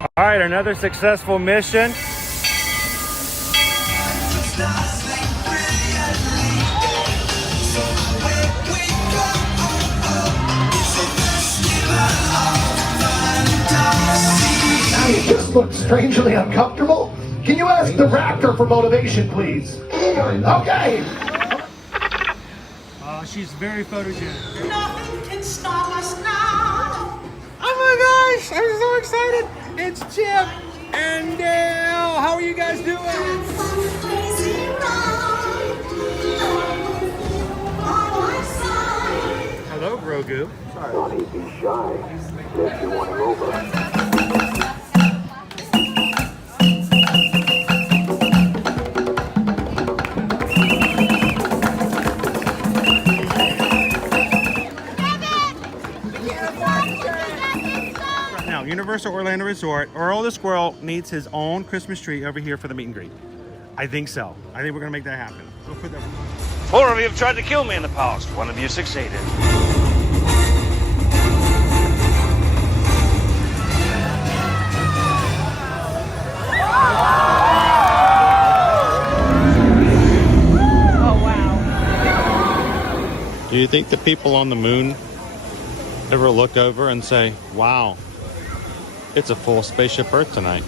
All right, another successful mission. You just look strangely uncomfortable. Can you ask the raptor for motivation, please? Okay. She's very photogenic. Nothing can stop us now. Oh my gosh, I'm so excited. It's Chip and Dale. How are you guys doing? Hello, Grogu. Johnny, be shy. If you want him over. Universal Orlando Resort, Earl the Squirrel needs his own Christmas tree over here for the meet and greet. I think so. I think we're gonna make that happen. We'll put that. 4 of you have tried to kill me in the past. 1 of you succeeded. Oh wow. Do you think the people on the moon ever look over and say, wow, it's a full spaceship Earth tonight?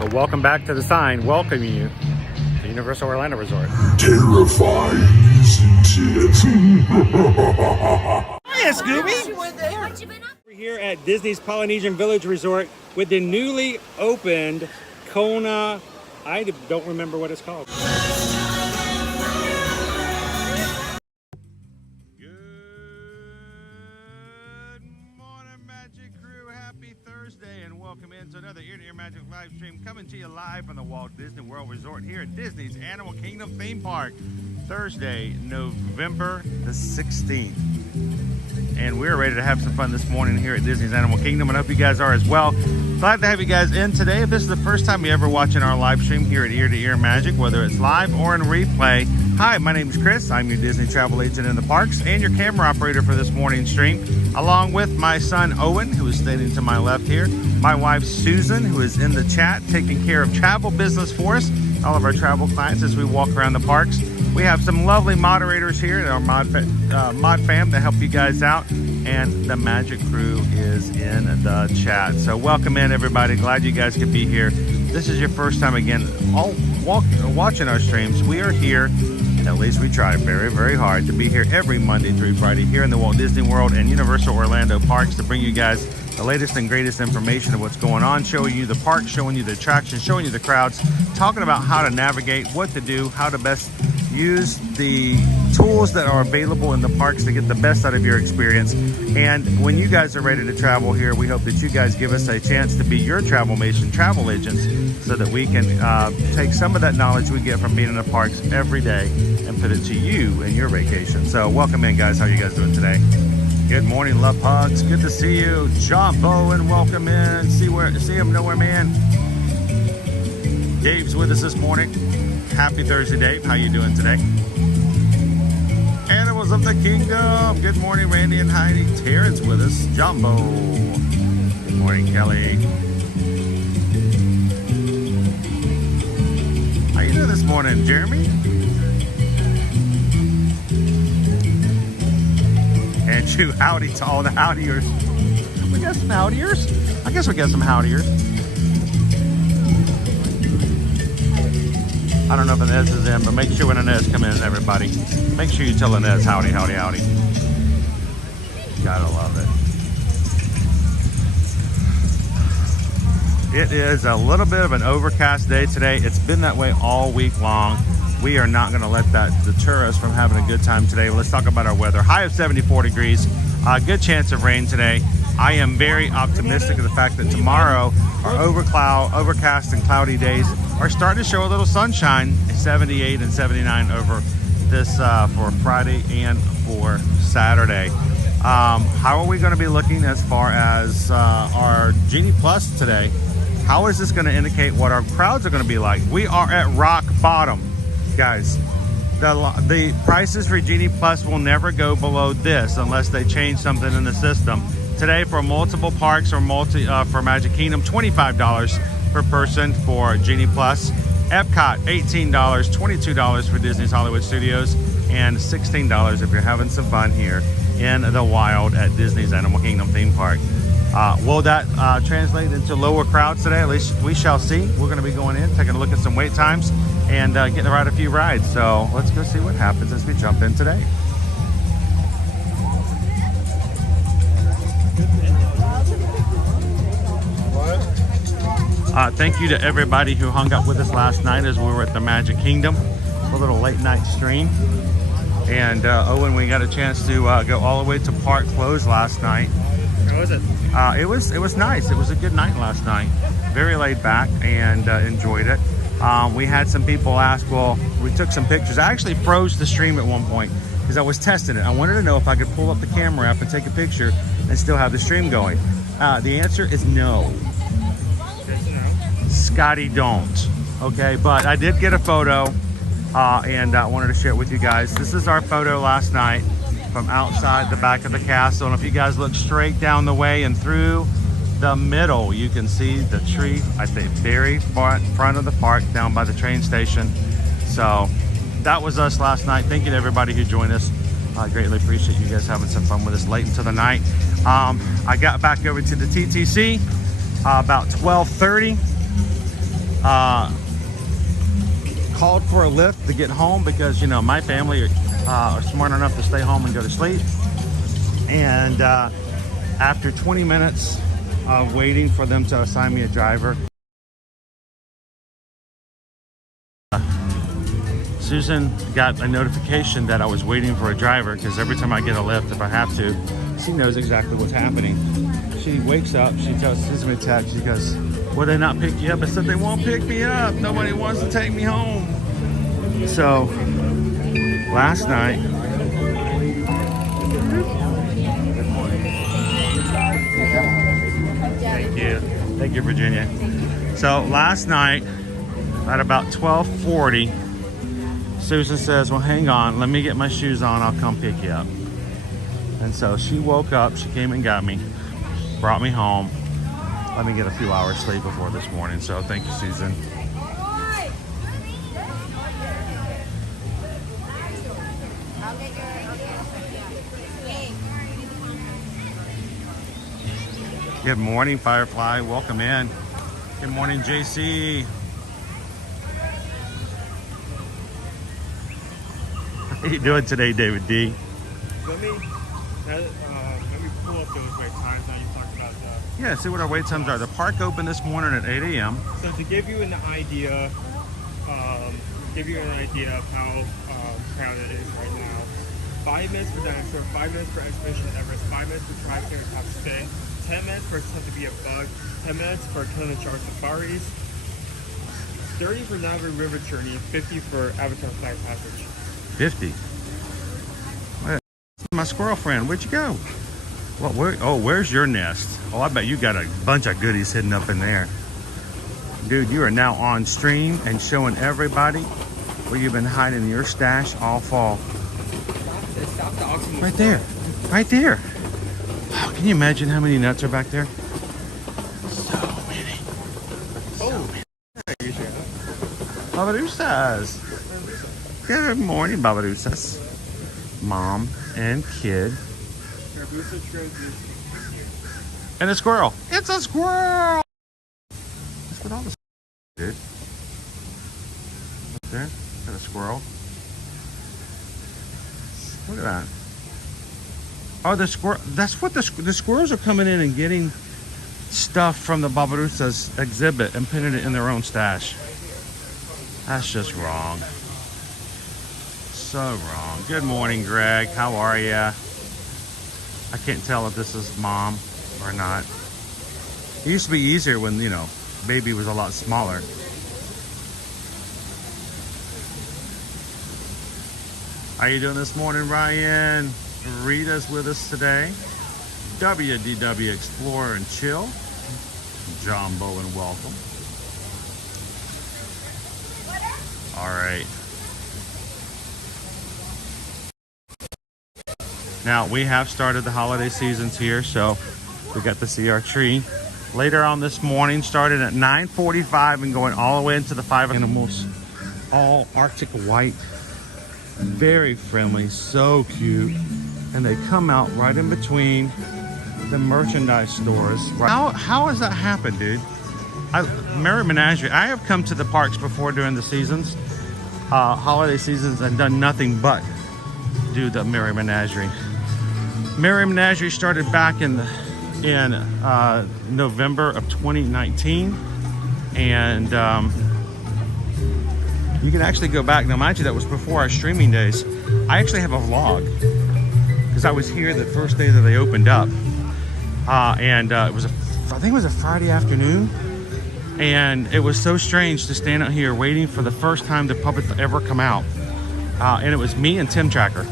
But welcome back to the sign welcoming you to Universal Orlando Resort. Terrifying, isn't it? Hiya, Scooby! We're here at Disney's Polynesian Village Resort with the newly opened Kona, I don't remember what it's called. Good morning, Magic Crew. Happy Thursday and welcome into another Ear to Ear Magic live stream coming to you live from the Walt Disney World Resort here at Disney's Animal Kingdom theme park. Thursday, November the 16th. And we're ready to have some fun this morning here at Disney's Animal Kingdom, and I hope you guys are as well. Glad to have you guys in today. If this is the first time you ever watching our live stream here at Ear to Ear Magic, whether it's live or in replay, hi, my name is Chris. I'm your Disney travel agent in the parks and your camera operator for this morning's stream, along with my son Owen, who is standing to my left here, my wife Susan, who is in the chat taking care of travel business for us, all of our travel clients as we walk around the parks. We have some lovely moderators here, our mod fam, to help you guys out, and the Magic Crew is in the chat. So welcome in, everybody. Glad you guys could be here. This is your first time again watching our streams. We are here, at least we try very, very hard to be here every Monday through Friday here in the Walt Disney World and Universal Orlando parks to bring you guys the latest and greatest information of what's going on, showing you the park, showing you the attractions, showing you the crowds, talking about how to navigate, what to do, how to best use the tools that are available in the parks to get the best out of your experience. And when you guys are ready to travel here, we hope that you guys give us a chance to be your Travelmation travel agents so that we can take some of that knowledge we get from being in the parks every day and put it to you in your vacation. So welcome in, guys. How are you guys doing today? Good morning, love hugs. Good to see you. John Bowen, welcome in. See him nowhere, man. Dave's with us this morning. Happy Thursday, Dave. How you doing today? Animals of the Kingdom. Good morning, Randy and Heidi. Terrence with us. Jumbo. Good morning, Kelly. How you doing this morning, Jeremy? And you, howdy to all the howdiers. We got some howdiers? I guess we got some howdiers. I don't know if Inez is in, but make sure when Inez come in, everybody, make sure you tell Inez howdy, howdy, howdy. Gotta love it. It is a little bit of an overcast day today. It's been that way all week long. We are not going to let that deter us from having a good time today. Let's talk about our weather. High of 74 degrees. Good chance of rain today. I am very optimistic of the fact that tomorrow our overcast and cloudy days are starting to show a little sunshine. 78 and 79 over this for Friday and for Saturday. How are we going to be looking as far as our Genie Plus today? How is this going to indicate what our crowds are going to be like? We are at rock bottom, guys. The prices for Genie Plus will never go below this unless they change something in the system. Today, for multiple parks or for Magic Kingdom, $25 per person for Genie Plus. Epcot, $18, $22 for Disney's Hollywood Studios, and $16 if you're having some fun here in the wild at Disney's Animal Kingdom theme park. Will that translate into lower crowds today? At least we shall see. We're going to be going in, taking a look at some wait times, and getting to ride a few rides. So let's go see what happens as we jump in today. Thank you to everybody who hung out with us last night as we were at the Magic Kingdom. A little late night stream. And Owen, we got a chance to go all the way to park close last night. How was it? It was nice. It was a good night last night. Very laid back, and enjoyed it. We had some people ask, well, we took some pictures. I actually froze the stream at one point because I was testing it. I wanted to know if I could pull up the camera app and take a picture and still have the stream going. The answer is no. Scotty, don't. Okay, but I did get a photo and I wanted to share it with you guys. This is our photo last night from outside the back of the castle. And if you guys look straight down the way and through the middle, you can see the tree at the very front of the park down by the train station. So that was us last night. Thank you to everybody who joined us. I greatly appreciate you guys having some fun with us late into the night. I got back over to the TTC about 12:30. Called for a lift to get home because, you know, my family are smart enough to stay home and go to sleep. And after 20 minutes of waiting for them to assign me a driver, Susan got a notification that I was waiting for a driver, because every time I get a lift, if I have to, she knows exactly what's happening. She wakes up, she sends me a text, she goes, "Will they not pick you up?" I said, "They won't pick me up. Nobody wants to take me home." So last night, thank you, Virginia. So last night at about 12:40, Susan says, "Well, hang on, let me get my shoes on, I'll come pick you up." And so she woke up, she came and got me, brought me home. Let me get a few hours sleep before this morning. So thank you, Susan. Good morning, Firefly. Welcome in. Good morning, JC. How you doing today, David D? Let me pull up those wait times that you talked about. Yeah, see what our wait times are. The park opened this morning at 8 a.m. So to give you an idea, of how crowded it is right now. 5 minutes for dinosaur, 5 minutes for Expedition Everest, 5 minutes for Triceratops Spin, 10 minutes for Attempt to Be a Bug, 10 minutes for Killing the Shark Safaris, 30 for Niagara River Journey, 50 for Avatar Flight Passage. 50. My squirrel friend, where'd you go? Well, where's your nest? Oh, I bet you got a bunch of goodies hidden up in there. Dude, you are now on stream and showing everybody where you've been hiding your stash all fall. Right there. Right there. Wow, can you imagine how many nuts are back there? So many. Babadoosas. Good morning, Babadoosas. Mom and kid. And a squirrel. It's a squirrel! That's what all the dude. Up there, got a squirrel. Look at that. Oh, the squirrel. That's what the squirrels are coming in and getting stuff from the Babadoosas exhibit and putting it in their own stash. That's just wrong. So wrong. Good morning, Greg. How are ya? I can't tell if this is mom or not. It used to be easier when, you know, baby was a lot smaller. How you doing this morning, Ryan? Rita's with us today. WDW Explore and Chill. John Bowen, welcome. right. Now, we have started the holiday seasons here, so we got to see our tree. Later on this morning, started at 9:45 and going all the way into the 5 animals. All Arctic white, very friendly, so cute. And they come out right in between the merchandise stores. How has that happened, dude? Merry Menagerie. I have come to the parks before during the seasons, holiday seasons, and done nothing but do the Merry Menagerie. Merry Menagerie started back in November of 2019, and you can actually go back. Now, mind you, that was before our streaming days. I actually have a vlog because I was here the first day that they opened up, and it was I think it was a Friday afternoon, and it was so strange to stand out here waiting for the first time the puppets ever come out, and it was me and Tim Tracker.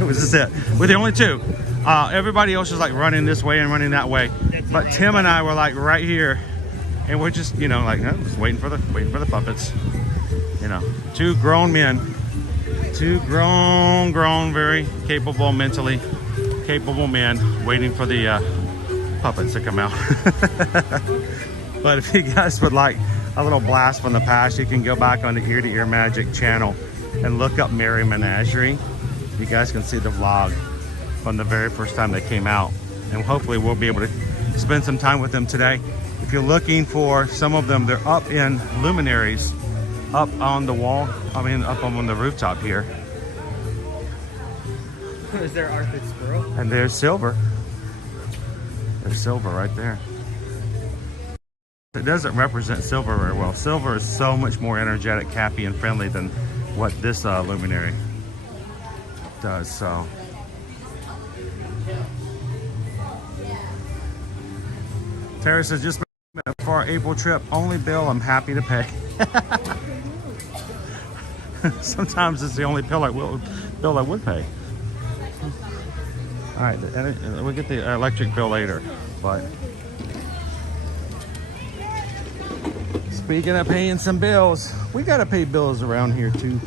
It was just it. We're the only two. Everybody else was like running this way and running that way, but Tim and I were like right here, and we're just, you know, like just waiting for the puppets. You know, two grown men, two grown, very capable, mentally capable men waiting for the puppets to come out. But if you guys would like a little blast from the past, you can go back on the Ear to Ear Magic channel and look up Merry Menagerie. You guys can see the vlog from the very first time they came out, and hopefully we'll be able to spend some time with them today. If you're looking for some of them, they're up in luminaries, up on the wall, up on the rooftop here. Is there Arctic squirrel? And there's Silver. There's Silver right there. It doesn't represent Silver very well. Silver is so much more energetic, happy, and friendly than what this luminary does. So Terry says, just for our April trip, only bill I'm happy to pay. Sometimes it's the only bill I would pay. All right, we'll get the electric bill later. But speaking of paying some bills, we got to pay bills around here too.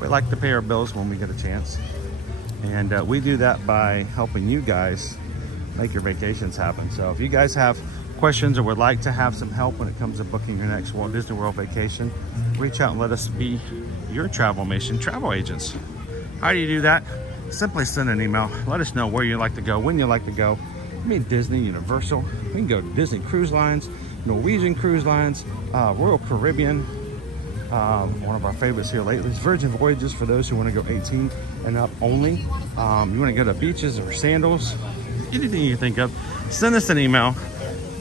We like to pay our bills when we get a chance, and we do that by helping you guys make your vacations happen. So if you guys have questions or would like to have some help when it comes to booking your next Walt Disney World vacation, reach out and let us be your travel agents. How do you do that? Simply send an email. Let us know where you'd like to go, when you'd like to go. I mean, Disney, Universal. We can go to Disney Cruise Lines, Norwegian Cruise Lines, Royal Caribbean. One of our favorites here lately is Virgin Voyages for those who want to go 18 and up only. You want to go to beaches or sandals, anything you think of, send us an email.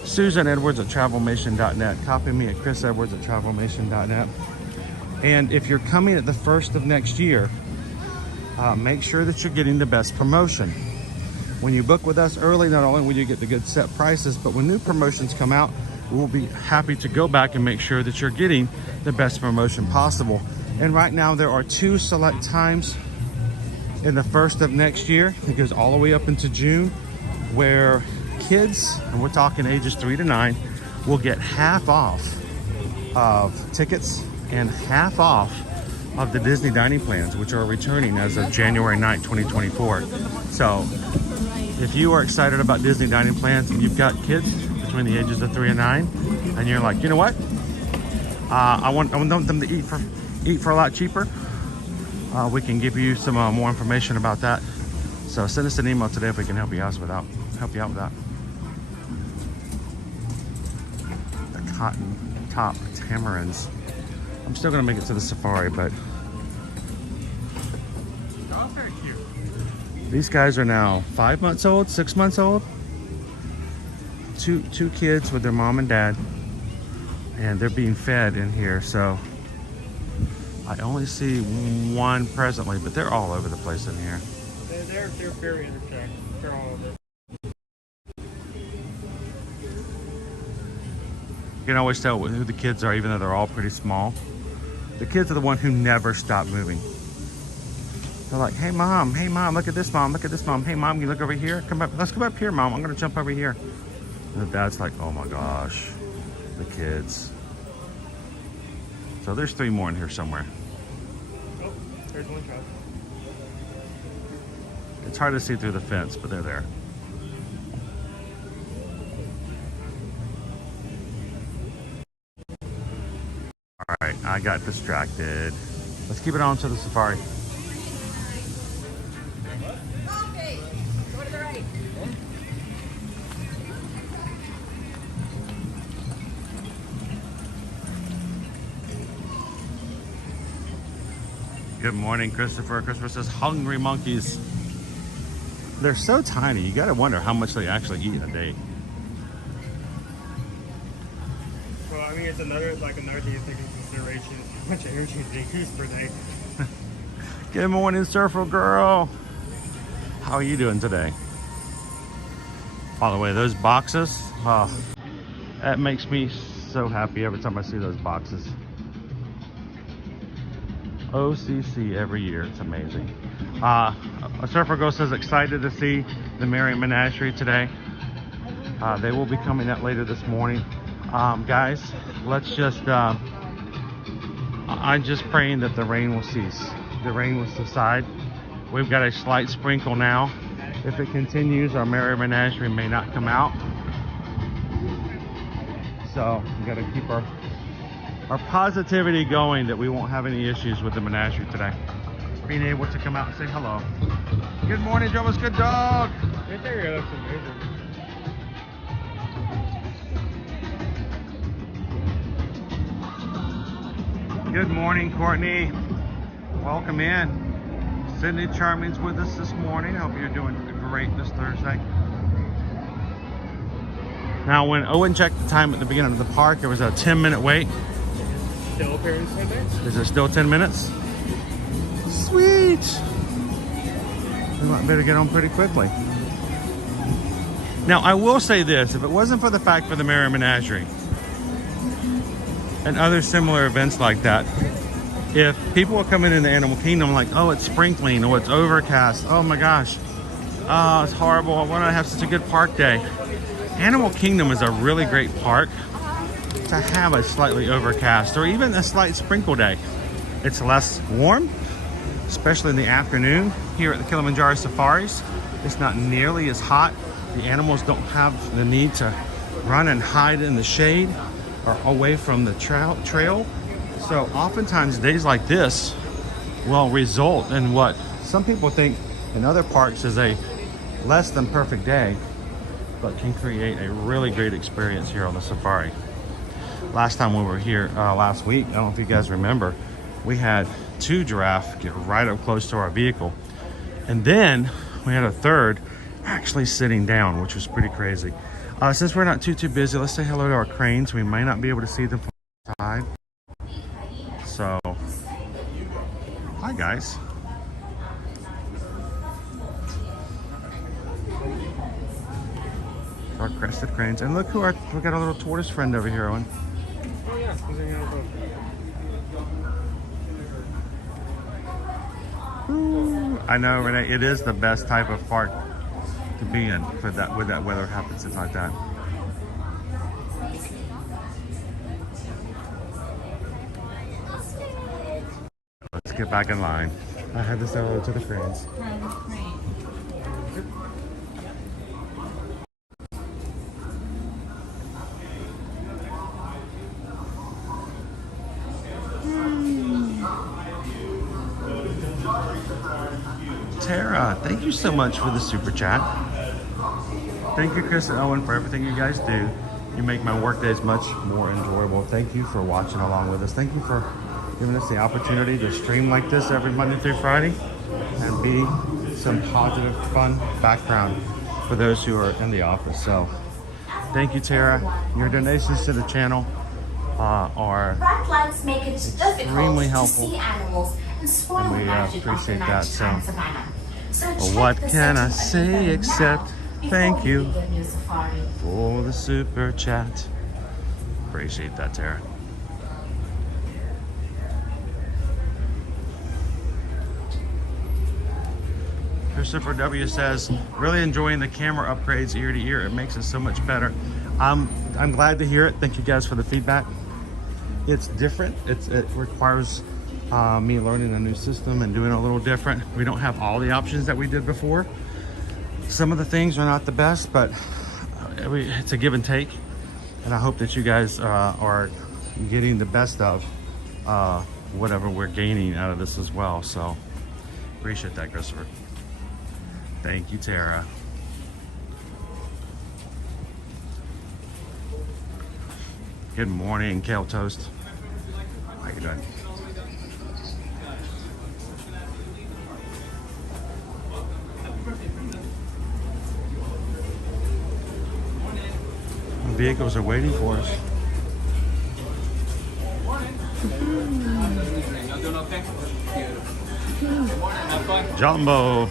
susanedwards@travelmation.net. Copy me at chrisedwards@travelmation.net. And if you're coming at the 1st of next year, make sure that you're getting the best promotion. When you book with us early, not only will you get the good set prices, but when new promotions come out, we'll be happy to go back and make sure that you're getting the best promotion possible. And right now there are 2 select times in the 1st of next year. It goes all the way up into June, where kids, and we're talking ages 3 to 9, will get half off of tickets and half off of the Disney dining plans, which are returning as of January 9th, 2024. So if you are excited about Disney dining plans and you've got kids between the ages of 3 and 9, and you're like, you know what, I want them to eat for a lot cheaper, we can give you some more information about that. So send us an email today if we can help you out with that. The cotton top tamarins. I'm still gonna make it to the safari, but Oh, very cute. these guys are now 5 months old, 6 months old. Two kids with their mom and dad, and they're being fed in here. So I only see one presently, but they're all over the place in here. They're very energetic. They're all over. You can always tell who the kids are, even though they're all pretty small. The kids are the one who never stop moving. They're like, hey mom, look at this mom, look at this mom. Hey mom, you look over here. Come up, let's come up here, mom. I'm gonna jump over here. And the dad's like, oh my gosh, the kids. So there's 3 more in here somewhere. Oh, there's one cow. It's hard to see through the fence, but they're there. All right, I got distracted. Let's keep it on to the safari. Okay, go to the right. Good morning, Christopher. Christopher says, hungry monkeys. They're so tiny, you gotta wonder how much they actually eat in a day. Well, I mean, it's another thing to take into consideration is how much energy they use per day. Good morning, Surfer Girl. How are you doing today? By the way, those boxes, oh, that makes me so happy every time I see those boxes. OCC every year, it's amazing. A Surfer Girl says excited to see the Merry Menagerie today. They will be coming out later this morning. Guys, let's just, I'm just praying that the rain will cease. The rain will subside. We've got a slight sprinkle now. If it continues, our Merry Menagerie may not come out. So we got to keep our positivity going that we won't have any issues with the menagerie today. Being able to come out and say hello. Good morning, Joe's good dog. Right there, yeah, that's amazing. Good morning, Courtney. Welcome in. Sydney Charming's with us this morning. Hope you're doing great this Thursday. Now, when Owen checked the time at the beginning of the park, there was a 10-minute wait. Still appearance right there? Is it still 10 minutes? Sweet. We might better get on pretty quickly. Now, I will say this. If it wasn't for the fact for the Merry Menagerie and other similar events like that, if people are coming in the Animal Kingdom like, oh, it's sprinkling, or it's overcast, oh my gosh, oh, it's horrible, why don't I have such a good park day? Animal Kingdom is a really great park to have a slightly overcast or even a slight sprinkle day. It's less warm, especially in the afternoon here at the Kilimanjaro Safaris. It's not nearly as hot. The animals don't have the need to run and hide in the shade or away from the trail. So oftentimes days like this will result in what some people think in other parks is a less than perfect day, but can create a really great experience here on the safari. Last time we were here last week, I don't know if you guys remember, we had 2 giraffes get right up close to our vehicle. And then we had a third actually sitting down, which was pretty crazy. Since we're not too busy, let's say hello to our cranes. We may not be able to see them from outside. So, hi guys. Our crested cranes. And look we got a little tortoise friend over here, Owen. Oh yeah, he's hanging out with I know, Renee, it is the best type of park to be in for that when that weather happens. It's like that. Let's get back in line. I had to say hello to the friends. Tara, thank you so much for the super chat. Thank you, Chris and Owen, for everything you guys do. You make my work days much more enjoyable. Thank you for watching along with us. Thank you for giving us the opportunity to stream like this every Monday through Friday and be some positive, fun background for those who are in the office. So thank you, Tara. Your donations to the channel are extremely helpful, and we appreciate that. So what can I say except thank you for the super chat. Appreciate that, Tara. Christopher W says, really enjoying the camera upgrades ear to ear. It makes it so much better. I'm glad to hear it. Thank you guys for the feedback. It's different. It requires me learning a new system and doing it a little different. We don't have all the options that we did before. Some of the things are not the best, but it's a give and take. And I hope that you guys are getting the best of whatever we're gaining out of this as well. So appreciate that, Christopher. Thank you, Tara. Good morning, Kale Toast. How you doing? The vehicles are waiting for us. Jumbo.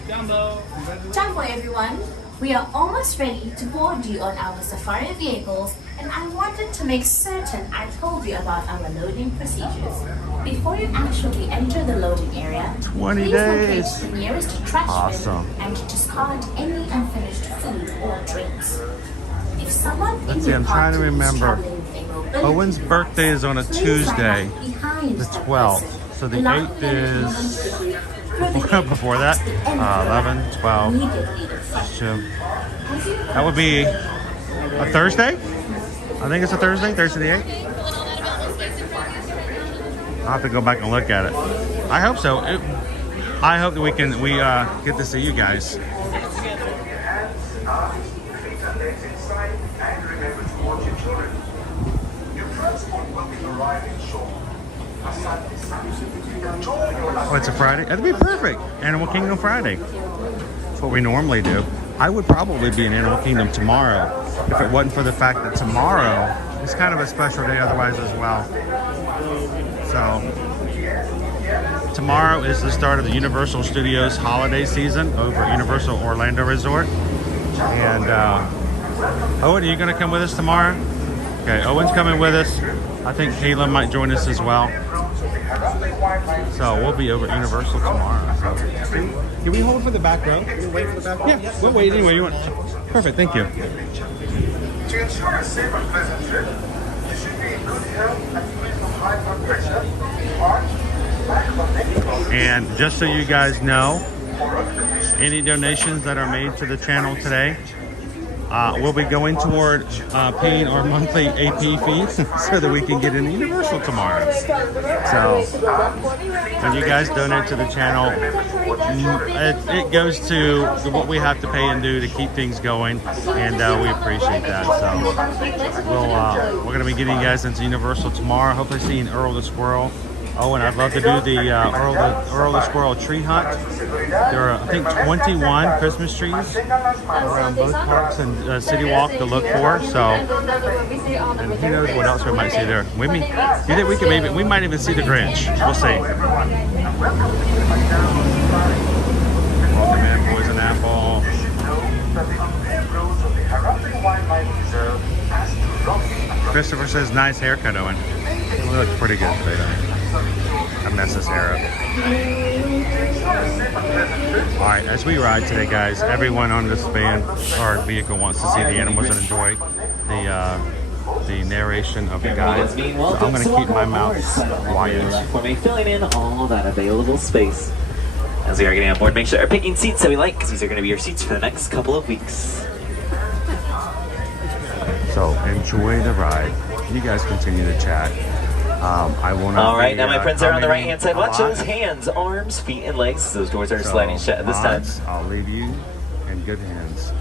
Jumbo, everyone. We are almost ready to board you on our safari vehicles, and I wanted to make certain I told you about our loading procedures. Before you actually enter the loading area, 20 please days. locate the nearest trash Awesome. bin and discard any unfinished food or drinks. If someone in Let's see, your I'm trying to party is remember. traveling with a mobility Owen's device, birthday is on a please line Tuesday, up behind the that 12th. person. So the Allow 8th them to is move through before that, to the end of the 11, line 12, immediately in front. 2. That would be a Thursday? I think it's a Thursday, Thursday the 8th. I'll have to go back and look at it. I hope so. I hope that we get to see you guys. Oh, it's a Friday? That'd be perfect. Animal Kingdom Friday. That's what we normally do. I would probably be in Animal Kingdom tomorrow if it wasn't for the fact that tomorrow is kind of a special day otherwise as well. So tomorrow is the start of the Universal Studios holiday season over at Universal Orlando Resort. And Owen, are you going to come with us tomorrow? Okay, Owen's coming with us. I think Kayla might join us as well. So we'll be over at Universal tomorrow. So. Can we hold for the back row? Can we wait for the back row? Yeah, we'll wait anyway. You want? Perfect, thank you. To ensure a safe and pleasant trip, you should be in good health and free from high blood pressure, heart, lack of medical. And just so you guys know, any donations that are made to the channel today will be going toward paying our monthly AP fees so that we can get into Universal tomorrow. So when you guys donate to the channel, it goes to what we have to pay and do to keep things going, and we appreciate that. So we're going to be getting you guys into Universal tomorrow. Hopefully seeing Earl the Squirrel. Oh, and I'd love to do the Earl the Squirrel tree hunt. There are, I think, 21 Christmas trees around both parks and City Walk to look for. So, and who knows what else we might see there. Do you think we might even see the Grinch? We'll see. Welcome in, Poison Apple. Christopher says, nice haircut, Owen. It looks pretty good today, though. I messed this hair up. Alright, as we ride today, guys, everyone on this van or vehicle wants to see the animals and enjoy the narration of the guide. So I'm going to keep my mouth quiet. For me, filling in all that available space. As we are getting on board, make sure we're picking seats that we like, because these are going to be your seats for the next couple of weeks. So enjoy the ride. You guys continue to chat. I will not. All right, be, now my friends are on the commenting right-hand side. Watch a lot. those hands, arms, feet, and legs. Those doors are So, sliding shut at this time. I'll leave you in good hands.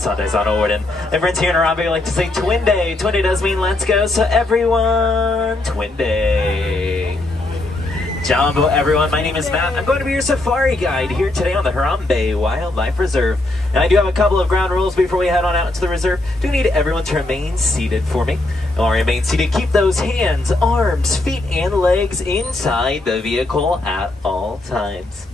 Sunday's on Orden. And friends here in Harambe like to say Twin Day. Twin Day does mean let's go, so everyone, Twin Day. Jumbo, everyone, my name is Matt. I'm going to be your safari guide here today on the Harambe Wildlife Reserve. And I do have a couple of ground rules before we head on out to the reserve. Do need everyone to remain seated for me. Or remain seated, keep those hands, arms, feet, and legs inside the vehicle at all times.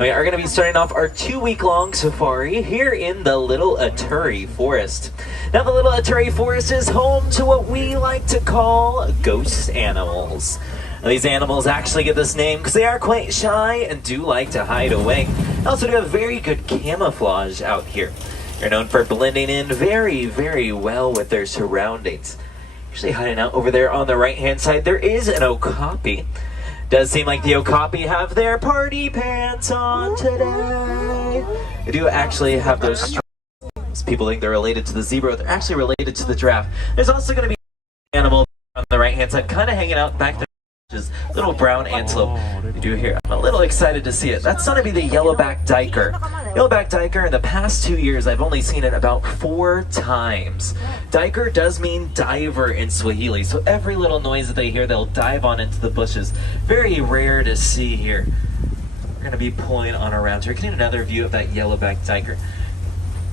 We are going to be starting off our 2-week-long safari here in the Little Aturi Forest. Now, the Little Aturi Forest is home to what we like to call ghost animals. Now, these animals actually get this name because they are quite shy and do like to hide away. They also do have very good camouflage out here. They're known for blending in very, very well with their surroundings. Usually hiding out over there on the right-hand side, there is an okapi. Does seem like the okapi have their party pants on today. They do actually have those stripes. People think they're related to the zebra. They're actually related to the giraffe. There's also going to be an animal on the right-hand side, kind of hanging out back there. Is little brown antelope. You do hear. I'm a little excited to see it. That's going to be the yellowback diker. Yellowback diker, in the past 2 years, I've only seen it about 4 times. Diker does mean diver in Swahili, so every little noise that they hear, they'll dive on into the bushes. Very rare to see here. We're going to be pulling on around here. Getting another view of that yellowback diker.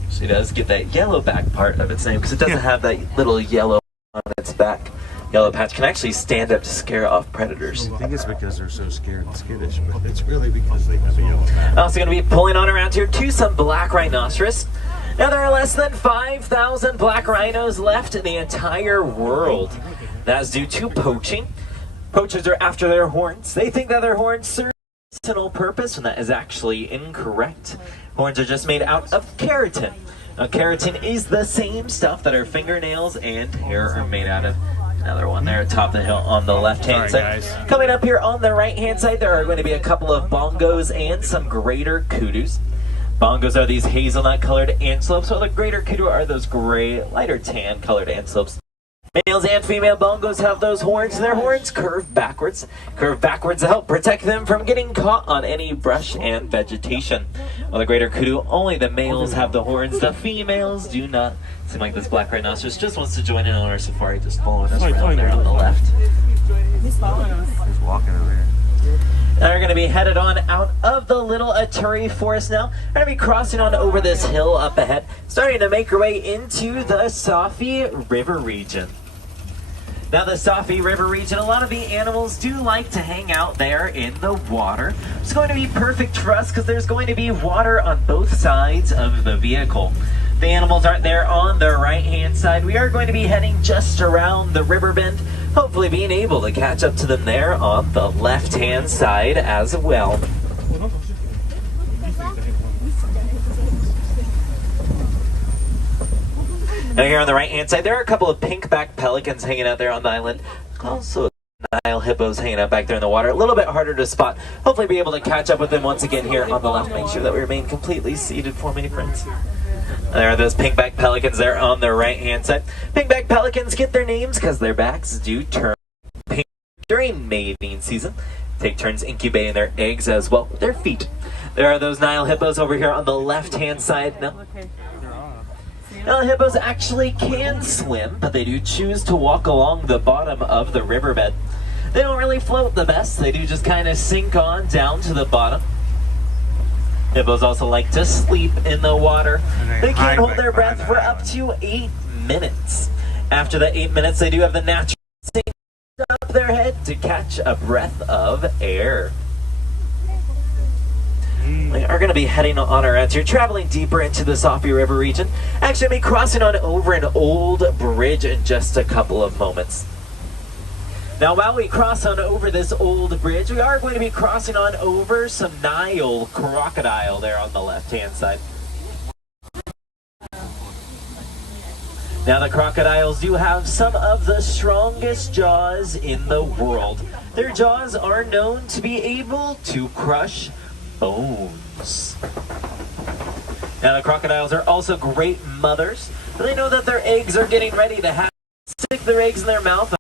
She does get that yellowback part of its name because it doesn't have that little yellow on its back. Yellow patch can actually stand up to scare off predators. I think it's because they're so scared and skittish, but it's really because they have a yellow patch. Also going to be pulling on around here to some black rhinoceros. Now there are less than 5,000 black rhinos left in the entire world. That is due to poaching. Poachers are after their horns. They think that their horns serve a medicinal purpose, and that is actually incorrect. Horns are just made out of keratin. Now keratin is the same stuff that our fingernails and hair are made out of. Another one there atop the hill on the left-hand side. Guys. Coming up here on the right-hand side, there are going to be a couple of bongos and some greater kudus. Bongos are these hazelnut-colored antelopes, while the greater kudu are those gray, lighter tan-colored antelopes. Males and female bongos have those horns, and their horns curve backwards. Curve backwards to help protect them from getting caught on any brush and vegetation. While the greater kudu, only the males have the horns, the females do not. Seems like this black rhinoceros just wants to join in on our safari, just following us around there on the left. He's walking over here. Now we're going to be headed on out of the little Aturi forest now. We're going to be crossing on over this hill up ahead, starting to make our way into the Safi River region. Now the Safi River region, a lot of the animals do like to hang out there in the water. It's going to be perfect for us because there's going to be water on both sides of the vehicle. The animals aren't there on the right-hand side. We are going to be heading just around the river bend, hopefully being able to catch up to them there on the left-hand side as well. Now here on the right-hand side, there are a couple of pink-backed pelicans hanging out there on the island. Also Nile hippos hanging out back there in the water. A little bit harder to spot. Hopefully be able to catch up with them once again here on the left. Make sure that we remain completely seated for me, friends. There are those pink-backed pelicans there on the right-hand side. Pink-backed pelicans get their names because their backs do turn pink during mating season. Take turns incubating their eggs as well with their feet. There are those Nile hippos over here on the left-hand side. Now, hippos actually can swim, but they do choose to walk along the bottom of the riverbed. They don't really float the best. They do just kind of sink on down to the bottom. Hippos also like to sleep in the water. They can hold their breath for up to 8 minutes. After the 8 minutes, they do have the natural sink up their head to catch a breath of air. We are going to be heading on around here, traveling deeper into the Safi River region. Actually, I'll be crossing on over an old bridge in just a couple of moments. Now, while we cross on over this old bridge, we are going to be crossing on over some Nile crocodile there on the left-hand side. Now, the crocodiles do have some of the strongest jaws in the world. Their jaws are known to be able to crush bones. Now, the crocodiles are also great mothers. They know that their eggs are getting ready to hatch. Stick their eggs in their mouth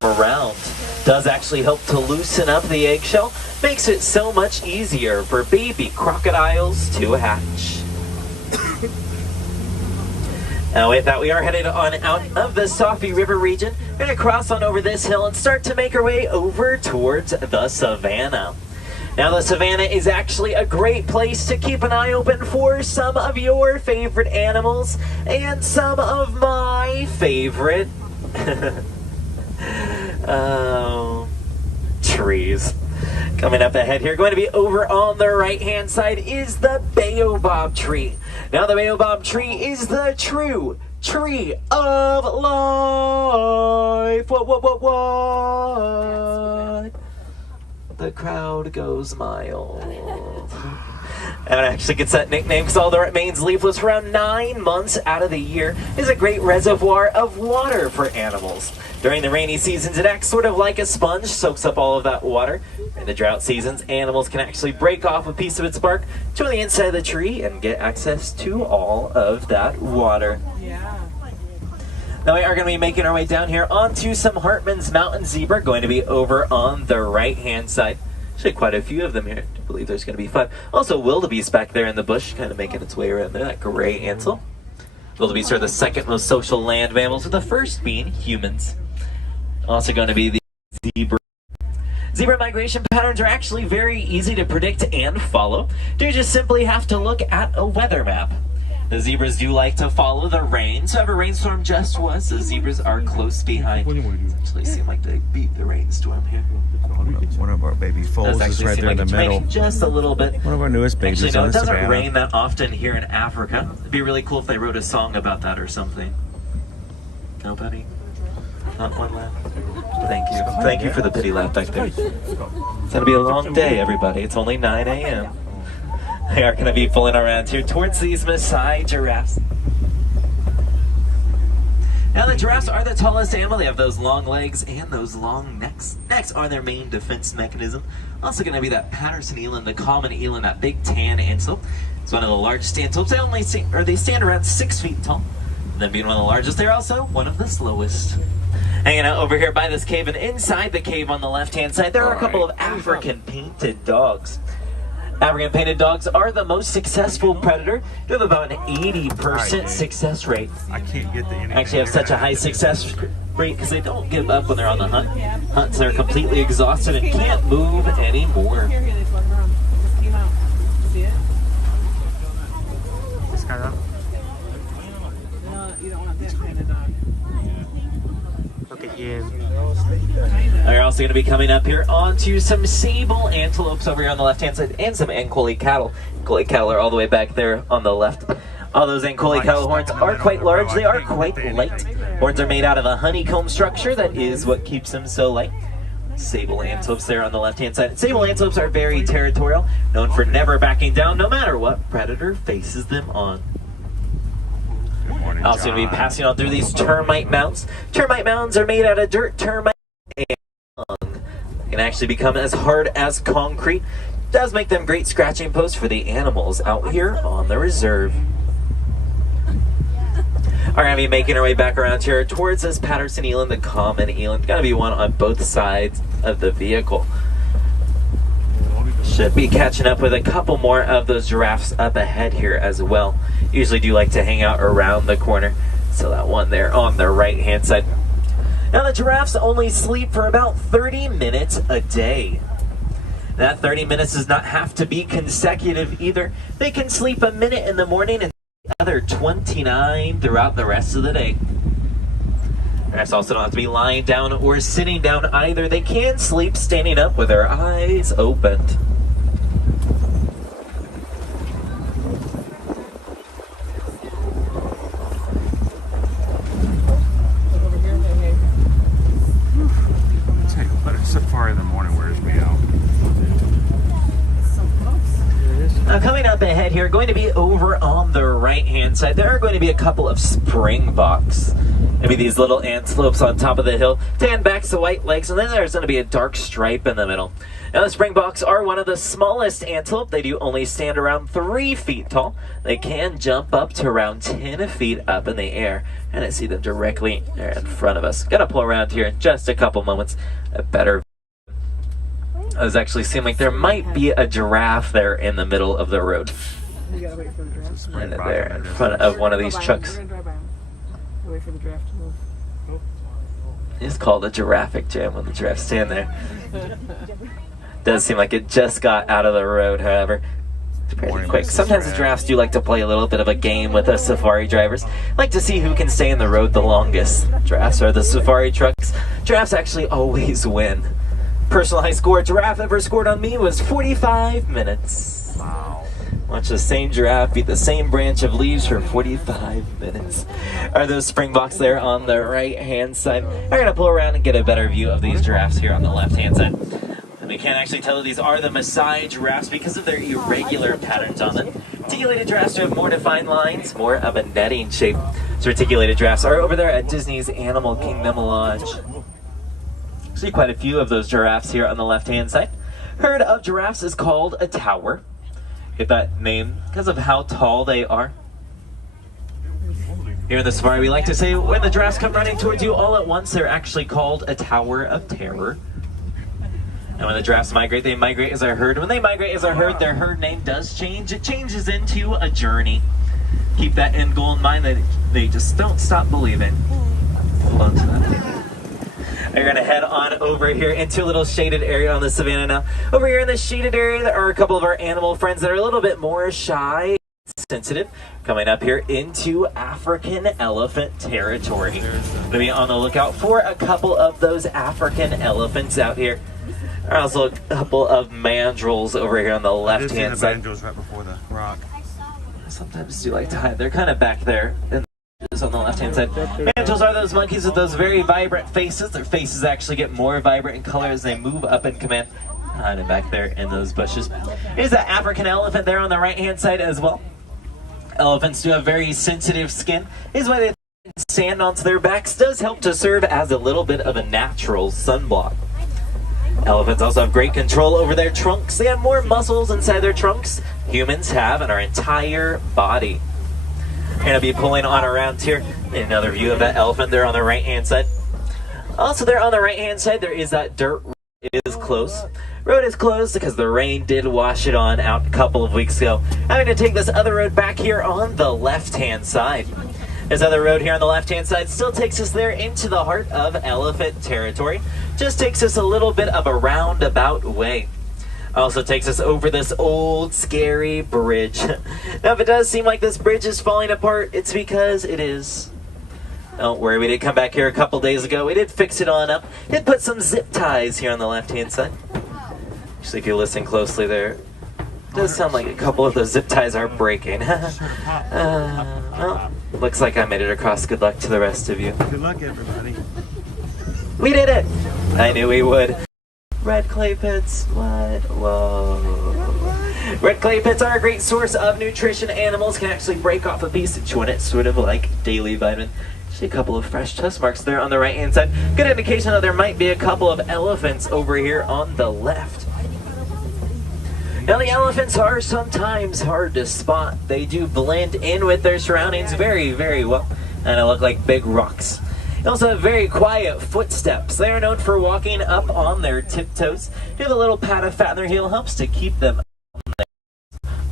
around. Does actually help to loosen up the eggshell. Makes it so much easier for baby crocodiles to hatch. Now with that, we are headed on out of the Safi River region. We're going to cross on over this hill and start to make our way over towards the savannah. Now the savannah is actually a great place to keep an eye open for some of your favorite animals and some of my favorite trees. Coming up ahead here, going to be over on the right-hand side is the baobab tree. Now the baobab tree is the true tree of life. What? the crowd goes mild. And it actually gets that nickname because although it remains leafless for around 9 months out of the year, is a great reservoir of water for animals. During the rainy seasons, it acts sort of like a sponge, soaks up all of that water. In the drought seasons, animals can actually break off a piece of its bark to the inside of the tree and get access to all of that water. Yeah. Now we are going to be making our way down here onto some Hartman's Mountain Zebra, going to be over on the right-hand side. Actually, quite a few of them here. I believe there's going to be 5. Also, wildebeest back there in the bush, kind of making its way around there, that gray antelope. Wildebeest are the second most social land mammals, with the first being humans. Also going to be the zebra. Zebra migration patterns are actually very easy to predict and follow. You just simply have to look at a weather map. The zebras do like to follow the rain, so if a rainstorm just was, the zebras are close behind. It actually seem like they beat the rainstorm here. One of our baby foals is right there in the middle. Just a little bit. One of our newest babies. Actually, no, on it the doesn't savannah. rain that often here in Africa. It'd be really cool if they wrote a song about that or something. Nobody? Not one laugh? Thank you. Thank you for the pity laugh back there. It's going to be a long day, everybody. It's only 9 a.m. They are going to be pulling around here towards these Maasai giraffes. Now the giraffes are the tallest animal. They have those long legs and those long necks. Necks are their main defense mechanism. Also going to be that Patterson eland, the common eland, that big tan antelope. It's one of the largest antelopes. They stand around 6 feet tall. And then being one of the largest, they're also one of the slowest. Hanging out over here by this cave, and inside the cave on the left-hand side, there are a couple of African painted dogs. African painted dogs are the most successful predator. They have about an 80% success rate. I can't get the Actually have such a high success rate because they don't give up when they're on the hunt. Hunts are completely exhausted and can't move anymore. Here, they floated around. Just came out. See it? This guy up? No, you don't want that kind of dog. Look at you. They're also going to be coming up here onto some sable antelopes over here on the left-hand side and some Ankole cattle. Ankole cattle are all the way back there on the left. All those Ankole cattle horns are quite large. They are quite light. Horns are made out of a honeycomb structure. That is what keeps them so light. Sable antelopes there on the left-hand side. Sable antelopes are very territorial, known for never backing down no matter what predator faces them on. Also going to be passing on through these termite mounds. Termite mounds are made out of dirt, termite, and dung. They can actually become as hard as concrete. It does make them great scratching posts for the animals out here on the reserve. We're going to be making our way back around here towards this Patterson eland, the common eland. Got to be one on both sides of the vehicle. Should be catching up with a couple more of those giraffes up ahead here as well. Usually do like to hang out around the corner. So that one there on the right hand side. Now the giraffes only sleep for about 30 minutes a day. That 30 minutes does not have to be consecutive either. They can sleep a minute in the morning and the other 29 throughout the rest of the day. Giraffes also don't have to be lying down or sitting down either. They can sleep standing up with their eyes opened. Safari in the morning wears me out. Now coming up ahead here, going to be over on the right-hand side, there are going to be a couple of springboks. Maybe these little antelopes on top of the hill, tan backs, the white legs, and then there's going to be a dark stripe in the middle. Now the springboks are one of the smallest antelope. They do only stand around 3 feet tall. They can jump up to around 10 feet up in the air. And I see them directly in front of us. Gonna pull around here in just a couple moments. A better it does actually seem like there might be a giraffe there in the middle of the road. You gotta wait for the giraffe. Right there in front of one of these trucks. We're gonna drive by him. Wait for the giraffe to move. It's called a giraffic jam when the giraffes stand there. Does seem like it just got out of the road, however. It's pretty quick. Sometimes the giraffes do like to play a little bit of a game with us safari drivers. Like to see who can stay in the road the longest. Giraffes are the safari trucks. Giraffes actually always win. Personal high score giraffe ever scored on me was 45 minutes. Wow. Watch the same giraffe beat the same branch of leaves for 45 minutes. Are those springboks there on the right-hand side? I'm going to pull around and get a better view of these giraffes here on the left-hand side. Let me you can't actually tell that these are the Maasai giraffes because of their irregular patterns on them. Articulated giraffes have more defined lines, more of a netting shape. So articulated giraffes are over there at Disney's Animal Kingdom Lodge. See quite a few of those giraffes here on the left-hand side. Herd of giraffes is called a tower. Get that name because of how tall they are. Here in the safari, we like to say when the giraffes come running towards you all at once, they're actually called a tower of terror. And when the giraffes migrate, they migrate as a herd. When they migrate as a herd, their herd name does change. It changes into a journey. Keep that end goal in mind, that they just don't stop believing. Hold on to that. We're going to head on over here into a little shaded area on the savannah now. Over here in the shaded area, there are a couple of our animal friends that are a little bit more shy, sensitive. Coming up here into African elephant territory. Going to be on the lookout for a couple of those African elephants out here. There are also a couple of mandrills over here on the left-hand side. Mandrills right before the rock. I sometimes do like to hide. They're kind of back there. On the left-hand side. Mandrills are those monkeys with those very vibrant faces. Their faces actually get more vibrant in color as they move up in command. Hiding back there in those bushes. Here's an African elephant there on the right-hand side as well. Elephants do have very sensitive skin. This is why they sand onto their backs does help to serve as a little bit of a natural sunblock. Elephants also have great control over their trunks. They have more muscles inside their trunks humans have in our entire body. We're going to be pulling on around here. Another view of that elephant there on the right-hand side. Also there on the right-hand side, there is that dirt road. It is closed. Road is closed because the rain did wash it on out a couple of weeks ago. Having to take this other road back here on the left-hand side. This other road here on the left-hand side still takes us there into the heart of elephant territory. Just takes us a little bit of a roundabout way. Also takes us over this old, scary bridge. Now, if it does seem like this bridge is falling apart, it's because it is. Don't worry, we did come back here a couple days ago. We did fix it on up. Did put some zip ties here on the left-hand side. Actually, if you listen closely there, it does sound like a couple of those zip ties are breaking. Well, looks like I made it across. Good luck to the rest of you. Good luck, everybody. We did it! I knew we would. Red clay pits, what? Whoa. Red clay pits are a great source of nutrition. Animals can actually break off a piece and chew on it, sort of like daily vitamin. Actually, a couple of fresh tusk marks there on the right-hand side. Good indication that there might be a couple of elephants over here on the left. Now, the elephants are sometimes hard to spot. They do blend in with their surroundings very, very well. And they look like big rocks. They also have very quiet footsteps. They are known for walking up on their tiptoes. They have a little pat of fat in their heel, helps to keep them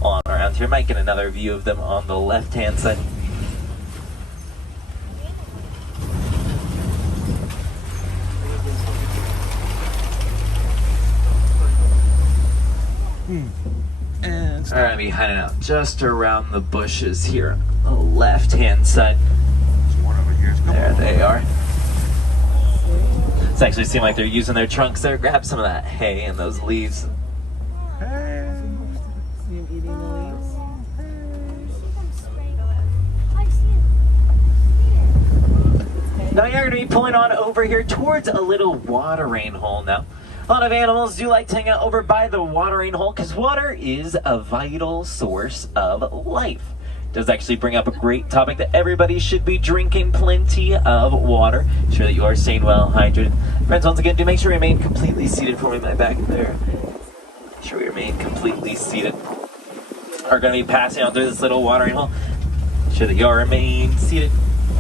on around here. Might get another view of them on the left-hand side. And All right, I'll be hiding out just around the bushes here on the left-hand side. There they are. It's actually seem like they're using their trunks there. Grab some of that hay and those leaves. Now you're going to be pulling on over here towards a little watering hole now. A lot of animals do like to hang out over by the watering hole because water is a vital source of life. Does actually bring up a great topic that everybody should be drinking plenty of water. Ensure that you are staying well hydrated. Friends, once again, do make sure you remain completely seated for me, my back there. Make sure we remain completely seated. Are going to be passing out through this little watering hole. Ensure that you are remain seated.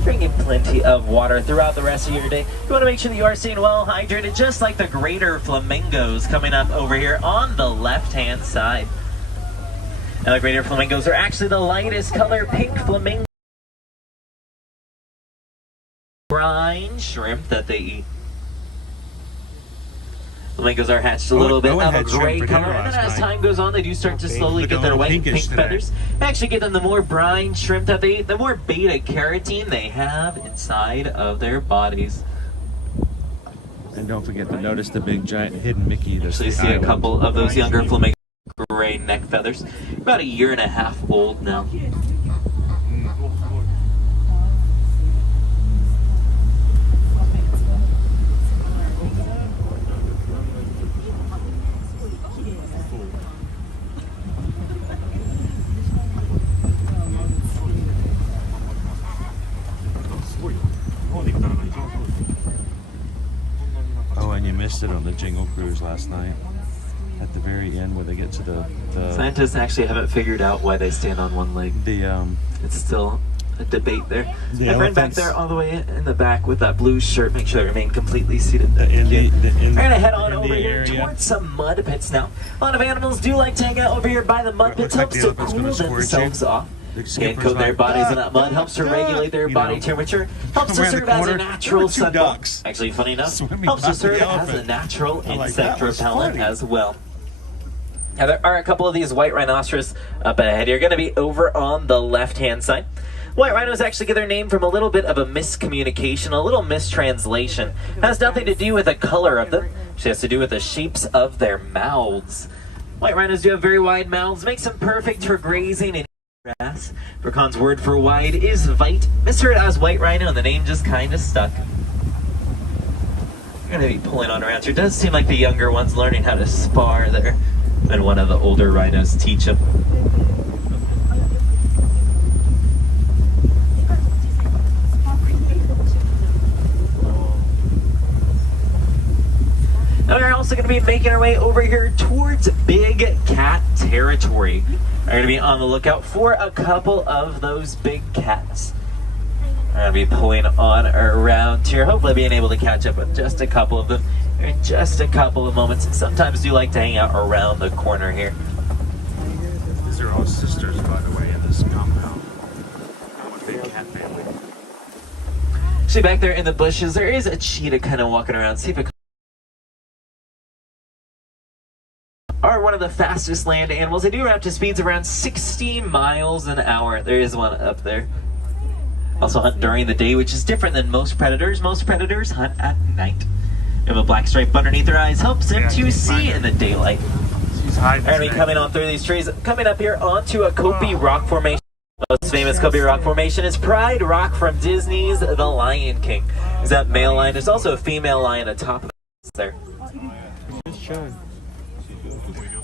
Drinking plenty of water throughout the rest of your day. You want to make sure that you are staying well hydrated, just like the greater flamingos coming up over here on the left-hand side. Now, the greater flamingos are actually the lightest color pink flamingo brine shrimp that they eat. Flamingos are hatched a little bit of a gray color, and then as time goes on, they do start to slowly get their white pink feathers. Actually, get them the more brine shrimp that they eat, the more beta carotene they have inside of their bodies. And don't forget to notice the big giant hidden Mickey. Actually, see a couple of those younger flamingos. Gray neck feathers, about 1.5 years old now. missed it on the Jingle Cruise last night. At the very end, where they get to the Scientists actually haven't figured out why they stand on one leg. It's still a debate there. My friend back there all the way in the back with that blue shirt, make sure they remain completely seated. We're gonna head on over here towards some mud pits now. A lot of animals do like to hang out over here by the mud pits, helps to cool themselves off. And coat their bodies in that mud, helps to regulate their body temperature, helps to serve as a natural sunblock. Actually, funny enough, helps to serve as a natural insect repellent as well. Now there are a couple of these white rhinoceros up ahead. You're going to be over on the left-hand side. White rhinos actually get their name from a little bit of a miscommunication, a little mistranslation. It has nothing to do with the color of them. It has to do with the shapes of their mouths. White rhinos do have very wide mouths, makes them perfect for grazing and grass. Burcon's word for wide is vite. Misheard as white rhino, and the name just kind of stuck. You're going to be pulling on around here. It does seem like the younger ones learning how to spar there, and one of the older rhinos teach them. Now we're also going to be making our way over here towards Big Cat territory. We're going to be on the lookout for a couple of those big cats. We're going to be pulling on around here, hopefully being able to catch up with just a couple of them in just a couple of moments. Sometimes do like to hang out around the corner here. These are all sisters, by the way, in this compound. I'm a big cat family. See back there in the bushes, there is a cheetah kind of walking around. See if it are one of the fastest land animals. They do run up to speeds around 60 miles an hour. There is one up there. Also hunt during the day, which is different than most predators. Most predators hunt at night. They have a black stripe underneath their eyes, helps them to see in the daylight. She's hiding. We're going to be coming on through these trees, coming up here onto a Kopi Rock Formation. The most famous Kopi Rock Formation is Pride Rock from Disney's The Lion King. Is that male lion? There's also a female lion atop of there.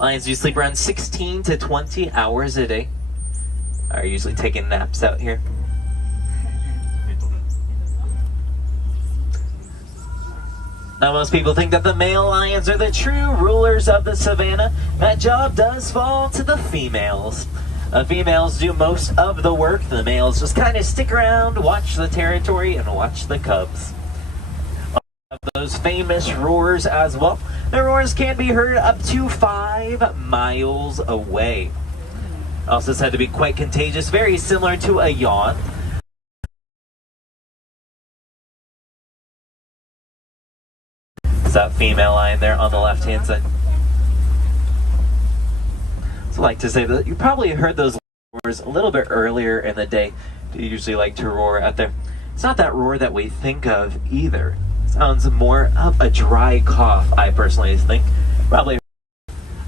Lions do sleep around 16 to 20 hours a day. Are usually taking naps out here. Now most people think that the male lions are the true rulers of the savannah. That job does fall to the females. The females do most of the work. The males just kind of stick around, watch the territory, and watch the cubs. Of those famous roars as well. The roars can be heard up to 5 miles away. Also said to be quite contagious, very similar to a yawn. It's that female lion there on the left-hand side. So I like to say that you probably heard those roars a little bit earlier in the day. They usually like to roar out there. It's not that roar that we think of either. Sounds more of a dry cough, I personally think. Probably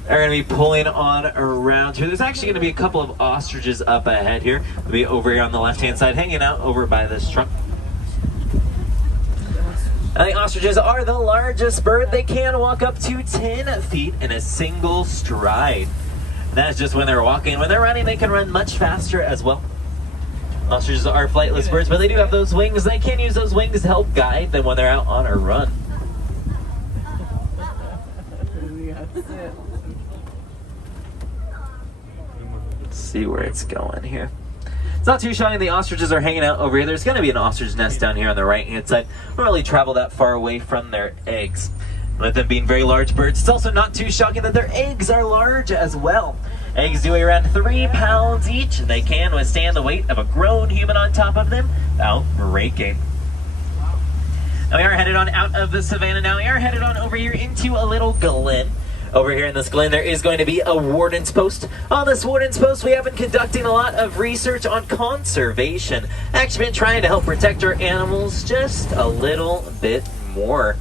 are going to be pulling on around here. There's actually going to be a couple of ostriches up ahead here. We'll be over here on the left-hand side, hanging out over by this truck. And the ostriches are the largest bird. They can walk up to 10 feet in a single stride. And that's just when they're walking. When they're running, they can run much faster as well. Ostriches are flightless birds, but they do have those wings. They can use those wings to help guide them when they're out on a run. Let's see where it's going here. It's not too shocking the ostriches are hanging out over here. There's going to be an ostrich nest down here on the right-hand side. We don't really travel that far away from their eggs. With them being very large birds, it's also not too shocking that their eggs are large as well. Eggs do weigh around 3 pounds each, and they can withstand the weight of a grown human on top of them without breaking. Now we are headed on out of the savannah now. We are headed on over here into a little glen. Over here in this glen, there is going to be a warden's post. On this warden's post, we have been conducting a lot of research on conservation. Actually been trying to help protect our animals just a little bit more.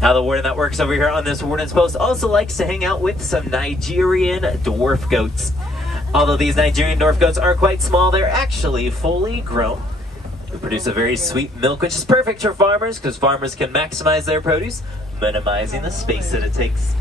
Now the warden that works over here on this warden's post also likes to hang out with some Nigerian dwarf goats. Although these Nigerian dwarf goats are quite small, they're actually fully grown. They produce a very sweet milk, which is perfect for farmers because farmers can maximize their produce, minimizing the space that it takes.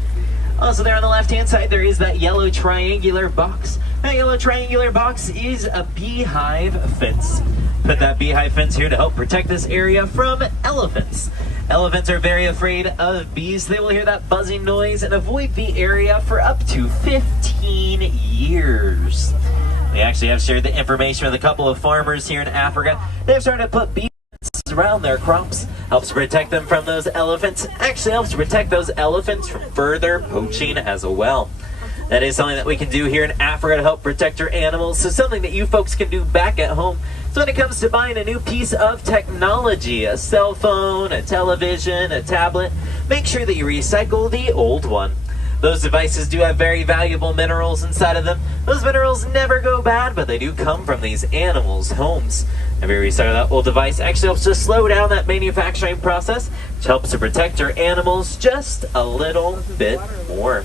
Also there on the left-hand side, there is that yellow triangular box. That yellow triangular box is a beehive fence. Put that beehive fence here to help protect this area from elephants. Elephants are very afraid of bees. They will hear that buzzing noise and avoid the area for up to 15 years. We actually have shared the information with a couple of farmers here in Africa. They've started to put bee around their crops. Helps protect them from those elephants. Actually helps to protect those elephants from further poaching as well. That is something that we can do here in Africa to help protect our animals. So something that you folks can do back at home. So when it comes to buying a new piece of technology, a cell phone, a television, a tablet, make sure that you recycle the old one. Those devices do have very valuable minerals inside of them. Those minerals never go bad, but they do come from these animals' homes. Every recycle of that old device actually helps to slow down that manufacturing process, which helps to protect our animals just a little bit more.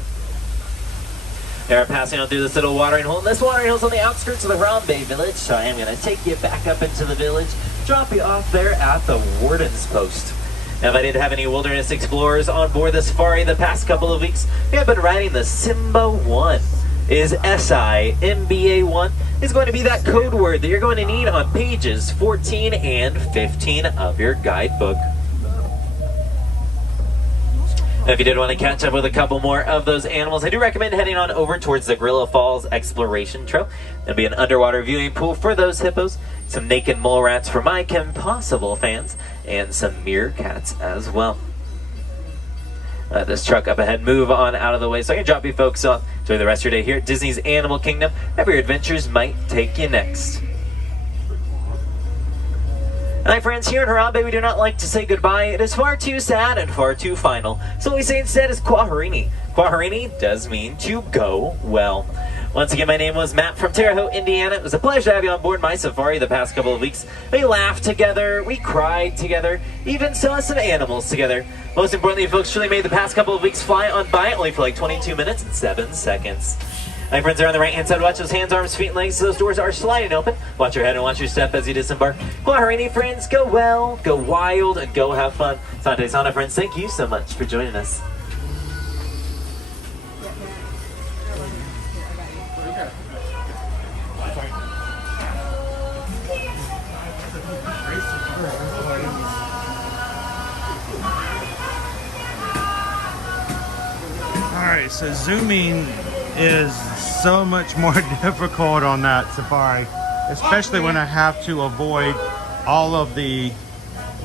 They are passing on through this little watering hole. And this watering hole is on the outskirts of the Harambe village. So I am going to take you back up into the village, drop you off there at the warden's post. Now, if I did have any wilderness explorers on board the safari the past couple of weeks, we have been riding the Simba 1. Is SIMBA1 is going to be that code word that you're going to need on pages 14 and 15 of your guidebook. If you did want to catch up with a couple more of those animals, I do recommend heading on over towards the Gorilla Falls Exploration Trail. There'll be an underwater viewing pool for those hippos, some naked mole rats for my Kim Possible fans, and some meerkats as well. Let this truck up ahead move on out of the way so I can drop you folks off. Enjoy the rest of your day here at Disney's Animal Kingdom. Wherever your adventures might take you next. Hi friends, here in Harambe we do not like to say goodbye. It is far too sad and far too final. So what we say instead is Kwaherini. Kwaherini does mean to go well. Once again, my name was Matt from Terre Haute, Indiana. It was a pleasure to have you on board my safari the past couple of weeks. We laughed together, we cried together, even saw some animals together. Most importantly, folks truly made the past couple of weeks fly on by only for like 22 minutes and 7 seconds. My friends are on the right-hand side. Watch those hands, arms, feet, and legs. Those doors are sliding open. Watch your head and watch your step as you disembark. Kwaherini, friends, go well, go wild, and go have fun. Sante Sana, friends, thank you so much for joining us. Alright, so zooming is so much more difficult on that safari, especially when I have to avoid all of the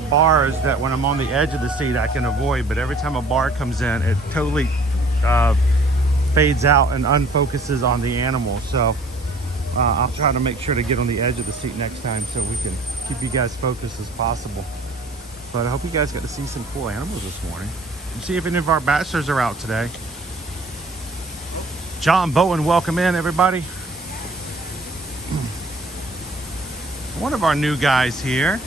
bars that when I'm on the edge of the seat I can avoid, but every time a bar comes in it totally fades out and unfocuses on the animal. So I'll try to make sure to get on the edge of the seat next time so we can keep you guys focused as possible. But I hope you guys got to see some cool animals this morning. And see if any of our bachelors are out today. John Bowen, welcome in, everybody. One of our new guys here.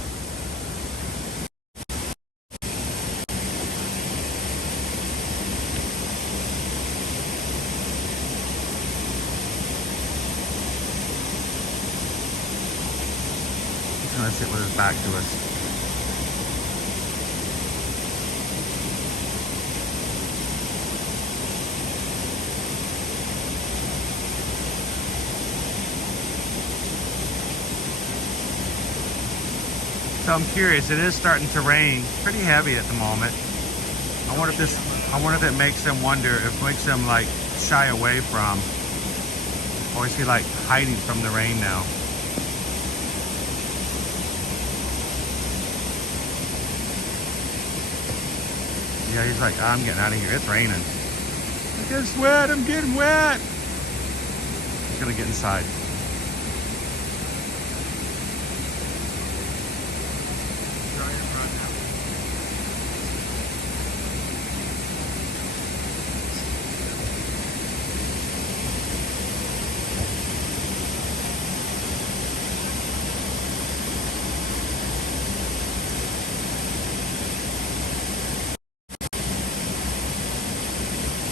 He's gonna sit with his back to us. So I'm curious, it is starting to rain pretty heavy at the moment. I wonder if it makes them wonder, if it makes them like shy away from, or is he like hiding from the rain now? Yeah, he's like, I'm getting out of here, it's raining. I'm getting wet, I'm getting wet. He's gonna get inside.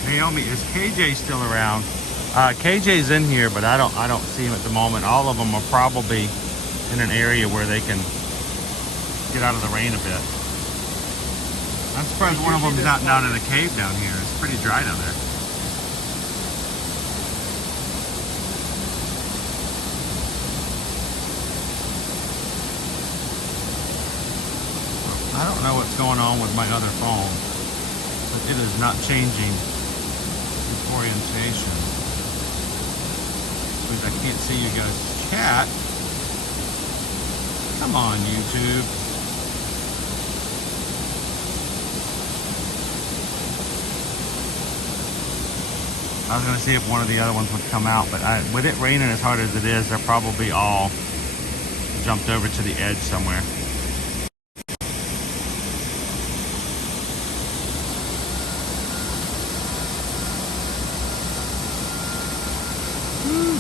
Naomi, is KJ still around? KJ's in here, but I don't see him at the moment. All of them are probably in an area where they can get out of the rain a bit. I'm surprised one of them's not down in a cave down here. It's pretty dry down there. I don't know what's going on with my other phone, but it is not changing its orientation. Because I can't see you guys chat. Come on, YouTube. I was going to see if one of the other ones would come out, but with it raining as hard as it is, they're probably all jumped over to the edge somewhere.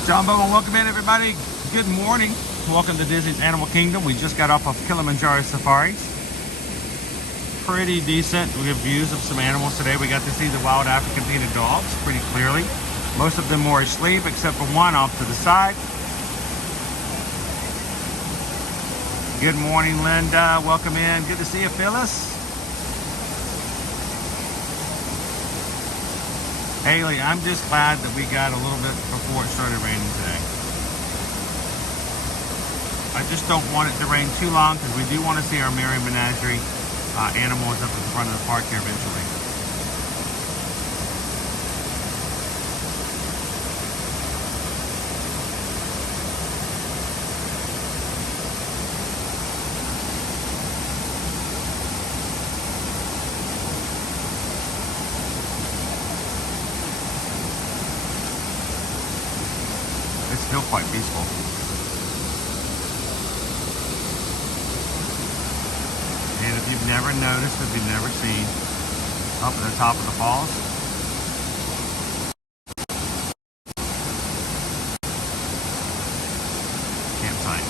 John Bogle, welcome in everybody. Good morning. Welcome to Disney's Animal Kingdom. We just got off of Kilimanjaro Safaris. Pretty decent. We have views of some animals today. We got to see the wild African painted dogs pretty clearly. Most of them were asleep except for one off to the side. Good morning, Linda. Welcome in. Good to see you, Phyllis. Haley, I'm just glad that we got a little bit before it started raining today. I just don't want it to rain too long because we do want to see our Merry Menagerie animals up at the front of the park here eventually. It's still quite peaceful. And if you've never noticed, if you've never seen, up at the top of the falls, campsite.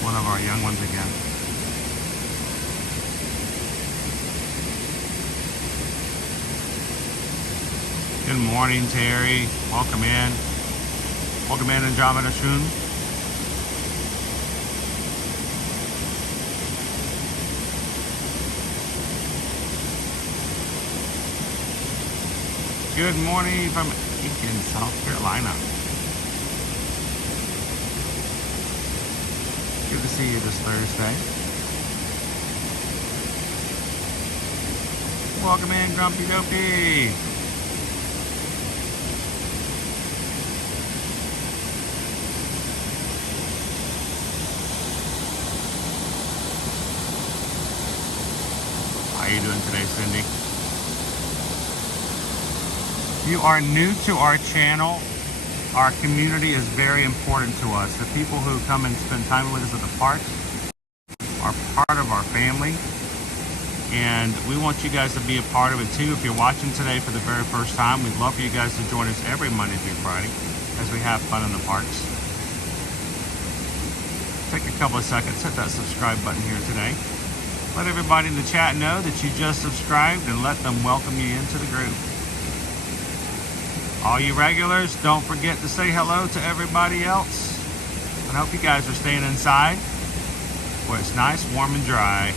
One of our young ones again. Good morning, Terry. Welcome in. Welcome in, Andromeda Shun. Good morning from Aiken, South Carolina. Good to see you this Thursday. Welcome in, Grumpy Dopey. How are you doing today, Cindy? If you are new to our channel, our community is very important to us. The people who come and spend time with us at the parks are part of our family, and we want you guys to be a part of it too. If you're watching today for the very first time, we'd love for you guys to join us every Monday through Friday as we have fun in the parks. Take a couple of seconds, hit that subscribe button here today. Let everybody in the chat know that you just subscribed and let them welcome you into the group. All you regulars, don't forget to say hello to everybody else. And I hope you guys are staying inside where it's nice, warm, and dry.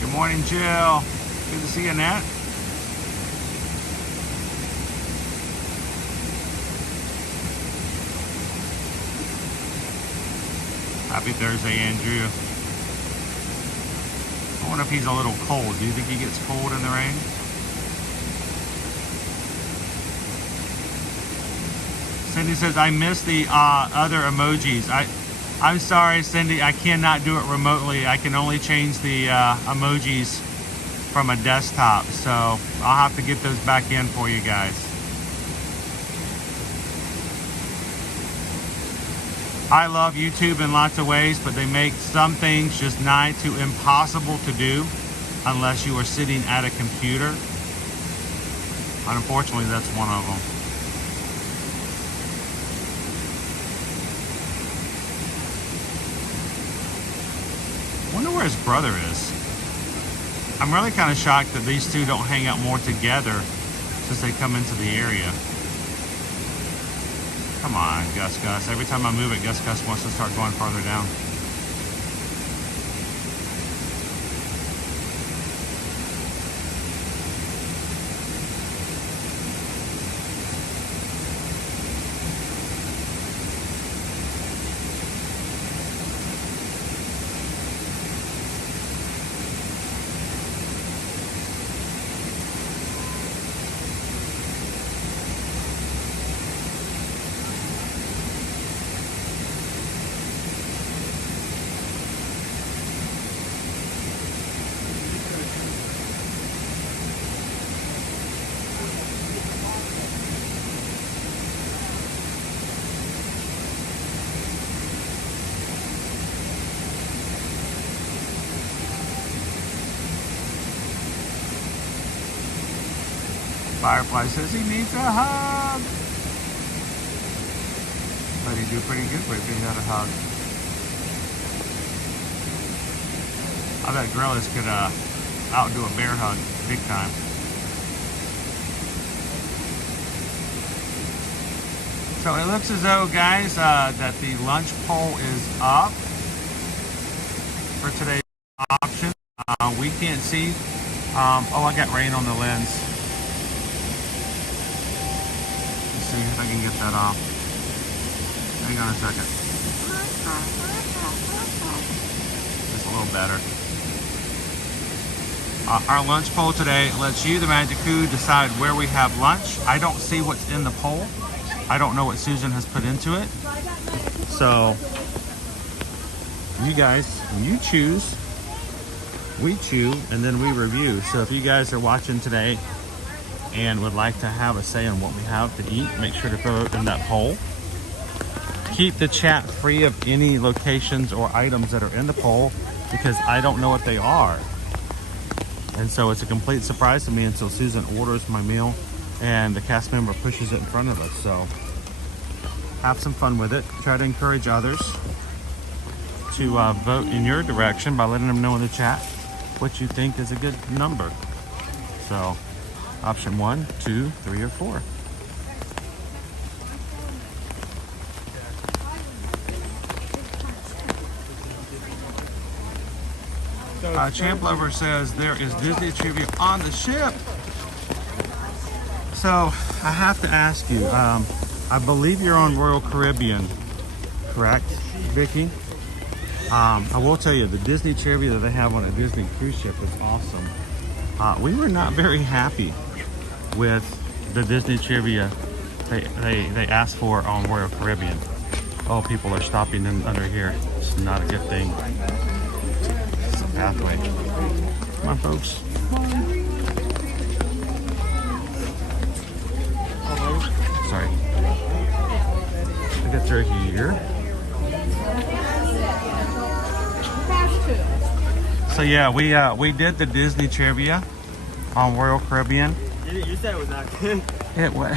Good morning, Jill. Good to see you, Nat. Happy Thursday, Andrew. I wonder if he's a little cold. Do you think he gets cold in the rain? Cindy says, I miss the other emojis. I'm sorry, Cindy, I cannot do it remotely. I can only change the emojis from a desktop. So I'll have to get those back in for you guys. I love YouTube in lots of ways, but they make some things just nigh to impossible to do unless you are sitting at a computer. And unfortunately, that's one of them. I wonder where his brother is. I'm really kind of shocked that these two don't hang out more together since they come into the area. Come on, Gus Gus. Every time I move it, Gus Gus wants to start going farther down. Firefly says he needs a hug. But he'd do pretty good if he had a hug. I bet gorillas could outdo a bear hug big time. So it looks as though, guys, that the lunch poll is up for today's option. We can't see. Oh, I got rain on the lens. See if I can get that off. Hang on a second. Just a little better. Our lunch poll today lets you, the Magic Crew, decide where we have lunch. I don't see what's in the poll. I don't know what Susan has put into it. So, you guys, you choose, we chew, and then we review. So if you guys are watching today and would like to have a say on what we have to eat, make sure to vote in that poll. Keep the chat free of any locations or items that are in the poll because I don't know what they are. And so it's a complete surprise to me until Susan orders my meal and the cast member pushes it in front of us. So have some fun with it. Try to encourage others to vote in your direction by letting them know in the chat what you think is a good number. So option 1, 2, 3, or 4. Champ Lover says there is Disney trivia on the ship. So I have to ask you, I believe you're on Royal Caribbean, correct, Vicky? I will tell you, the Disney trivia that they have on a Disney cruise ship is awesome. We were not very happy with the Disney trivia they asked for on Royal Caribbean. Oh, people are stopping in under here. It's not a good thing. It's a pathway. Come on, folks. Sorry. I got turkey here. So yeah, we did the Disney trivia on Royal Caribbean. You said it was not good. It was.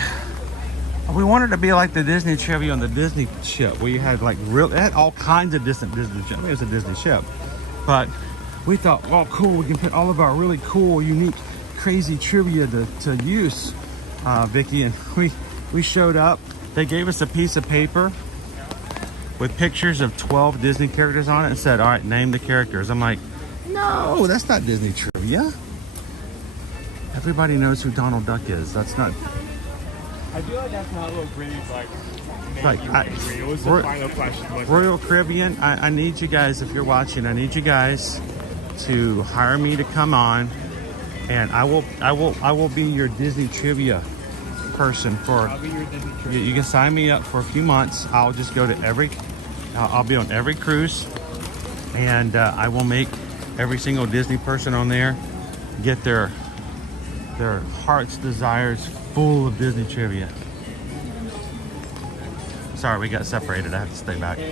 We wanted to be like the Disney trivia on the Disney ship, where you had like it had all kinds of different Disney ships. I mean, it was a Disney ship, but we thought, well, cool, we can put all of our really cool, unique, crazy trivia to use, Vicky, and we showed up. They gave us a piece of paper with pictures of 12 Disney characters on it and said, all right, name the characters. I'm like, no, that's not Disney trivia. Everybody knows who Donald Duck is. That's not. I feel like that's not what really it was the final question. Royal Caribbean, I need you guys, if you're watching, I need you guys to hire me to come on, and I will be your Disney trivia person for. I'll be your Disney trivia. You can sign me up for a few months. I'll just go to I'll be on every cruise, and I will make every single Disney person on there get their heart's desires full of Disney trivia. Sorry, we got separated. I have to stay back. So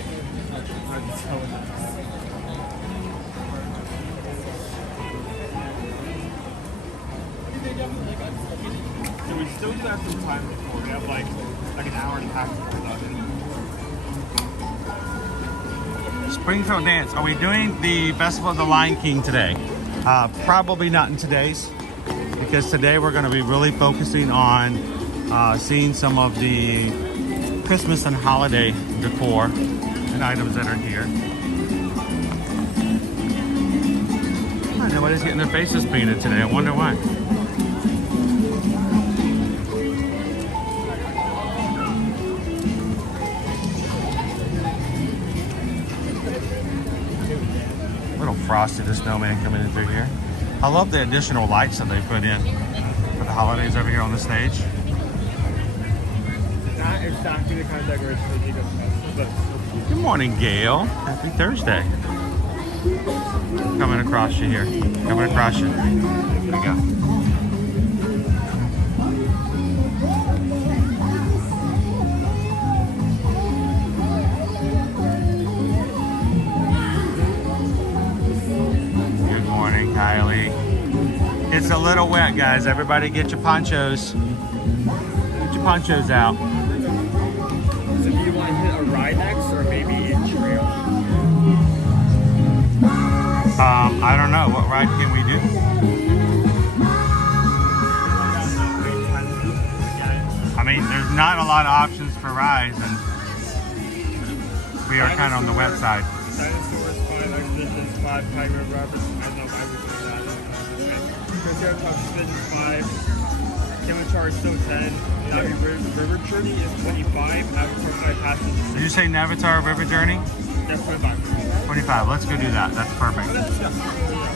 we still do have some time before. We have like an hour and a half before that. Springfield Dance. Are we doing the Festival of the Lion King today? Probably not in today's, because today we're going to be really focusing on seeing some of the Christmas and holiday decor and items that are here. Nobody's getting their faces painted today. I wonder why. Little Frosty the Snowman coming in through here. I love the additional lights that they put in for the holidays over here on the stage. Not exactly the kind of decoration that you got. Good morning, Gail. Happy Thursday. Coming across you here. Coming across you. There you go. Good morning, Kylie. It's a little wet, guys. Everybody get your ponchos. Get your ponchos out. So do you want to hit a ride next or maybe a trail? I don't know. What ride can we do? I mean, there's not a lot of options for rides, and we are kind of on the wet side. Dinosaurs, 5 Expeditions, 5 Tiger Roberts. I don't know why we're doing that. Triceratops Expeditions 5. Kilimanjaro is still 10. Navi River Journey is 25. Avatar 5 Passengers. Did you say Navatar River Journey? That's 25. 25. Let's go do that. That's perfect.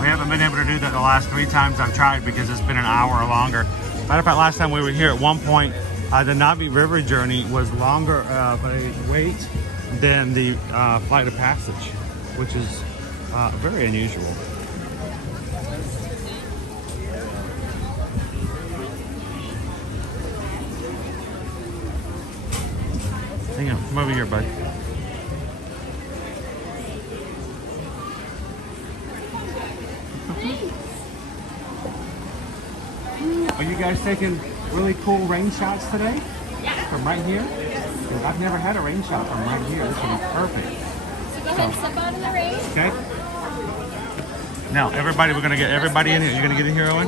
We haven't been able to do that the last 3 times I've tried because it's been an hour or longer. Matter of fact, last time we were here at one point, the Navi River Journey was longer of a wait than the Flight of Passage, which is very unusual. Hang on, come over here, bud. Are you guys taking really cool rain shots today? Yeah. From right here? Yes. I've never had a rain shot from right here. This would be perfect. So go ahead and step out in the rain. Okay. Now, everybody, we're going to get everybody in here. You're going to get in here, Owen?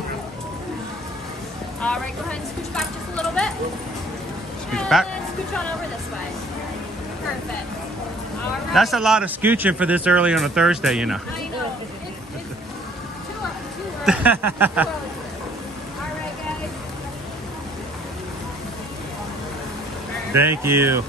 All right, go ahead and scooch back just a little bit. Scooch back. And scooch on over this way. Perfect. All right. That's a lot of scooching for this early on a Thursday, you know. I know. It's too early. All right, guys. Thank you.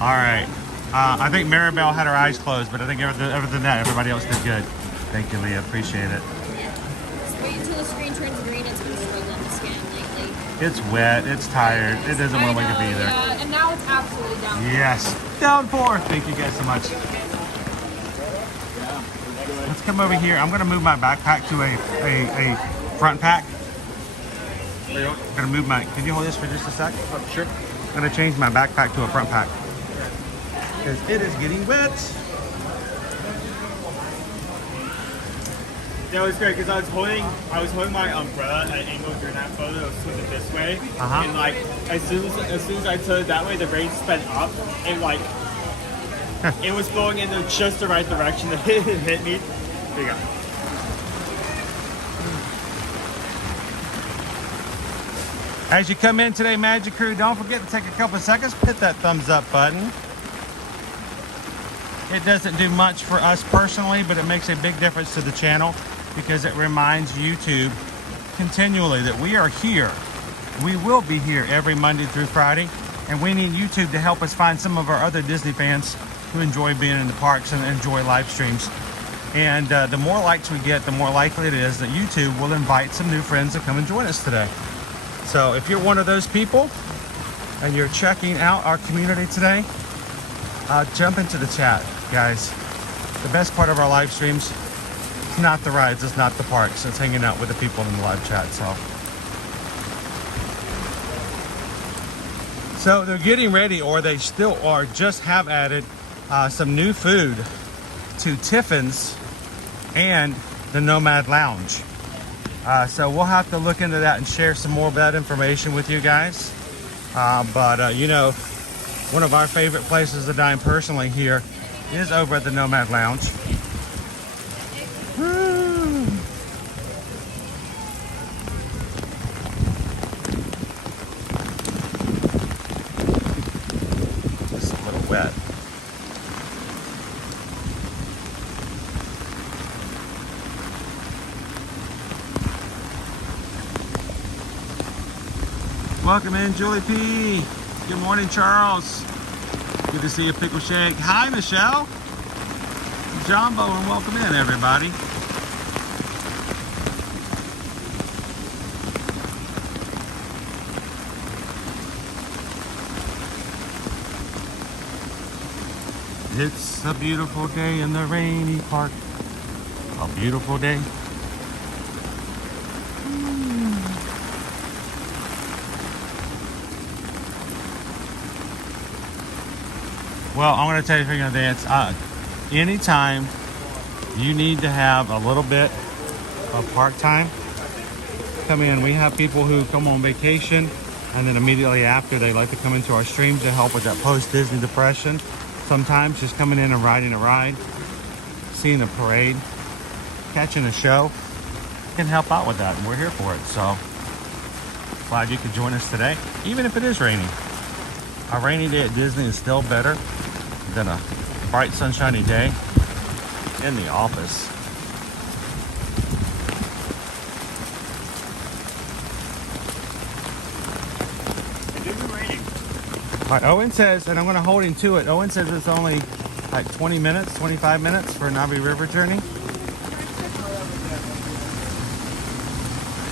All right. I think Maribel had her eyes closed, but I think other than that, everybody else did good. Thank you, Leah. Appreciate it. Just wait until the screen turns green. It's been struggling to scan lately. It's wet. It's tired. It doesn't want to wake up either. Yeah, and now it's absolutely down. Yes. Downpour. Thank you guys so much. Let's come over here. I'm going to move my backpack to a front pack. I'm going to move my... Can you hold this for just a sec? Oh, sure. I'm going to change my backpack to a front pack, because it is getting wet. Yeah, it was great because I was holding my umbrella at an angle during that photo. It was flipping this way, and like as soon as I turned it that way, the rain sped up, and like it was going in just the right direction to hit me. There you go. As you come in today, Magic Crew, don't forget to take a couple of seconds, hit that thumbs up button. It doesn't do much for us personally, but it makes a big difference to the channel because it reminds YouTube continually that we are here. We will be here every Monday through Friday, and we need YouTube to help us find some of our other Disney fans who enjoy being in the parks and enjoy live streams. And the more likes we get, the more likely it is that YouTube will invite some new friends to come and join us today. So if you're one of those people and you're checking out our community today, jump into the chat, guys. The best part of our live streams is not the rides, it's not the parks, it's hanging out with the people in the live chat. So they're getting ready, or they still are, just have added some new food to Tiffin's and the Nomad Lounge. So we'll have to look into that and share some more of that information with you guys. But you know, one of our favorite places to dine personally here is over at the Nomad Lounge. Woo. It's a little wet. Welcome in, Julie P. Good morning, Charles. Good to see you, Pickle Shake. Hi, Michelle. Jumbo, and welcome in, everybody. It's a beautiful day in the rainy park. A beautiful day. Well, I'm going to tell you if you're going to dance. Anytime you need to have a little bit of park time, come in. We have people who come on vacation and then immediately after they like to come into our streams to help with that post-Disney depression. Sometimes just coming in and riding a ride, seeing a parade, catching a show can help out with that, and we're here for it. So glad you could join us today, even if it is raining. A rainy day at Disney is still better than a bright sunshiny day in the office. It is raining. All right, Owen says, and I'm going to hold him to it. Owen says it's only like 20 minutes, 25 minutes for a Navi River journey.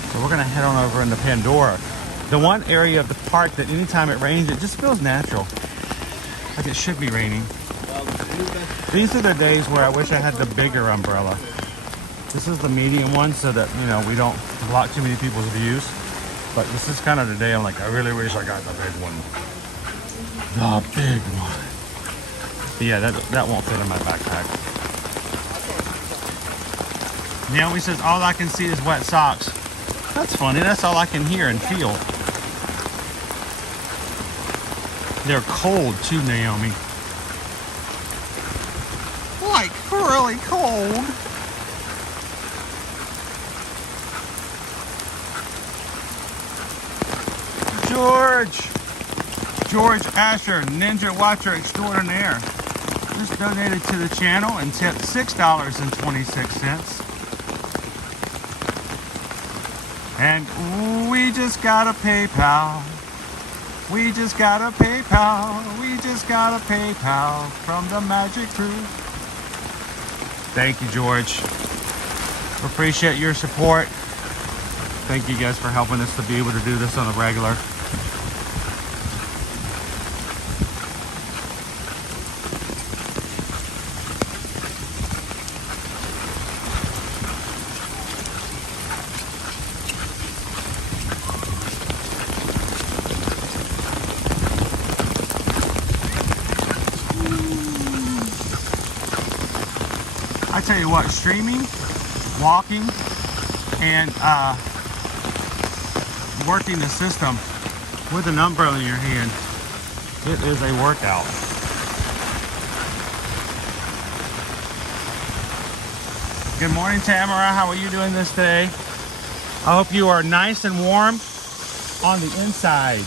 So we're going to head on over into Pandora. The one area of the park that anytime it rains, it just feels natural. Like it should be raining. These are the days where I wish I had the bigger umbrella. This is the medium one so that, you know, we don't block too many people's views. But this is kind of the day I'm like, I really wish I got the big one. The big one. But yeah, that won't fit in my backpack. Naomi says, all I can see is wet socks. That's funny. That's all I can hear and feel. They're cold too, Naomi. Like really cold. George Asher, Ninja Watcher Extraordinaire, just donated to the channel and tipped $6.26. And we just got a PayPal. We just got a PayPal. We just got a PayPal from the Magic Crew. Thank you, George. We appreciate your support. Thank you guys for helping us to be able to do this on a regular. I tell you what, streaming, walking, and working the system with an umbrella in your hand, it is a workout. Good morning, Tamara. How are you doing this day? I hope you are nice and warm on the inside.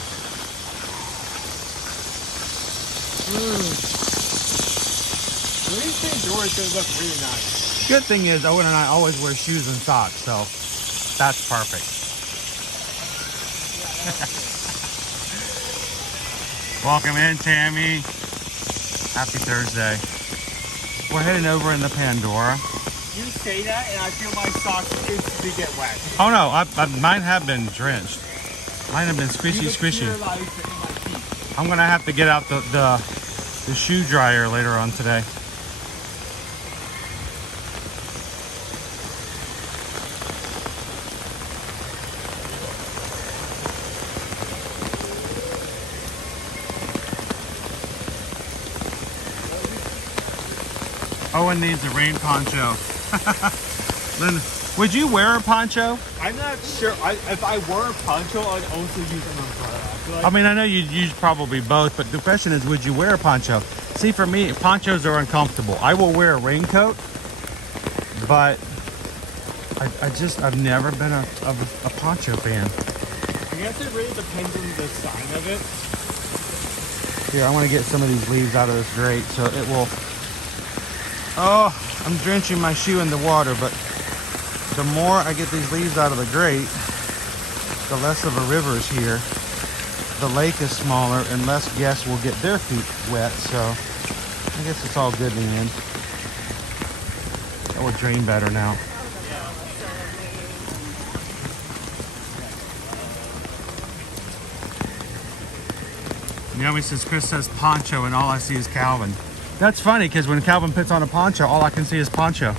These Pandora's gonna look really nice. Good thing is, Owen and I always wear shoes and socks, so that's perfect. Welcome in, Tammy. Happy Thursday. We're heading over in the Pandora. You say that, and I feel my socks instantly get wet. Oh no, mine have been drenched. Mine have been squishy. I'm gonna have to get out the shoe dryer later on today. Owen needs a rain poncho. Lynn, would you wear a poncho? I'm not sure. If I wore a poncho, I'd also use an umbrella. I mean, I know you'd use probably both, but the question is, would you wear a poncho? See, for me, ponchos are uncomfortable. I will wear a raincoat, but I've never been a poncho fan. I guess it really depends on the design of it. Here, I want to get some of these leaves out of this grate so it will... Oh, I'm drenching my shoe in the water, but the more I get these leaves out of the grate, the less of a river is here. The lake is smaller and less guests will get their feet wet, so I guess it's all good in the end. That will drain better now. Yummy says Chris says poncho and all I see is Calvin. That's funny because when Calvin puts on a poncho, all I can see is poncho.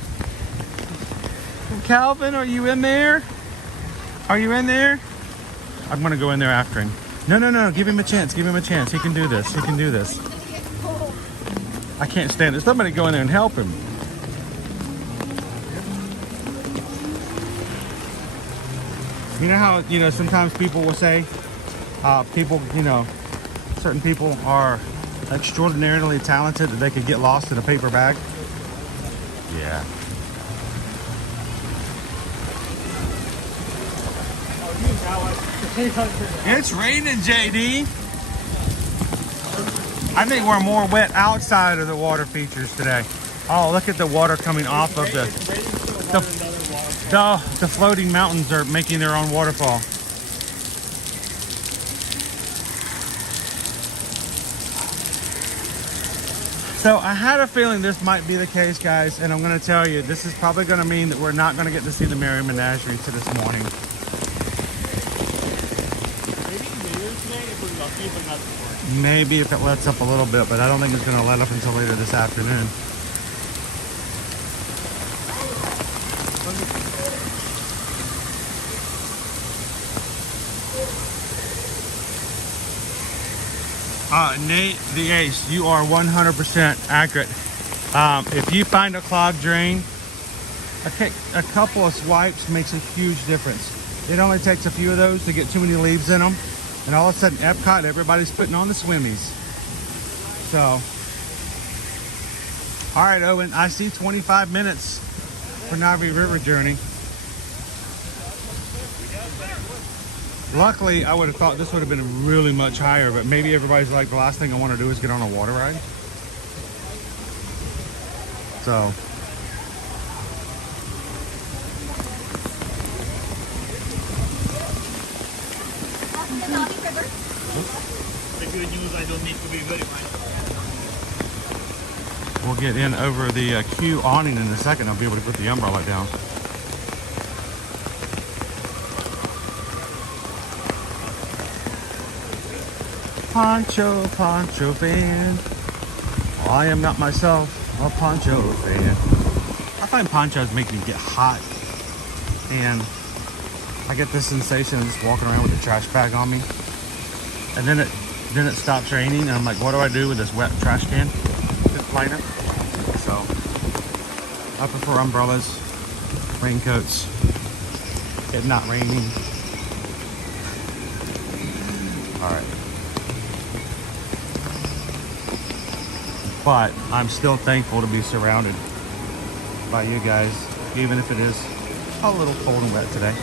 Calvin, are you in there? Are you in there? I'm gonna go in there after him. No, give him a chance, give him a chance. He can do this, he can do this. I can't stand it. Somebody go in there and help him. You know how, sometimes people will say, certain people are extraordinarily talented that they could get lost in a paper bag? Yeah. It's raining, JD. I think we're more wet outside of the water features today. Oh, look at the water coming off of the floating mountains are making their own waterfall. So I had a feeling this might be the case, guys, and I'm going to tell you, this is probably going to mean that we're not going to get to see the Merry Menagerie to this morning. Maybe if it lets up a little bit, but I don't think it's going to let up until later this afternoon. Nate the Ace, you are 100% accurate. If you find a clogged drain, a couple of swipes makes a huge difference. It only takes a few of those to get too many leaves in them, and all of a sudden Epcot, everybody's putting on the swimmies. So, all right, Owen, I see 25 minutes for Navi River journey. Luckily, I would have thought this would have been really much higher, but maybe everybody's like, the last thing I want to do is get on a water ride. So. The good news, I don't need to be very mindful. We'll get in over the queue awning in a second. I'll be able to put the umbrella down. Poncho fan. Well, I am not myself a poncho fan. I find ponchos make me get hot, and I get this sensation of just walking around with a trash bag on me, and then it stops raining, and I'm like, what do I do with this wet trash can? Just plain it. So I prefer umbrellas, raincoats, it not raining. All right. But I'm still thankful to be surrounded by you guys, even if it is a little cold and wet today.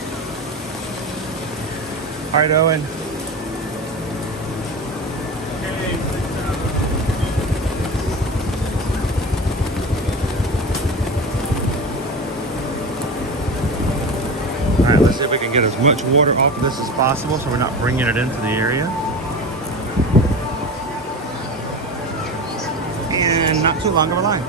All right, Owen. All right, let's see if we can get as much water off of this as possible so we're not bringing it into the area. And not too long of a line.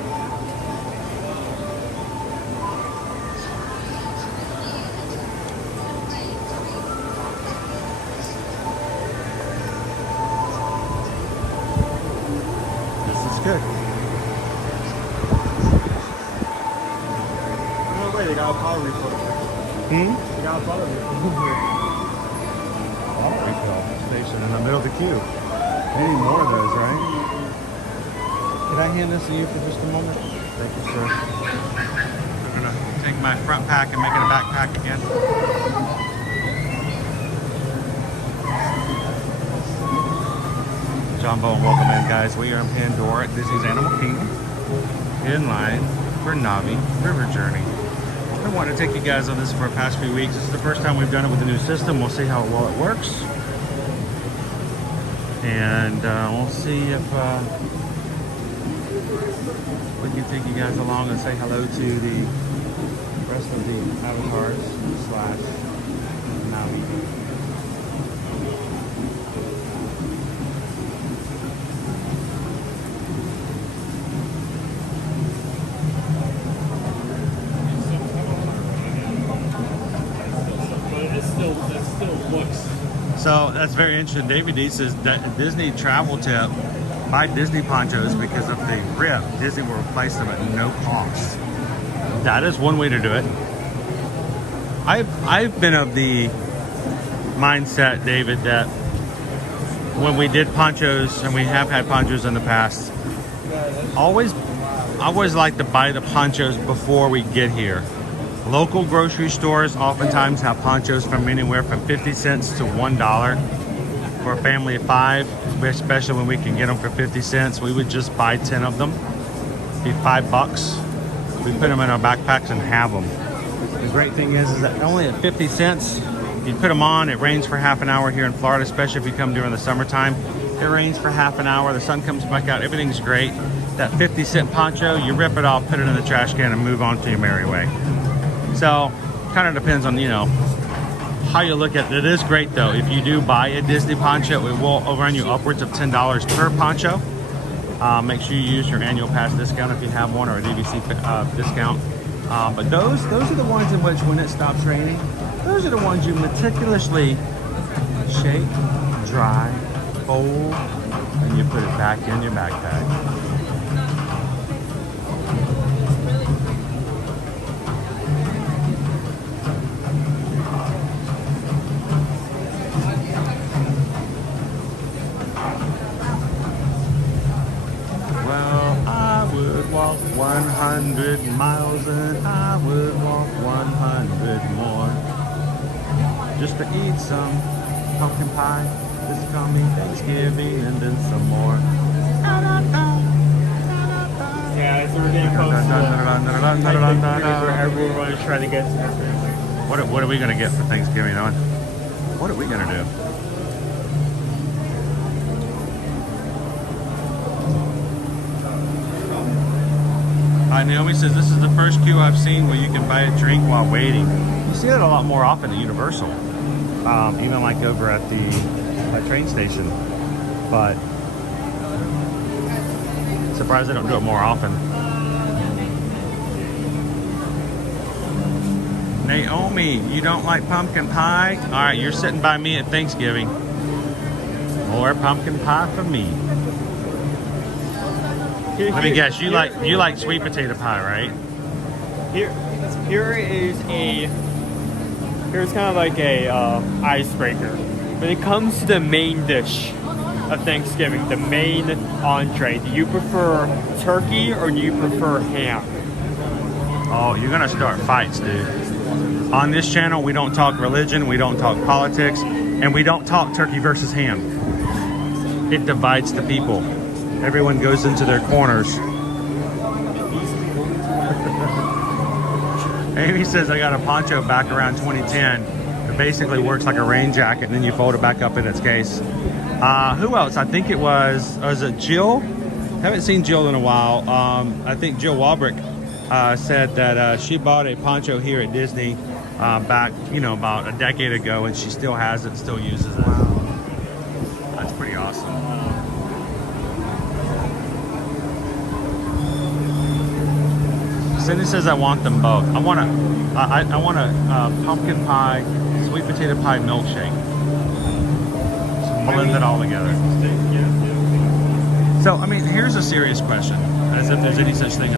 This is good. No way, they got a power refill. They got a power refill here. Power refill station in the middle of the queue. We need more of those, right? Can I hand this to you for just a moment? Thank you, sir. I'm gonna take my front pack and make it a backpack again. Jumbo and welcome in, guys. We are in Pandora at Disney's Animal Kingdom in line for Navi River Journey. I want to take you guys on this for the past few weeks. This is the first time we've done it with the new system. We'll see how well it works. And we'll see if we can take you guys along and say hello to the rest of the avatars slash Navi. So that's very interesting. David D says that Disney travel tip, buy Disney ponchos because if they rip, Disney will replace them at no cost. That is one way to do it. I've been of the mindset, David, that when we did ponchos, and we have had ponchos in the past, I always like to buy the ponchos before we get here. Local grocery stores oftentimes have ponchos from anywhere from 50 cents to $1 for a family of 5, especially when we can get them for 50 cents. We would just buy 10 of them, be $5. We put them in our backpacks and have them. The great thing is that only at 50 cents, you put them on, it rains for half an hour here in Florida, especially if you come during the summertime. It rains for half an hour, the sun comes back out, everything's great. That 50-cent poncho, you rip it off, put it in the trash can, and move on to your merry way. So, kind of depends on, you know, how you look at it. It is great, though. If you do buy a Disney poncho, it will run you upwards of $10 per poncho. Make sure you use your annual pass discount if you have one, or a DVC discount. But those are the ones in which, when it stops raining, those are the ones you meticulously shake, dry, fold, and you put it back in your backpack. Walk 100 miles and I would walk 100 more just to eat some pumpkin pie this coming Thanksgiving and then some more. Yeah, it's really close to where everyone is trying to get to their family. What are we gonna get for Thanksgiving, Owen? What are we gonna do? Naomi says this is the first queue I've seen where you can buy a drink while waiting. You see that a lot more often at Universal, even like over at the train station. But surprised they don't do it more often. Naomi, you don't like pumpkin pie? All right, you're sitting by me at Thanksgiving. More pumpkin pie for me. Let me guess, you like sweet potato pie, right? Here's kind of like a icebreaker. When it comes to the main dish of Thanksgiving, the main entree, do you prefer turkey or do you prefer ham? Oh, you're gonna start fights, dude. On this channel, we don't talk religion, we don't talk politics, and we don't talk turkey versus ham. It divides the people. Everyone goes into their corners. Amy says I got a poncho back around 2010. It basically works like a rain jacket, and then you fold it back up in its case. Who else? I think it was it Jill? Haven't seen Jill in a while. I think Jill Walbrick said that she bought a poncho here at Disney back, about a decade ago, and she still has it, still uses it. That's pretty awesome. Cindy says I want them both. I want a pumpkin pie, sweet potato pie milkshake. Just blend it all together. So, I mean, here's a serious question, as if there's any such thing.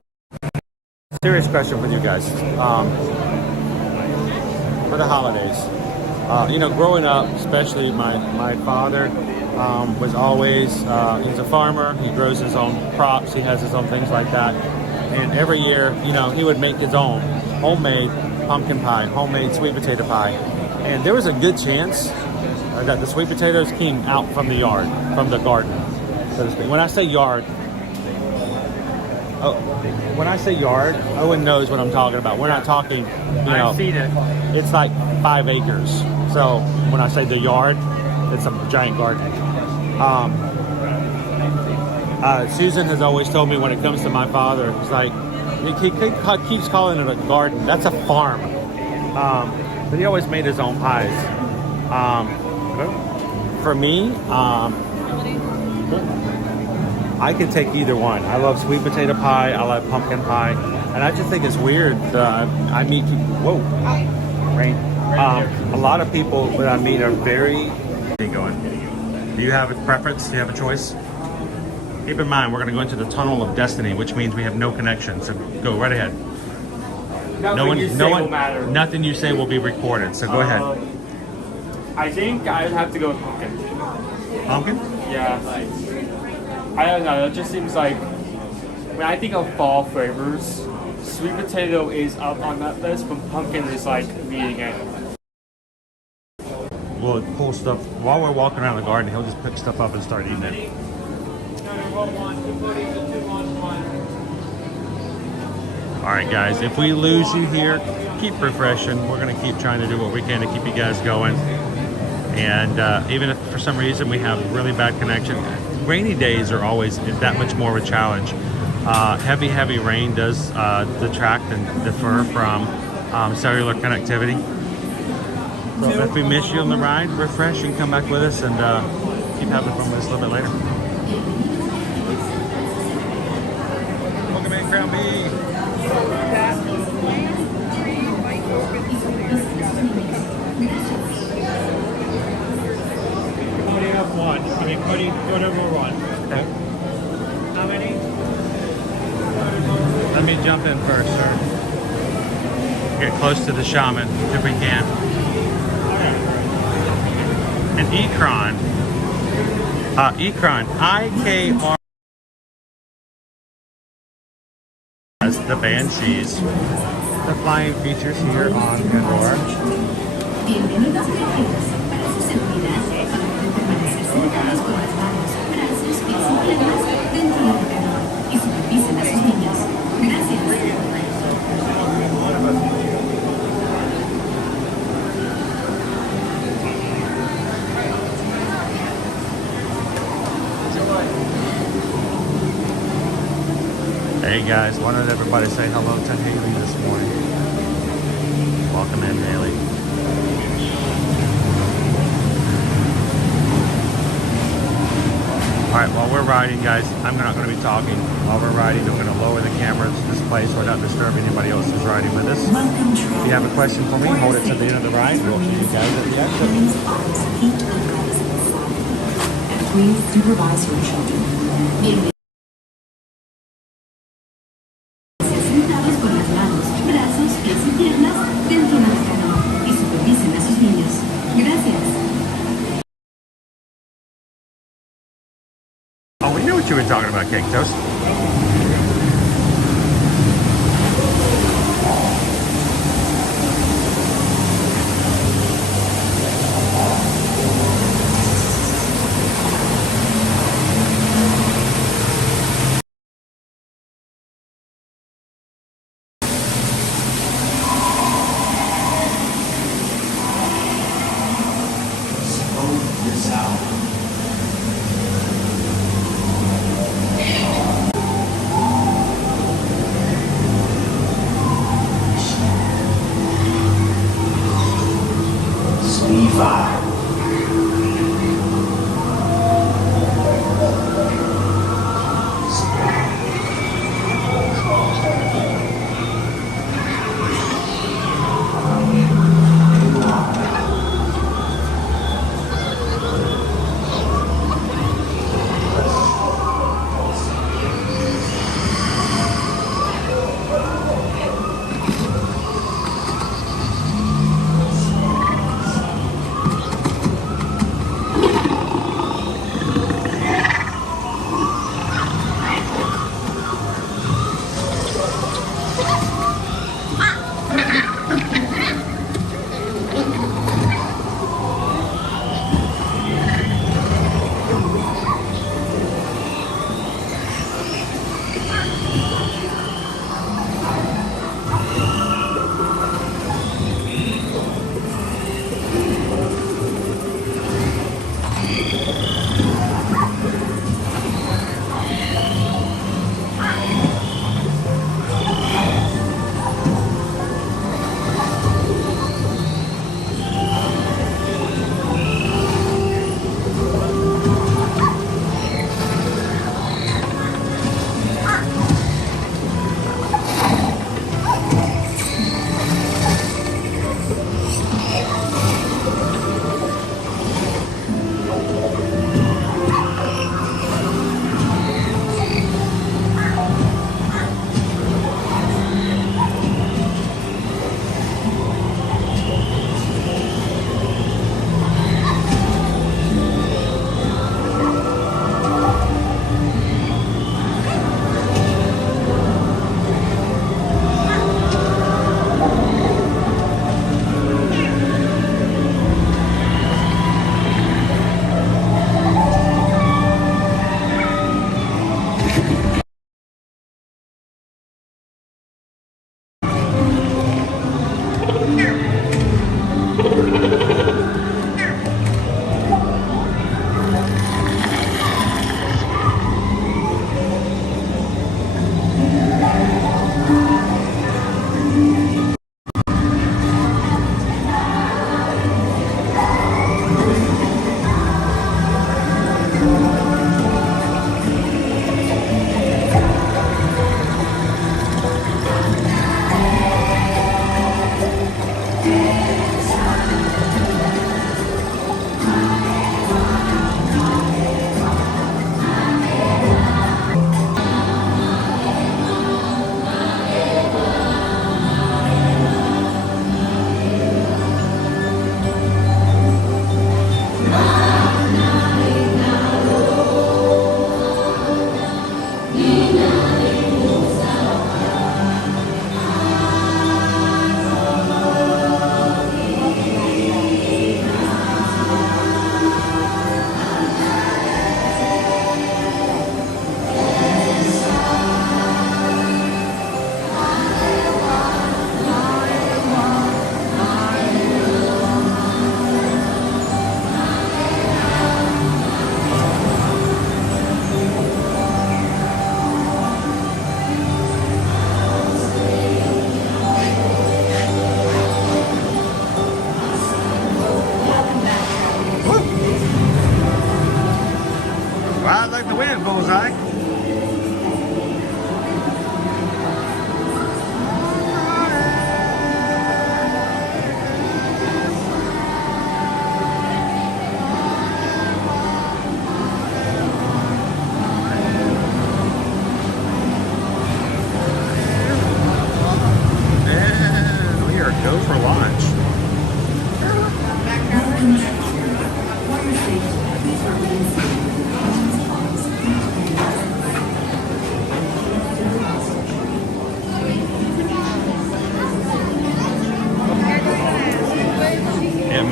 Serious question for you guys. For the holidays, growing up, especially my father was always, he's a farmer. He grows his own crops. He has his own things like that. And every year, he would make his own homemade pumpkin pie, homemade sweet potato pie. And there was a good chance that the sweet potatoes came out from the yard, from the garden. so to speak. When I say yard, Owen knows what I'm talking about. We're not talking, I've seen it. It's like 5 acres. So when I say the yard, it's a giant garden. Susan has always told me when it comes to my father, it's like, he keeps calling it a garden. That's a farm. But he always made his own pies. For me, I could take either one. I love sweet potato pie. I love pumpkin pie. And I just think it's weird. I meet people. Whoa, rain. A lot of people that I meet are very. Going. Do you have a preference? Do you have a choice? Keep in mind, we're going to go into the tunnel of destiny, which means we have no connection. So go right ahead. Nothing will matter. Nothing you say will be recorded. So go ahead. I think I would have to go with pumpkin. Pumpkin? Yeah. I don't know. It just seems like when I think of fall flavors, sweet potato is up on that list, but pumpkin is like meeting it. We'll pull stuff while we're walking around the garden. He'll just pick stuff up and start eating it. All right, guys. If we lose you here, keep refreshing. We're going to keep trying to do what we can to keep you guys going. And even if for some reason we have really bad connection, rainy days are always that much more of a challenge. Heavy rain does detract and defer from cellular connectivity. So if we miss you on the ride, refresh and come back with us and keep having fun with us a little bit later. Welcome in, Crown B. One. I mean, whatever one. Okay. How many? Let me jump in first, sir. Get close to the shaman if we can. And Ekron, I-K-R, the Banshees, the flying features here on Pandora. Hey guys, wanted everybody to say hello to Haley this morning. Welcome in, Haley. Alright, while we're riding, guys, I'm not going to be talking. While we're riding, I'm going to lower the camera to this place without disturbing anybody else who's riding with us. If you have a question for me, hold it to the end of the ride. We'll see you guys at the exit. Please supervise your children. Oh, we knew what you were talking about, Cake Toast.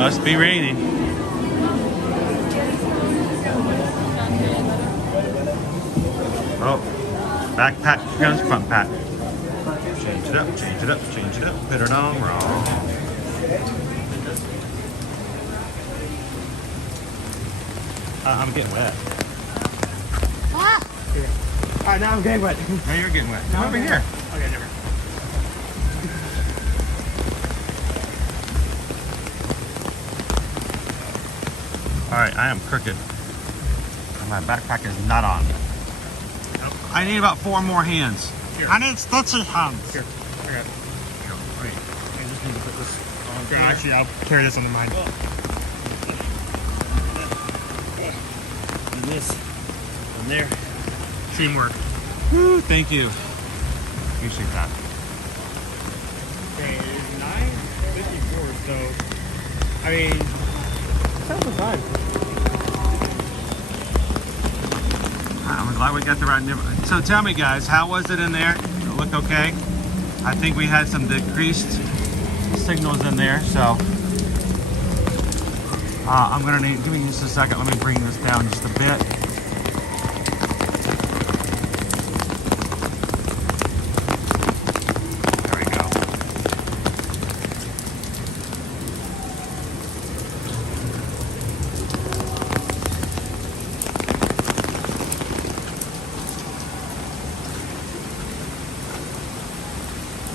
Must be raining. Oh, backpack, here comes front pack. Change it up, change it up, change it up. Put it on wrong. I'm getting wet. Ah! Here. All right, now I'm getting wet. Now you're getting wet. Come over here. Okay, never. All right, I am crooked. And my backpack is not on. I need about 4 more hands. Here. I need stitchy hands. Here, I got it. Wait, I just need to put this on. Okay, actually, I'll carry this on the mine. And this on there. Teamwork. Woo, thank you. Appreciate that. Okay, it's 9:54, so I mean, sounds fine. I'm glad we got the right number. So tell me, guys, how was it in there? Did it look okay? I think we had some decreased signals in there, so I'm gonna need. Give me just a second. Let me bring this down just a bit. There we go.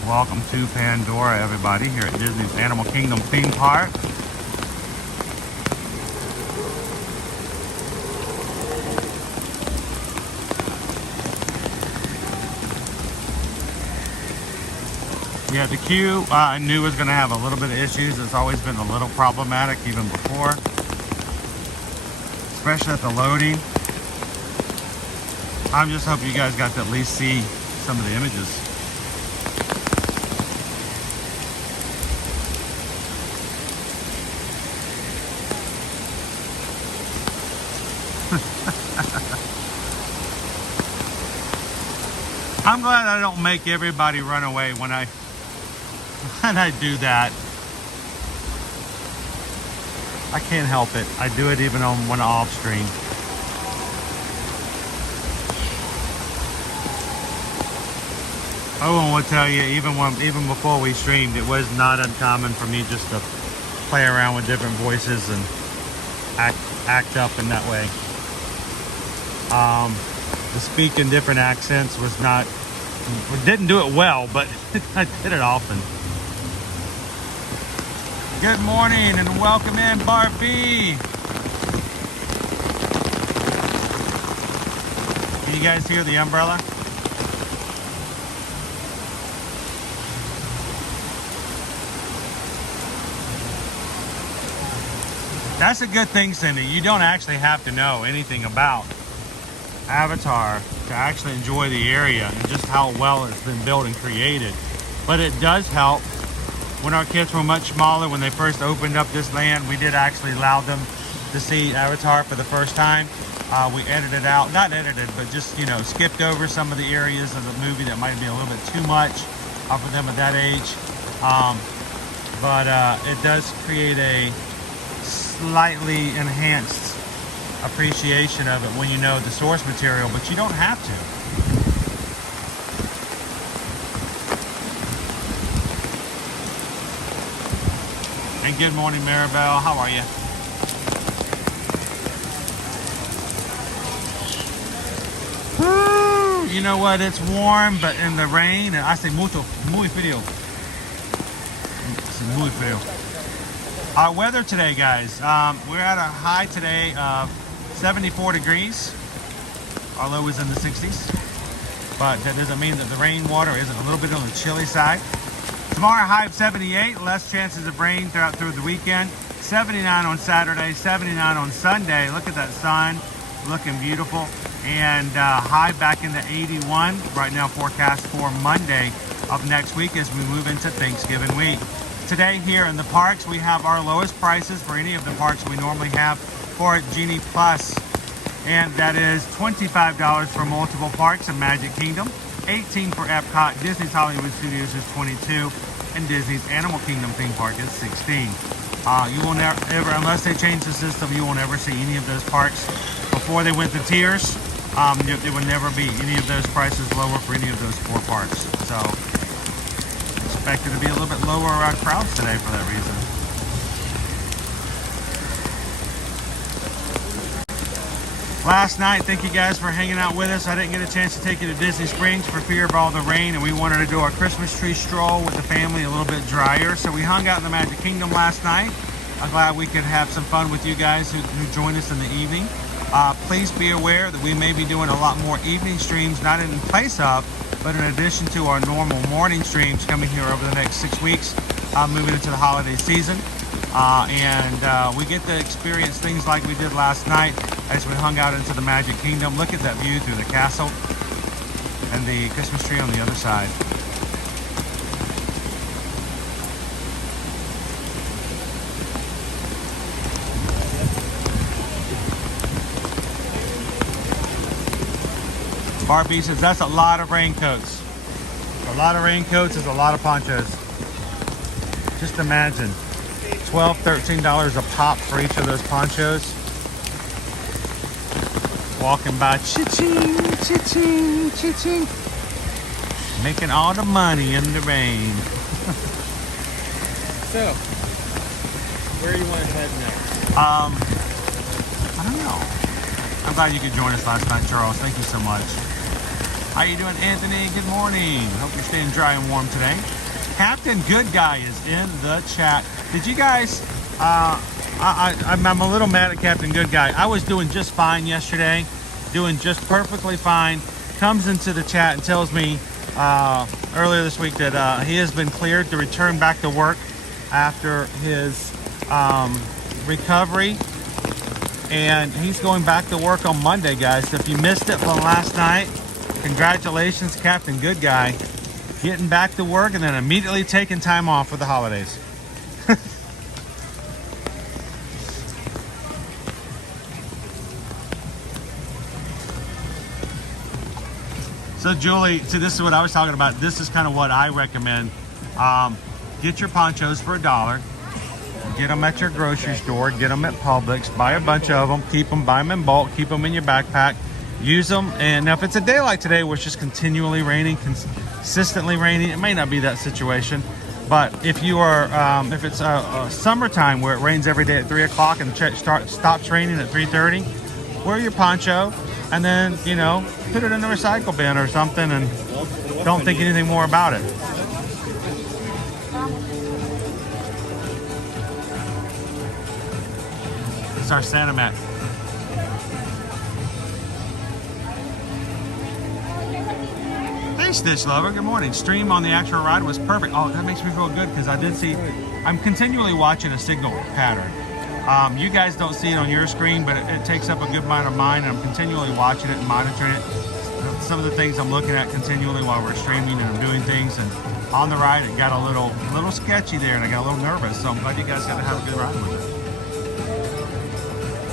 Welcome to Pandora, everybody, here at Disney's Animal Kingdom theme park. Yeah, the queue I knew was going to have a little bit of issues. It's always been a little problematic even before, especially at the loading. I'm just hoping you guys got to at least see some of the images. I'm glad I don't make everybody run away when I do that. I can't help it. I do it even on when off stream. Owen will tell you, even before we streamed, it was not uncommon for me just to play around with different voices and act up in that way. To speak in different accents was not, didn't do it well, but I did it often. Good morning and welcome in, Barbie. Can you guys hear the umbrella? That's a good thing, Cindy. You don't actually have to know anything about Avatar to actually enjoy the area and just how well it's been built and created. But it does help. When our kids were much smaller, when they first opened up this land, we did actually allow them to see Avatar for the first time. We edited out, not edited, but just, you know, skipped over some of the areas of the movie that might be a little bit too much for them at that age. But it does create a slightly enhanced appreciation of it when you know the source material, but you don't have to. And good morning, Maribel. How are you? Woo! You know what? It's warm, but in the rain, and I say mucho, muy frío. It's muy frío. Our weather today, guys, we're at a high today of 74 degrees. Our low is in the 60s, but that doesn't mean that the rainwater isn't a little bit on the chilly side. Tomorrow, high of 78, less chances of rain through the weekend. 79 on Saturday, 79 on Sunday. Look at that sun, looking beautiful. And high back in the 81. Right now, forecast for Monday of next week as we move into Thanksgiving week. Today here in the parks, we have our lowest prices for any of the parks we normally have for Genie Plus. And that is $25 for multiple parks in Magic Kingdom, 18 for Epcot. Disney's Hollywood Studios is 22, and Disney's Animal Kingdom theme park is 16. You will never, ever, unless they change the system, you will never see any of those parks. Before they went to tiers, there would never be any of those prices lower for any of those 4 parks. So, expected to be a little bit lower crowds today for that reason. Last night, thank you guys for hanging out with us. I didn't get a chance to take you to Disney Springs for fear of all the rain, and we wanted to do our Christmas tree stroll with the family a little bit drier. So we hung out in the Magic Kingdom last night. I'm glad we could have some fun with you guys who joined us in the evening. Please be aware that we may be doing a lot more evening streams, not in place of, but in addition to our normal morning streams coming here over the next 6 weeks, moving into the holiday season. We get to experience things like we did last night as we hung out into the Magic Kingdom. Look at that view through the castle and the Christmas tree on the other side. Barbie says that's a lot of raincoats. A lot of raincoats is a lot of ponchos. Just imagine. $12, $13 a pop for each of those ponchos. Walking by, cha-ching, cha-ching, cha-ching. Making all the money in the rain. So, where do you want to head next? I don't know. I'm glad you could join us last night, Charles. Thank you so much. How you doing, Anthony? Good morning. Hope you're staying dry and warm today. Captain Good Guy is in the chat. Did you guys, I'm a little mad at Captain Good Guy. I was doing just fine yesterday, doing just perfectly fine. Comes into the chat and tells me earlier this week that he has been cleared to return back to work after his recovery. And he's going back to work on Monday, guys. So if you missed it from last night, congratulations, Captain Good Guy. Getting back to work and then immediately taking time off for the holidays. So Julie, so this is what I was talking about. This is kind of what I recommend. Get your ponchos for $1. Get them at your grocery store. Get them at Publix. Buy a bunch of them. Keep them. Buy them in bulk. Keep them in your backpack. Use them. And now if it's a day like today where it's just continually raining, consistently raining, it may not be that situation. But if you are, if it's summertime where it rains every day at 3 o'clock and stops raining at 3:30, wear your poncho and then, you know, put it in the recycle bin or something and don't think anything more about it. It's our Santa Mat. Hey, Stitch Lover, good morning. Stream on the actual ride was perfect. Oh, that makes me feel good because I did see, I'm continually watching a signal pattern. You guys don't see it on your screen, but it takes up a good amount of mine, and I'm continually watching it and monitoring it. Some of the things I'm looking at continually while we're streaming and I'm doing things, and on the ride it got a little sketchy there, and I got a little nervous, so I'm glad you guys got to have a good ride with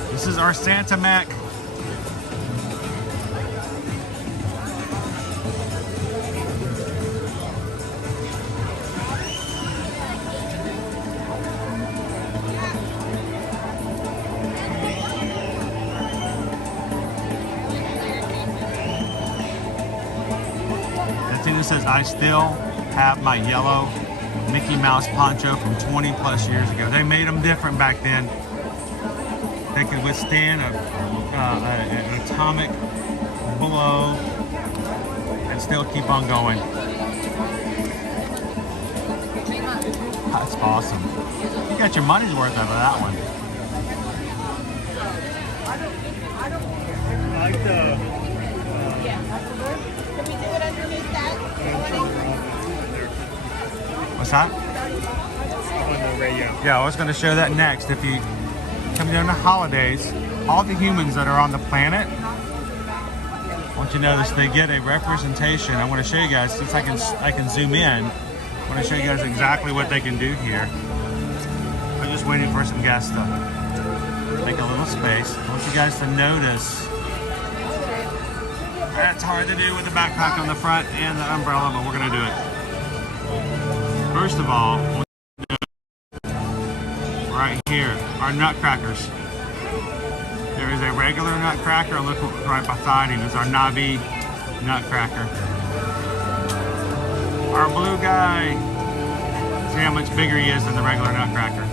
it. This is our Santa Mac. Says I still have my yellow Mickey Mouse poncho from 20 plus years ago. They made them different back then. They could withstand an atomic blow and still keep on going. That's awesome. You got your money's worth out of that one. I like the What's that? on the radio. Yeah, I was going to show that next. If you come during the holidays, all the humans that are on the planet, I want you to notice they get a representation. I want to show you guys, since I can zoom in, I want to show you guys exactly what they can do here. I'm just waiting for some guests to make a little space. I want you guys to notice That's hard to do with the backpack on the front and the umbrella, but we're gonna do it. First of all, right here are nutcrackers. There is a regular nutcracker. Look right beside him is our Navi nutcracker. Our blue guy. See how much bigger he is than the regular nutcracker.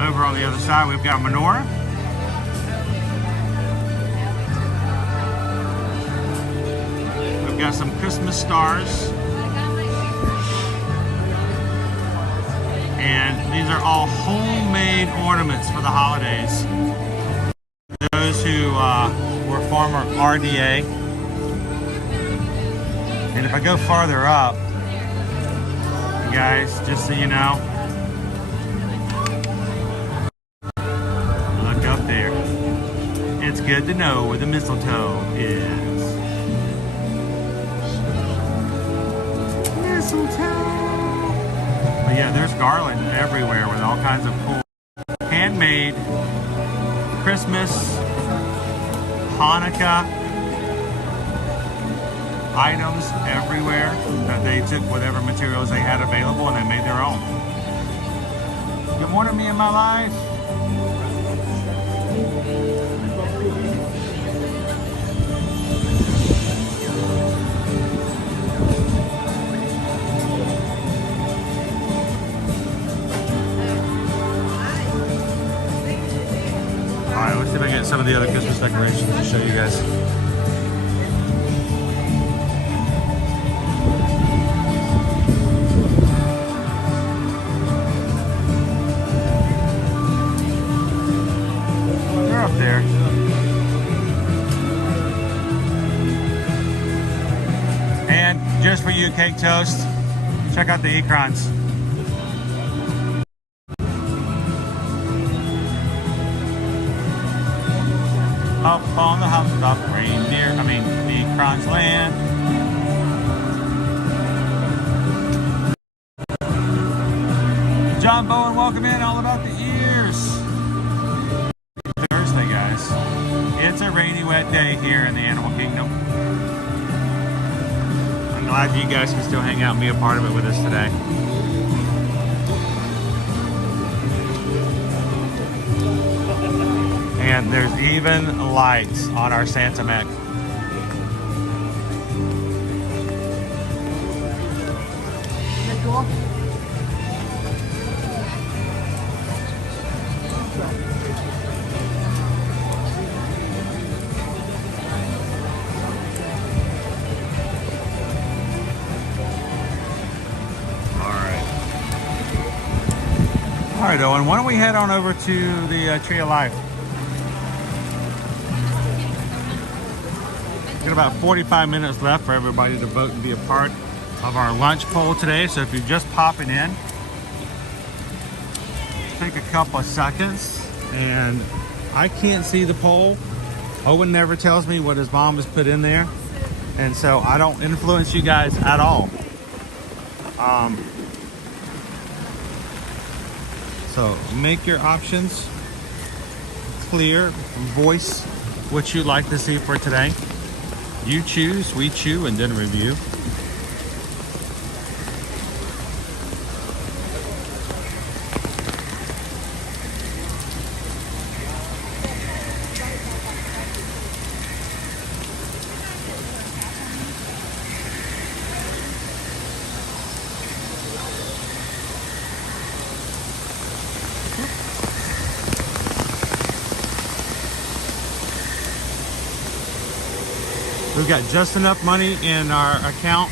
Over on the other side, we've got menorah. We've got some Christmas stars. And these are all homemade ornaments for the holidays. Those who were former RDA. And if I go farther up, you guys, just so you know, look up there. It's good to know where the mistletoe is. Mistletoe. But yeah, there's garland everywhere with all kinds of cool handmade Christmas, Hanukkah items everywhere that they took whatever materials they had available and they made their own. Good morning, me and my life. Alright, let's see if I can get some of the other Christmas decorations to show you guys. They're up there. And just for you, Cake Toast, check out the Ecrons. Up on the housetop, reindeer, the Ecrons land. John Bowen, welcome in, all about the ears. Thursday, guys. It's a rainy, wet day here in the Animal Kingdom. I'm glad you guys can still hang out and be a part of it with us today. And there's even lights on our Santa mech. All right, Owen, why don't we head on over to the Tree of Life? Got about 45 minutes left for everybody to vote and be a part of our lunch poll today. So if you're just popping in, take a couple of seconds. And I can't see the poll. Owen never tells me what his mom has put in there. And so I don't influence you guys at all. So make your options clear, voice what you'd like to see for today. You choose, we chew, and then review. We've got just enough money in our account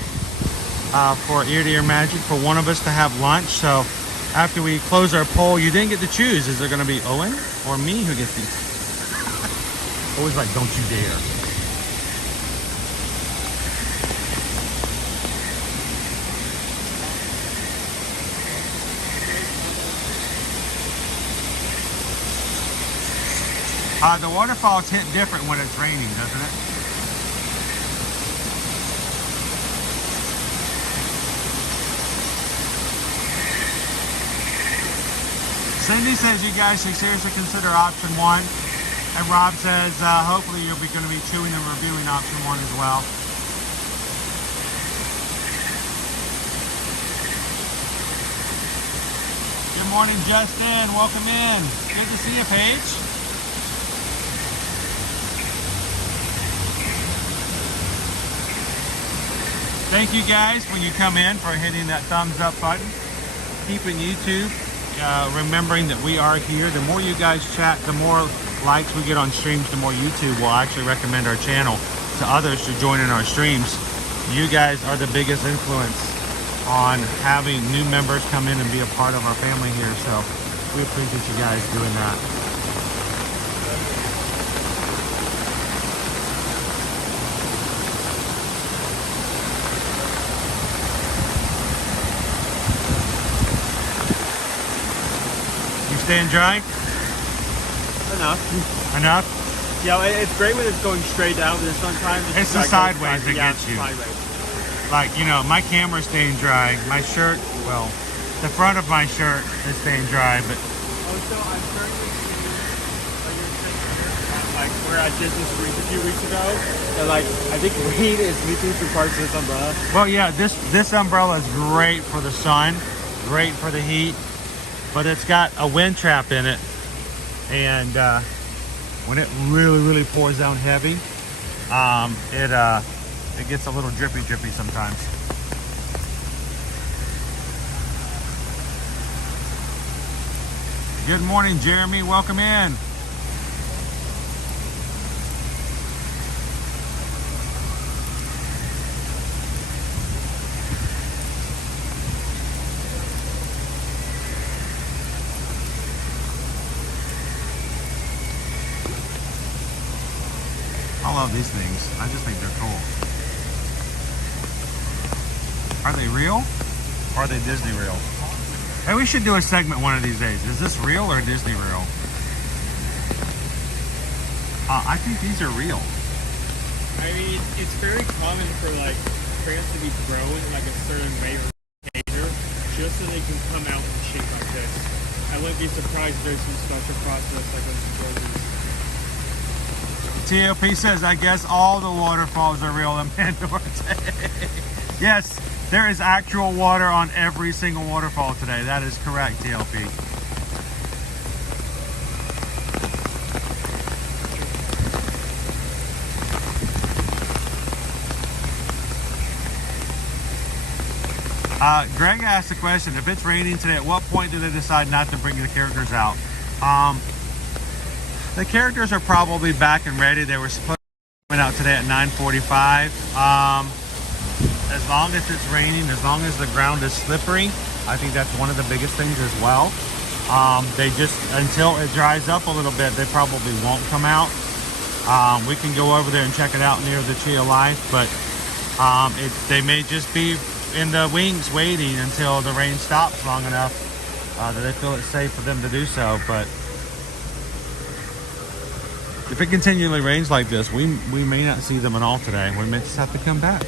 for Ear to Ear Magic for one of us to have lunch. So after we close our poll, you didn't get to choose. Is it going to be Owen or me who gets these? Always like, don't you dare. The waterfalls hit different when it's raining, doesn't it? Cindy says you guys should seriously consider option one. And Rob says, hopefully you're going to be chewing and reviewing option 1 as well. Good morning, Justin. Welcome in. Good to see you, Paige. Thank you guys when you come in for hitting that thumbs up button. Keeping YouTube, remembering that we are here. The more you guys chat, the more likes we get on streams, the more YouTube will actually recommend our channel to others to join in our streams. You guys are the biggest influence on having new members come in and be a part of our family here, so we appreciate you guys doing that. You staying dry? Enough. Enough? Yeah, it's great when it's going straight down, but sometimes it's the sideways that gets you. Like, you know, my camera's staying dry. My shirt, well, the front of my shirt is staying dry, but... Also, I'm starting to see, like you're saying earlier, like we're at Disney Springs a few weeks ago, and like, I think rain is leaking through parts of this umbrella. Well, yeah, this umbrella is great for the sun, great for the heat, but it's got a wind trap in it, and when it really pours down heavy, it gets a little drippy sometimes. Good morning, Jeremy. Welcome in. I love these things. I just think they're cool. Are they real? Or are they Disney real? Hey, we should do a segment one of these days. Is this real or Disney real? I think these are real. I mean, it's very common for like crayons to be grown like a certain way or behavior, just so they can come out in shape like this. I wouldn't be surprised if there's some special process like those controllers. TLP says, I guess all the waterfalls are real in Pandora. Yes, there is actual water on every single waterfall today. That is correct, TLP. Greg asked the question, if it's raining today, at what point do they decide not to bring the characters out? The characters are probably back and ready. They were supposed to come out today at 9:45. As long as it's raining, as long as the ground is slippery, I think that's one of the biggest things as well. They just, until it dries up a little bit, they probably won't come out. We can go over there and check it out near the Tree of Life, but they may just be in the wings waiting until the rain stops long enough that they feel it's safe for them to do so. But if it continually rains like this, we may not see them at all today. We may just have to come back.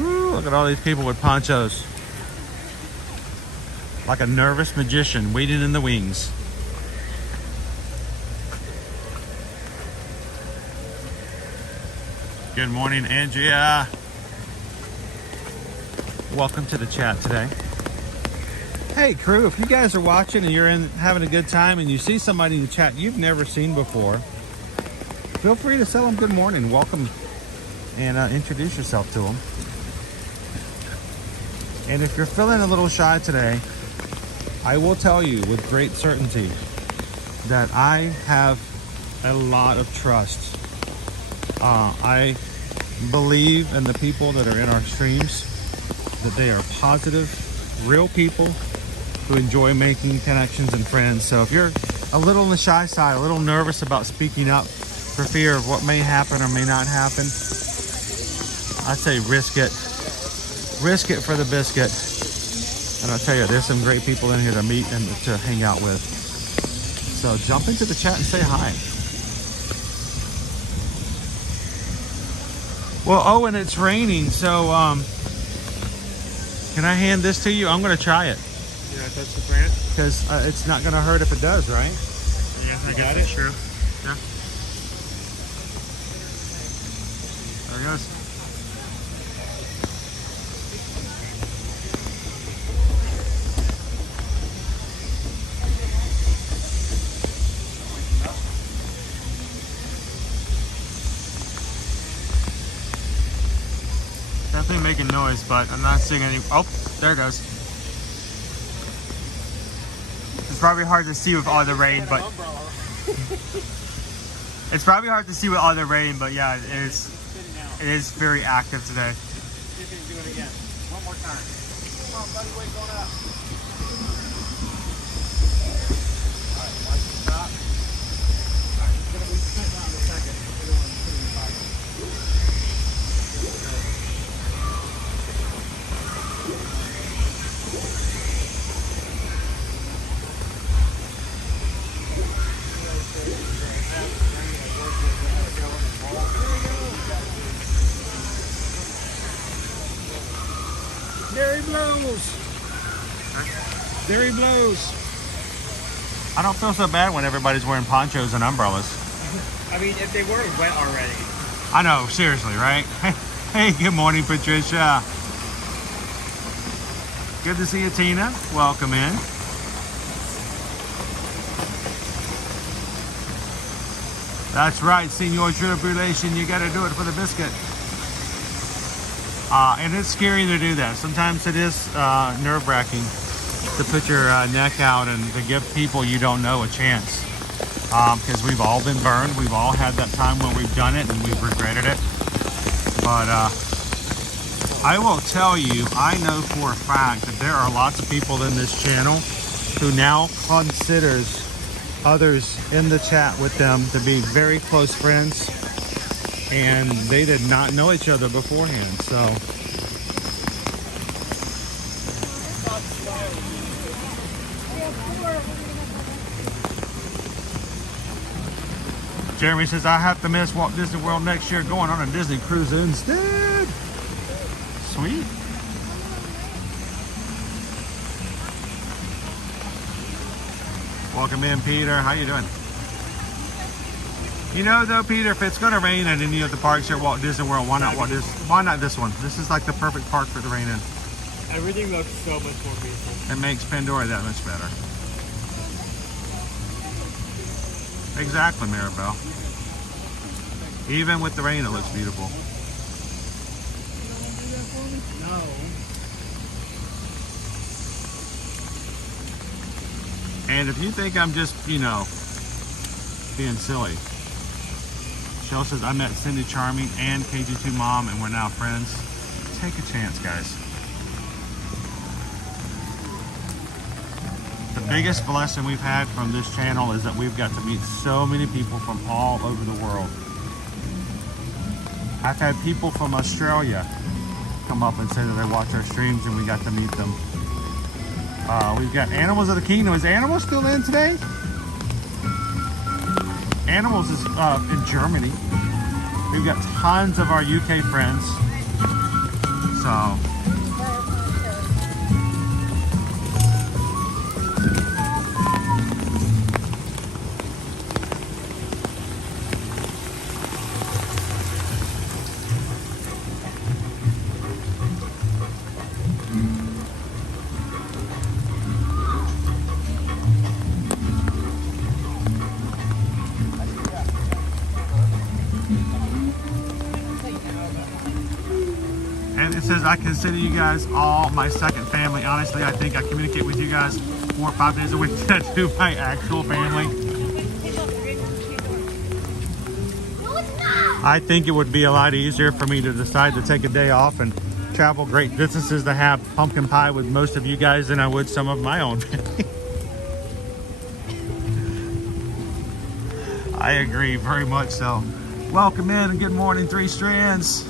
Look at all these people with ponchos. Like a nervous magician waiting in the wings. Good morning, Andrea. Welcome to the chat today. Hey crew, if you guys are watching and you're having a good time and you see somebody in the chat you've never seen before, feel free to tell them good morning, welcome, and introduce yourself to them. And if you're feeling a little shy today, I will tell you with great certainty that I have a lot of trust. I believe in the people that are in our streams, that they are positive, real people who enjoy making connections and friends. So if you're a little on the shy side, a little nervous about speaking up for fear of what may happen or may not happen, I say risk it. Risk it for the biscuit. And I'll tell you, there's some great people in here to meet and to hang out with. So jump into the chat and say hi. Well, Owen, it's raining, so can I hand this to you? I'm going to try it. Yeah, that's the plant. Because it's not going to hurt if it does, right? Yeah, I guess that's true. Yeah. There it goes. Definitely making noise, but I'm not seeing any. Oh, there it goes. It's probably hard to see with all the rain, but it's probably hard to see with all the rain, but yeah, it is. It is very active today. See if you can do it again. One more time. Come on, buddy, wait, going up. All right, watch the stop. All right, it's gonna be spent down in a second. We don't want to put it in the body. There he blows. There he blows. I don't feel so bad when everybody's wearing ponchos and umbrellas. I mean, if they weren't wet already. I know, seriously, right? Hey, good morning, Patricia. Good to see you, Tina. Welcome in. That's right, Senor Tribulation. You got to do it for the biscuit. And it's scary to do that. Sometimes it is nerve-wracking to put your neck out and to give people you don't know a chance. Because we've all been burned. We've all had that time when we've done it and we've regretted it. But I will tell you, I know for a fact that there are lots of people in this channel who now considers others in the chat with them to be very close friends. And they did not know each other beforehand, so. Jeremy says, I have to miss Walt Disney World next year, going on a Disney cruise instead. Sweet. Welcome in, Peter. How you doing? You know, though, Peter, if it's going to rain at any of the parks here at Walt Disney World, why not why not this one? This is like the perfect park for the rain in. Everything looks so much more beautiful. It makes Pandora that much better. Exactly, Maribel. Even with the rain, it looks beautiful. No. And if you think I'm just, you know, being silly, Shell says, I met Cindy Charming and KG2 Mom and we're now friends. Take a chance, guys. The biggest blessing we've had from this channel is that we've got to meet so many people from all over the world. I've had people from Australia come up and say that they watch our streams and we got to meet them. We've got Animals of the Kingdom. Is Animals still in today? Animals is in Germany. We've got tons of our UK friends. So. I consider you guys all my second family. Honestly, I think I communicate with you guys 4 or 5 days a week than I do my actual family. I think it would be a lot easier for me to decide to take a day off and travel great distances to have pumpkin pie with most of you guys than I would some of my own family. I agree very much so. Welcome in and good morning, Three Strands.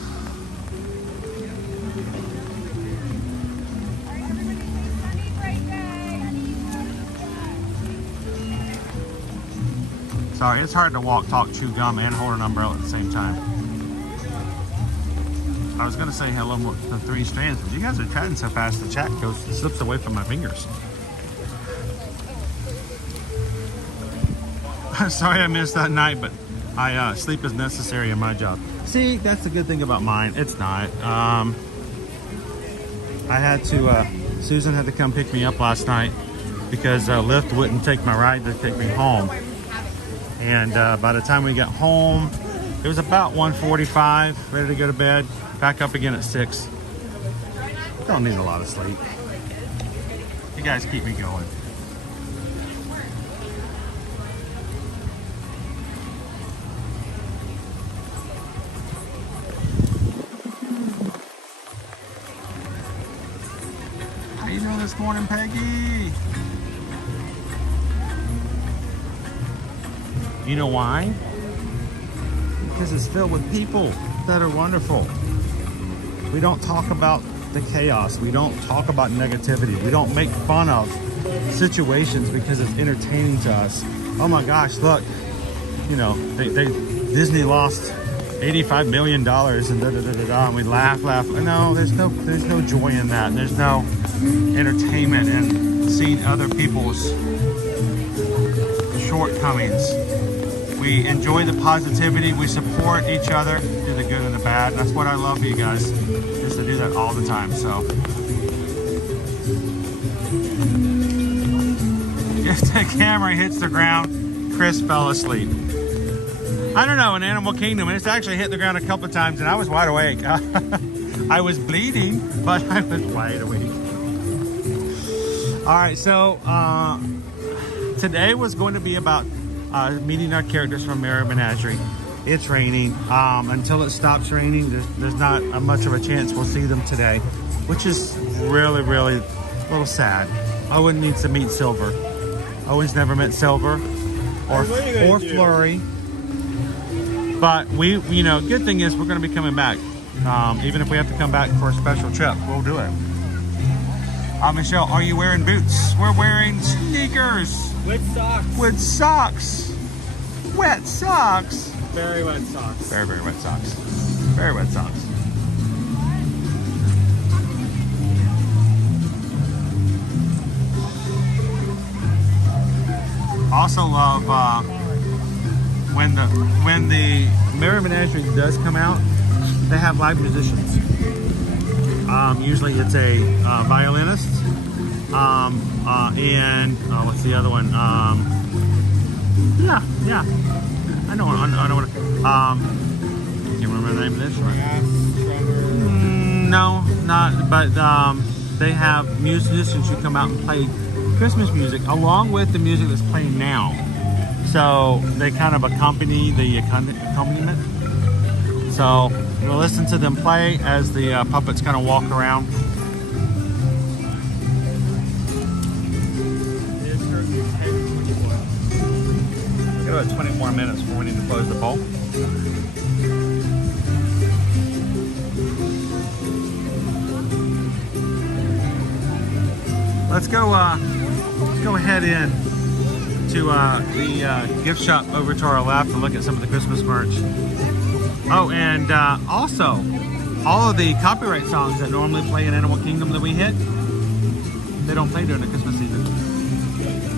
Sorry, it's hard to walk, talk, chew gum, and hold an umbrella at the same time. I was gonna say hello to 3 strands, but you guys are chatting so fast the chat slips away from my fingers. Sorry I missed that night, but sleep is necessary in my job. See, that's the good thing about mine. It's not. I had to, Susan had to come pick me up last night because Lyft wouldn't take my ride to take me home. And by the time we got home, it was about 1:45, ready to go to bed. Back up again at 6. Don't need a lot of sleep. You guys keep me going. How you doing this morning, Peggy? You know why? Because it's filled with people that are wonderful. We don't talk about the chaos. We don't talk about negativity. We don't make fun of situations because it's entertaining to us. Oh my gosh, look, you know, Disney lost $85 million and da-da-da-da-da, and we laugh. No, there's no joy in that. There's no entertainment in seeing other people's shortcomings. We enjoy the positivity. We support each other, do the good and the bad. That's what I love for you guys, is to do that all the time. So if the camera hits the ground, Chris fell asleep. I don't know, in Animal Kingdom, it's actually hit the ground a couple of times and I was wide awake. I was bleeding, but I was wide awake. All right, so today was going to be about meeting our characters from Merry Menagerie. It's raining. Until it stops raining, there's not much of a chance we'll see them today, which is really, really a little sad. Owen needs to meet Silver. Owen's never met Silver or Flurry. But you know, good thing is we're going to be coming back. Even if we have to come back for a special trip, we'll do it. Michelle, are you wearing boots? We're wearing sneakers. With socks. With socks. Wet socks. Very wet socks. Very, very wet socks. Very wet socks. Also love when the Merry Menagerie does come out, they have live musicians. Usually it's a violinist and what's the other one? Yeah. I know what. Can't remember the name of this one. No, not. But they have musicians who come out and play Christmas music along with the music that's playing now. So they kind of accompany the accompaniment. So we'll listen to them play as the puppets kind of walk around. About 20 more minutes before we need to close the bowl. Let's go ahead in to the gift shop over to our left and look at some of the Christmas merch. Oh, and also all of the copyright songs that normally play in Animal Kingdom that we hit, they don't play during the Christmas season.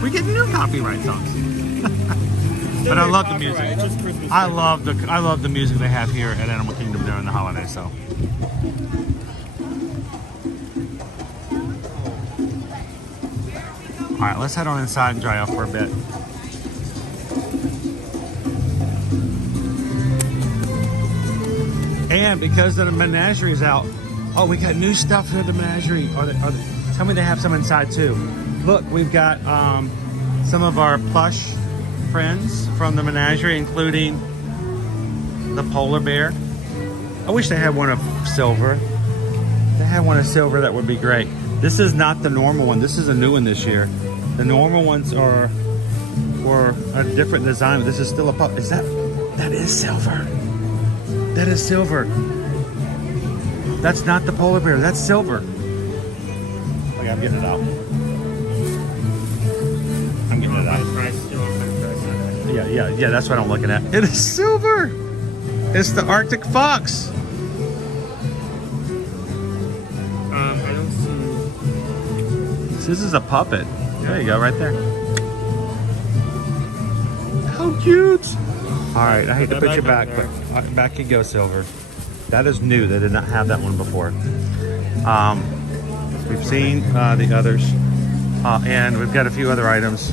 We get new copyright songs. But I love the music. I love the music they have here at Animal Kingdom during the holidays. So. All right, let's head on inside and dry off for a bit. And because the menagerie is out, oh, we got new stuff for the menagerie. Tell me they have some inside too. Look, we've got some of our plush friends from the menagerie, including the polar bear. I wish they had one of Silver. If they had one of Silver, that would be great. This is not the normal one. This is a new one this year. The normal ones were a different design. This is still a pup. That is Silver. That is Silver. That's not the polar bear. That's Silver. Okay, I'm getting it out. I'm getting it out. Yeah, that's what I'm looking at. It is silver. It's the Arctic fox. I don't see. This is a puppet. There you go, right there. How cute. All right, I hate to put you back, but back you go, Silver. That is new. They did not have that one before. We've seen the others, and we've got a few other items.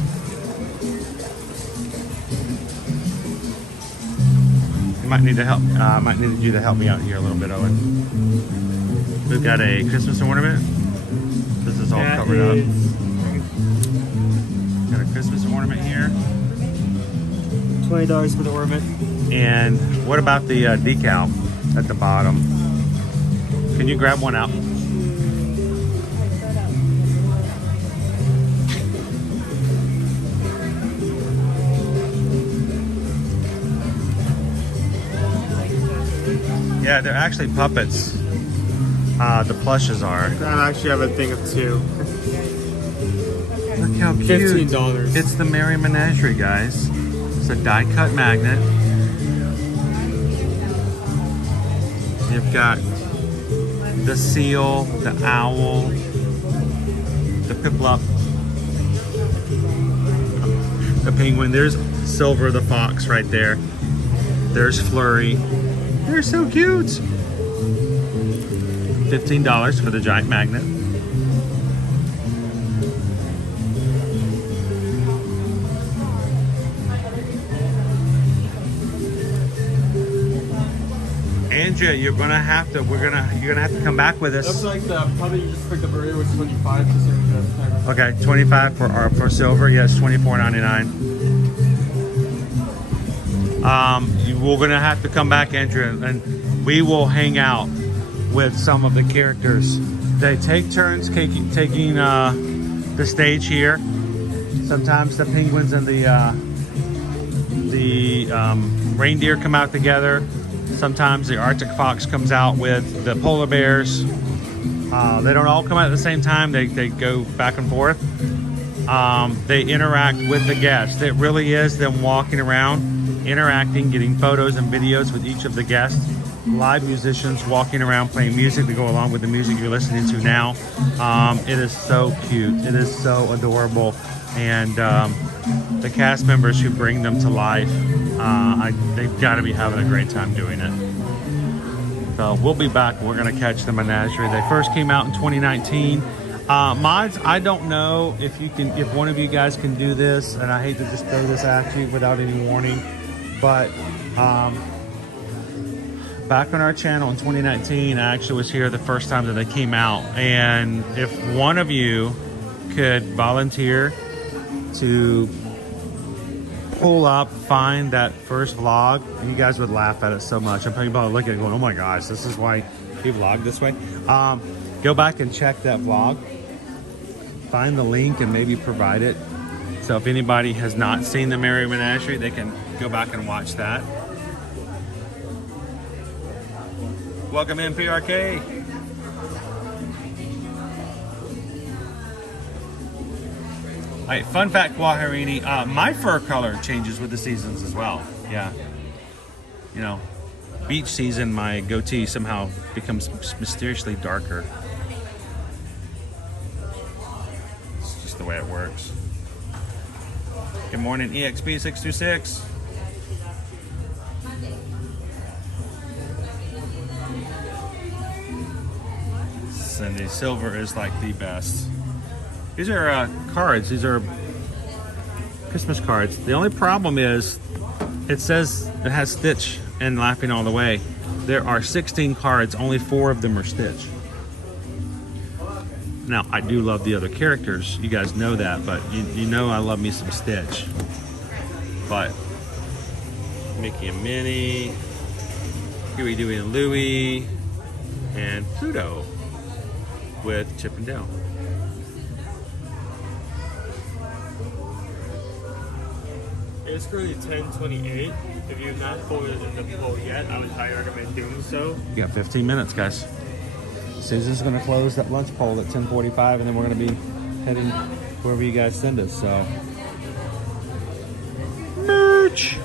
You might need to help. Might need you to help me out here a little bit, Owen. We've got a Christmas ornament. This is all covered up. Got a Christmas ornament here. $20 for the ornament. And what about the decal at the bottom? Can you grab one out? Yeah, they're actually puppets. The plushes are. I actually have a thing of 2. Look how cute. $15. It's the Merry Menagerie, guys. It's a die-cut magnet. You've got the seal, the owl, the piplup, the penguin. There's Silver the fox right there. There's Flurry. They're so cute. $15 for the giant magnet. Andrea, you're gonna have to come back with us. Looks like the puppet you just picked up earlier was 25 to serve. Okay, 25 for Silver. Yes, $24.99. We're gonna have to come back, Andrea, and we will hang out with some of the characters. They take turns taking the stage here. Sometimes the penguins and the reindeer come out together. Sometimes the Arctic fox comes out with the polar bears. They don't all come out at the same time. They go back and forth. They interact with the guests. It really is them walking around, interacting, getting photos and videos with each of the guests. Live musicians walking around playing music to go along with the music you're listening to now. It is so cute. It is so adorable. And the cast members who bring them to life, they've got to be having a great time doing it. So we'll be back. We're going to catch the menagerie. They first came out in 2019. Mods, I don't know if one of you guys can do this, and I hate to just throw this at you without any warning, but back on our channel in 2019, I actually was here the first time that they came out, and if one of you could volunteer to pull up, find that first vlog, you guys would laugh at it so much. I'm probably looking at it going, oh my gosh, this is why he vlogged this way. Go back and check that vlog, find the link and maybe provide it. So if anybody has not seen the Merry Menagerie, they can go back and watch that. Welcome in, PRK. All right, fun fact, Guajarini, my fur color changes with the seasons as well. Yeah. You know, beach season, my goatee somehow becomes mysteriously darker. It's just the way it works. Good morning, EXP626. Cindy, silver is like the best. These are cards. These are Christmas cards. The only problem is it says it has Stitch and Laughing All the Way. There are 16 cards. Only 4 of them are Stitch. Now, I do love the other characters. You guys know that, but you know I love me some Stitch. But Mickey and Minnie, Huey, Dewey, and Louie, and Pluto with Chip and Dale. It's currently 10:28. If you've not voted in the poll yet, I would highly recommend doing so. You got 15 minutes, guys. Susan's going to close that lunch poll at 10:45, and then we're going to be heading wherever you guys send us. So, merch. merch.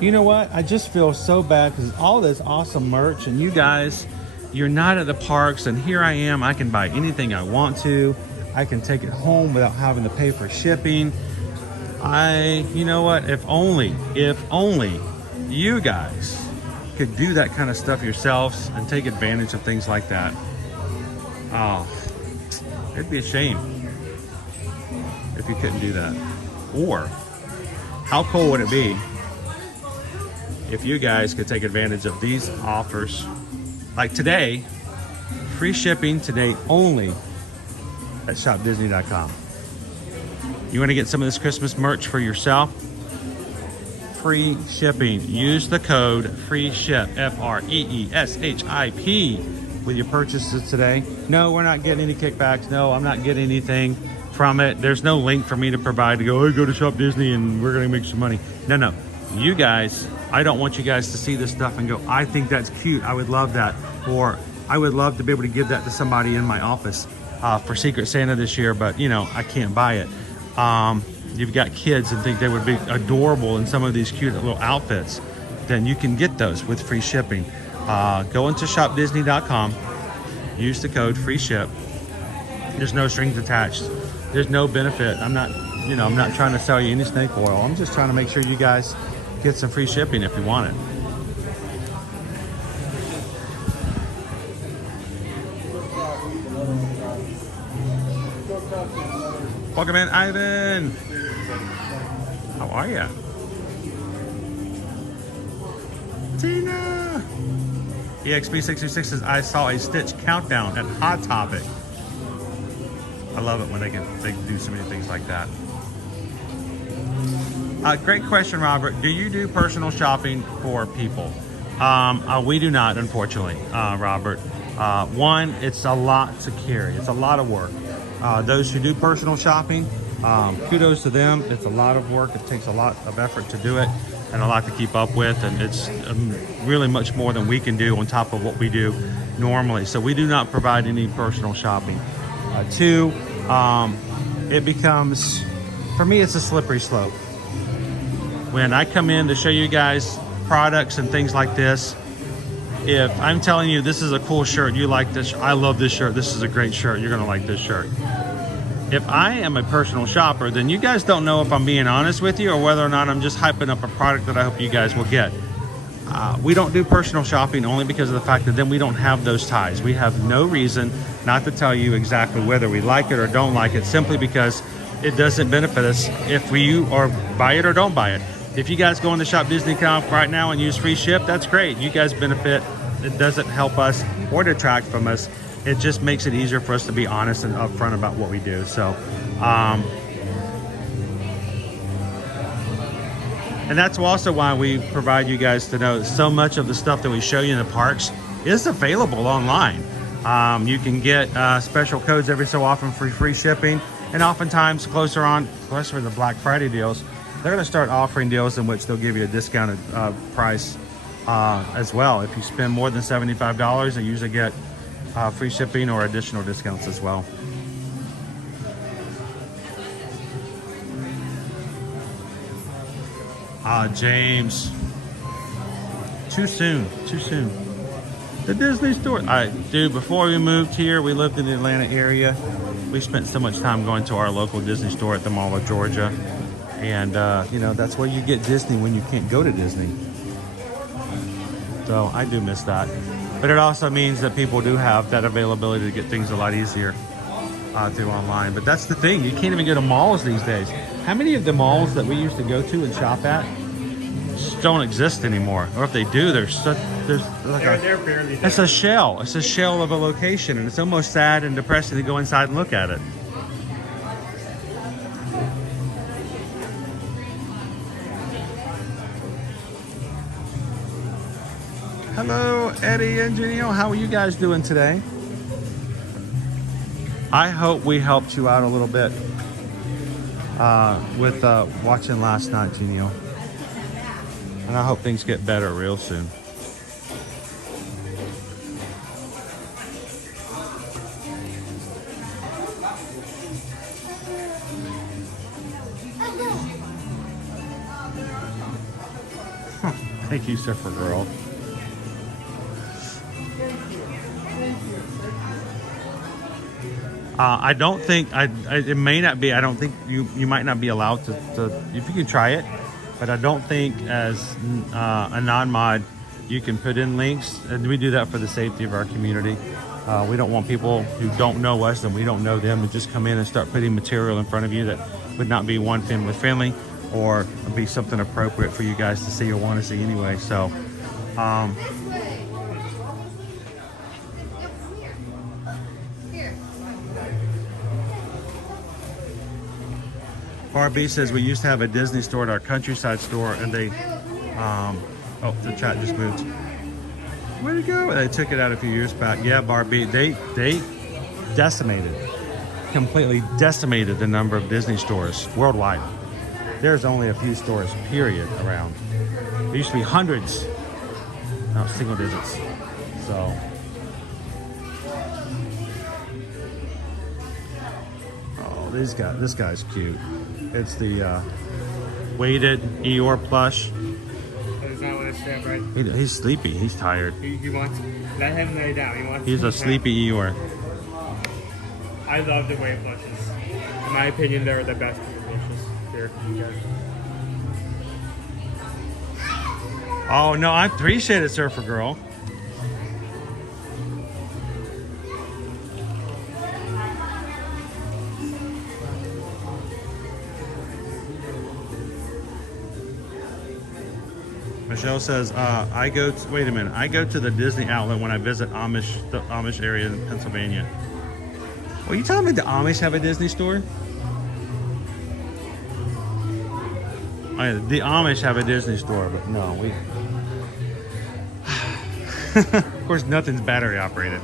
You know what? I just feel so bad because all this awesome merch and you guys, you're not at the parks, and here I am. I can buy anything I want to. I can take it home without having to pay for shipping. You know what? If only you guys could do that kind of stuff yourselves and take advantage of things like that. Oh, it'd be a shame if you couldn't do that. Or how cool would it be if you guys could take advantage of these offers? Like today, free shipping today only at shopdisney.com. You want to get some of this Christmas merch for yourself? Free shipping. Use the code FREESHIP, FREESHIP, with your purchases today. No, we're not getting any kickbacks. No, I'm not getting anything from it. There's no link for me to provide to go, hey, go to Shop Disney and we're going to make some money. No. You guys, I don't want you guys to see this stuff and go, I think that's cute. I would love that. Or I would love to be able to give that to somebody in my office for Secret Santa this year, but you know, I can't buy it. You've got kids and think they would be adorable in some of these cute little outfits, then you can get those with free shipping. Go into shopdisney.com, use the code FREESHIP. There's no strings attached. There's no benefit. I'm not trying to sell you any snake oil. I'm just trying to make sure you guys get some free shipping if you want it. Welcome in, Ivan. How are ya? Tina. EXP626 says, I saw a Stitch countdown at Hot Topic. I love it when they do so many things like that. Great question, Robert. Do you do personal shopping for people? We do not, unfortunately, Robert. One, it's a lot to carry. It's a lot of work. Those who do personal shopping, kudos to them. It's a lot of work. It takes a lot of effort to do it and a lot to keep up with. And it's really much more than we can do on top of what we do normally. So we do not provide any personal shopping. Two, it becomes, for me, it's a slippery slope. When I come in to show you guys products and things like this, if I'm telling you this is a cool shirt, you like this, I love this shirt, this is a great shirt, you're gonna like this shirt. If I am a personal shopper, then you guys don't know if I'm being honest with you or whether or not I'm just hyping up a product that I hope you guys will get. We don't do personal shopping only because of the fact that then we don't have those ties. We have no reason not to tell you exactly whether we like it or don't like it, simply because it doesn't benefit us if we or buy it or don't buy it. If you guys go on the Shop Disney account right now and use free ship, that's great. You guys benefit. It doesn't help us or detract from us. It just makes it easier for us to be honest and upfront about what we do. So, and that's also why we provide you guys to know that so much of the stuff that we show you in the parks is available online. You can get special codes every so often for free shipping, and oftentimes closer on, especially the Black Friday deals, they're going to start offering deals in which they'll give you a discounted price as well. If you spend more than $75, you usually get free shipping or additional discounts as well. James. Too soon. The Disney store. Dude, before we moved here, we lived in the Atlanta area. We spent so much time going to our local Disney store at the Mall of Georgia. And, that's where you get Disney when you can't go to Disney. So I do miss that. But it also means that people do have that availability to get things a lot easier through online. But that's the thing. You can't even go to malls these days. How many of the malls that we used to go to and shop at just don't exist anymore? Or if they do, they're barely there. It's a shell. It's a shell of a location. And it's almost sad and depressing to go inside and look at it. Hello, Eddie and Janelle. How are you guys doing today? I hope we helped you out a little bit with watching last night, Janelle. And I hope things get better real soon. Thank you, Surfer Girl. I don't think it may not be. I don't think you might not be allowed to. If you can try it, but I don't think as a non-mod you can put in links. And we do that for the safety of our community. We don't want people who don't know us and we don't know them to just come in and start putting material in front of you that would not be one, family friendly, or be something appropriate for you guys to see or want to see anyway. So. RB says we used to have a Disney store at our countryside store, and they, oh, the chat just moved. Where'd it go? They took it out a few years back. Yeah, Barbie, they decimated, completely decimated the number of Disney stores worldwide. There's only a few stores, period, around. There used to be hundreds, no, single digits. So. Oh, this guy's cute. It's the weighted Eeyore plush. That's not what it's said, right? He's sleepy. He's tired. He wants to let him lay down. He's a sleepy Eeyore. I love the weight plushes. In my opinion, they're the best plushes here. Oh no, I appreciate it, Surfer Girl. Michelle says, I go to the Disney outlet when I visit the Amish area in Pennsylvania. Well, you telling me the Amish have a Disney store? Oh, yeah, the Amish have a Disney store, but no, we... Of course, nothing's battery operated.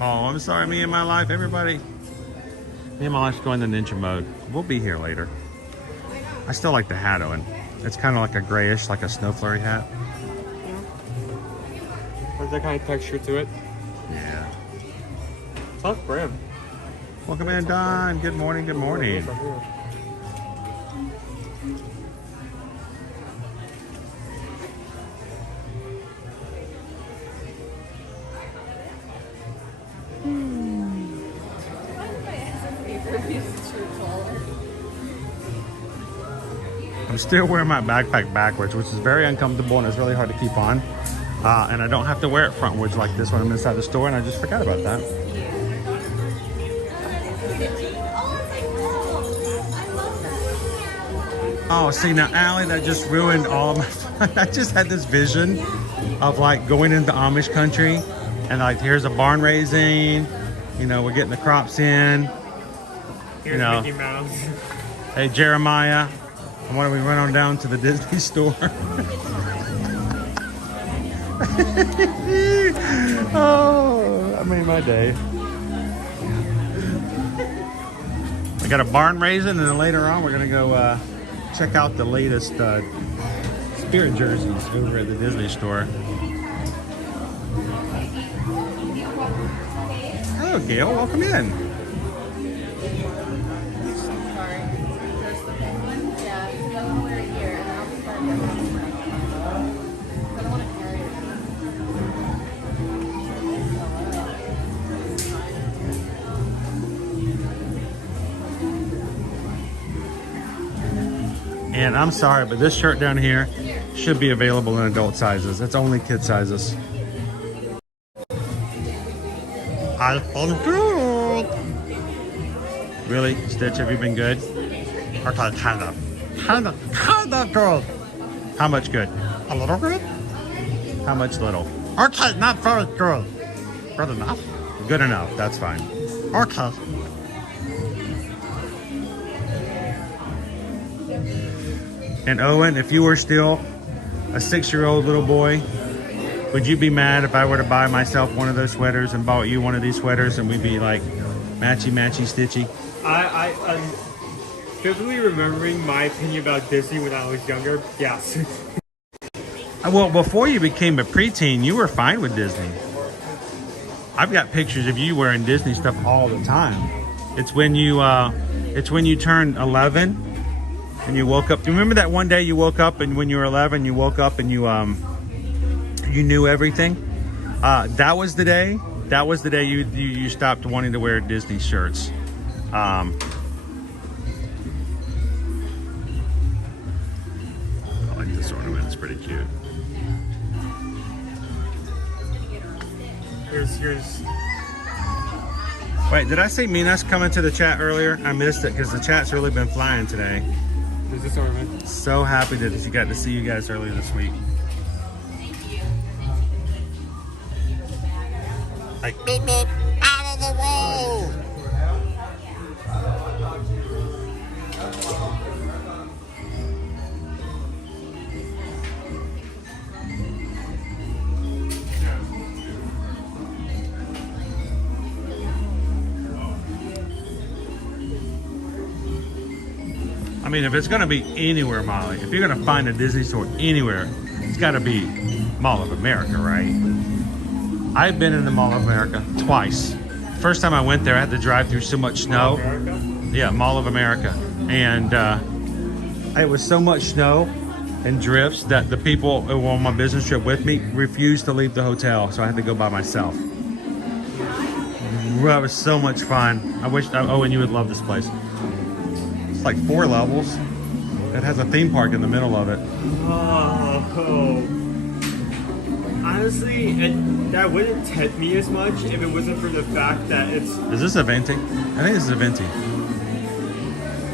Oh, I'm sorry, me and my life, everybody. Me and my life's going to ninja mode. We'll be here later. I still like the hat, Owen. It's kind of like a grayish, like a snow flurry hat. Has that kind of texture to it? Yeah. Tough brim. Welcome in, Don. Good morning, good morning. I'm still wearing my backpack backwards, which is very uncomfortable and it's really hard to keep on. And I don't have to wear it frontwards like this when I'm inside the store, and I just forgot about that. Oh, see now, Allie, that just ruined all my fun. I just had this vision of like going into Amish country and like here's a barn raising, you know, we're getting the crops in. Here's Mickey Mouse. Hey, Jeremiah. Why don't we run on down to the Disney store? Oh, that made my day. I got a barn raising, and then later on we're gonna go check out the latest spirit jerseys over at the Disney store. Hello, Gail. Welcome in. And I'm sorry, but this shirt down here should be available in adult sizes. It's only kid sizes. I feel good. Really, Stitch? Have you been good? Okay, kind of good. How much good? A little good. How much little? Okay, not very good. Good enough. Good enough. That's fine. Okay. And Owen, if you were still a 6-year-old little boy, would you be mad if I were to buy myself one of those sweaters and bought you one of these sweaters and we'd be like matchy, stitchy? I'm vividly remembering my opinion about Disney when I was younger. Yes. Well, before you became a preteen, you were fine with Disney. I've got pictures of you wearing Disney stuff all the time. It's when you turned 11 and you woke up. Do you remember that one day you woke up and when you were 11, you woke up and you knew everything? That was the day. That was the day you stopped wanting to wear Disney shirts. I like this ornament. It's pretty cute. Here's. Wait, did I say Mina's coming to the chat earlier? I missed it because the chat's really been flying today. There's this ornament. So happy that she got to see you guys earlier this week. Like, beep, beep, out of the way! I mean, if it's going to be anywhere, Molly, if you're going to find a Disney store anywhere, it's got to be Mall of America, right? I've been in the Mall of America twice. First time I went there, I had to drive through so much snow. Yeah, Mall of America. And it was so much snow and drifts that the people who were on my business trip with me refused to leave the hotel, so I had to go by myself. That was so much fun. I wish, Owen, you would love this place. It's like 4 levels. It has a theme park in the middle of it. Oh. Honestly, that wouldn't tempt me as much if it wasn't for the fact that it's... Is this a venti? I think this is a venti.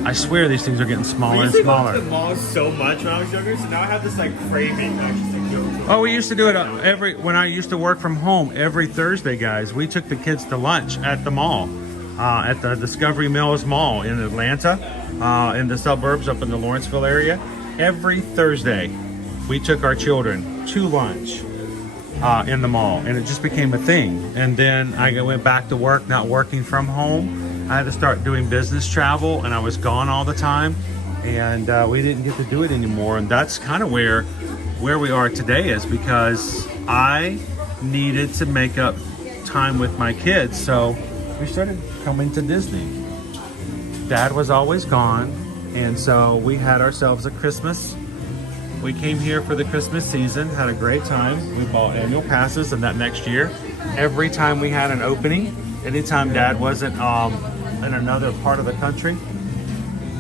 I swear these things are getting smaller and smaller. I used to go to the mall so much when I was younger, so now I have this like craving that I just like go to. Oh, we used to do it when I used to work from home every Thursday, guys. We took the kids to lunch at the mall, at the Discovery Mills Mall in Atlanta, in the suburbs up in the Lawrenceville area. Every Thursday, we took our children to lunch in the mall, and it just became a thing. And then I went back to work, not working from home. I had to start doing business travel, and I was gone all the time, and we didn't get to do it anymore. And that's kind of where we are today, is because I needed to make up time with my kids, so we started coming to Disney. Dad was always gone, and so we had ourselves a Christmas. We came here for the Christmas season, had a great time. We bought annual passes, and that next year, every time we had an opening, anytime Dad wasn't in another part of the country,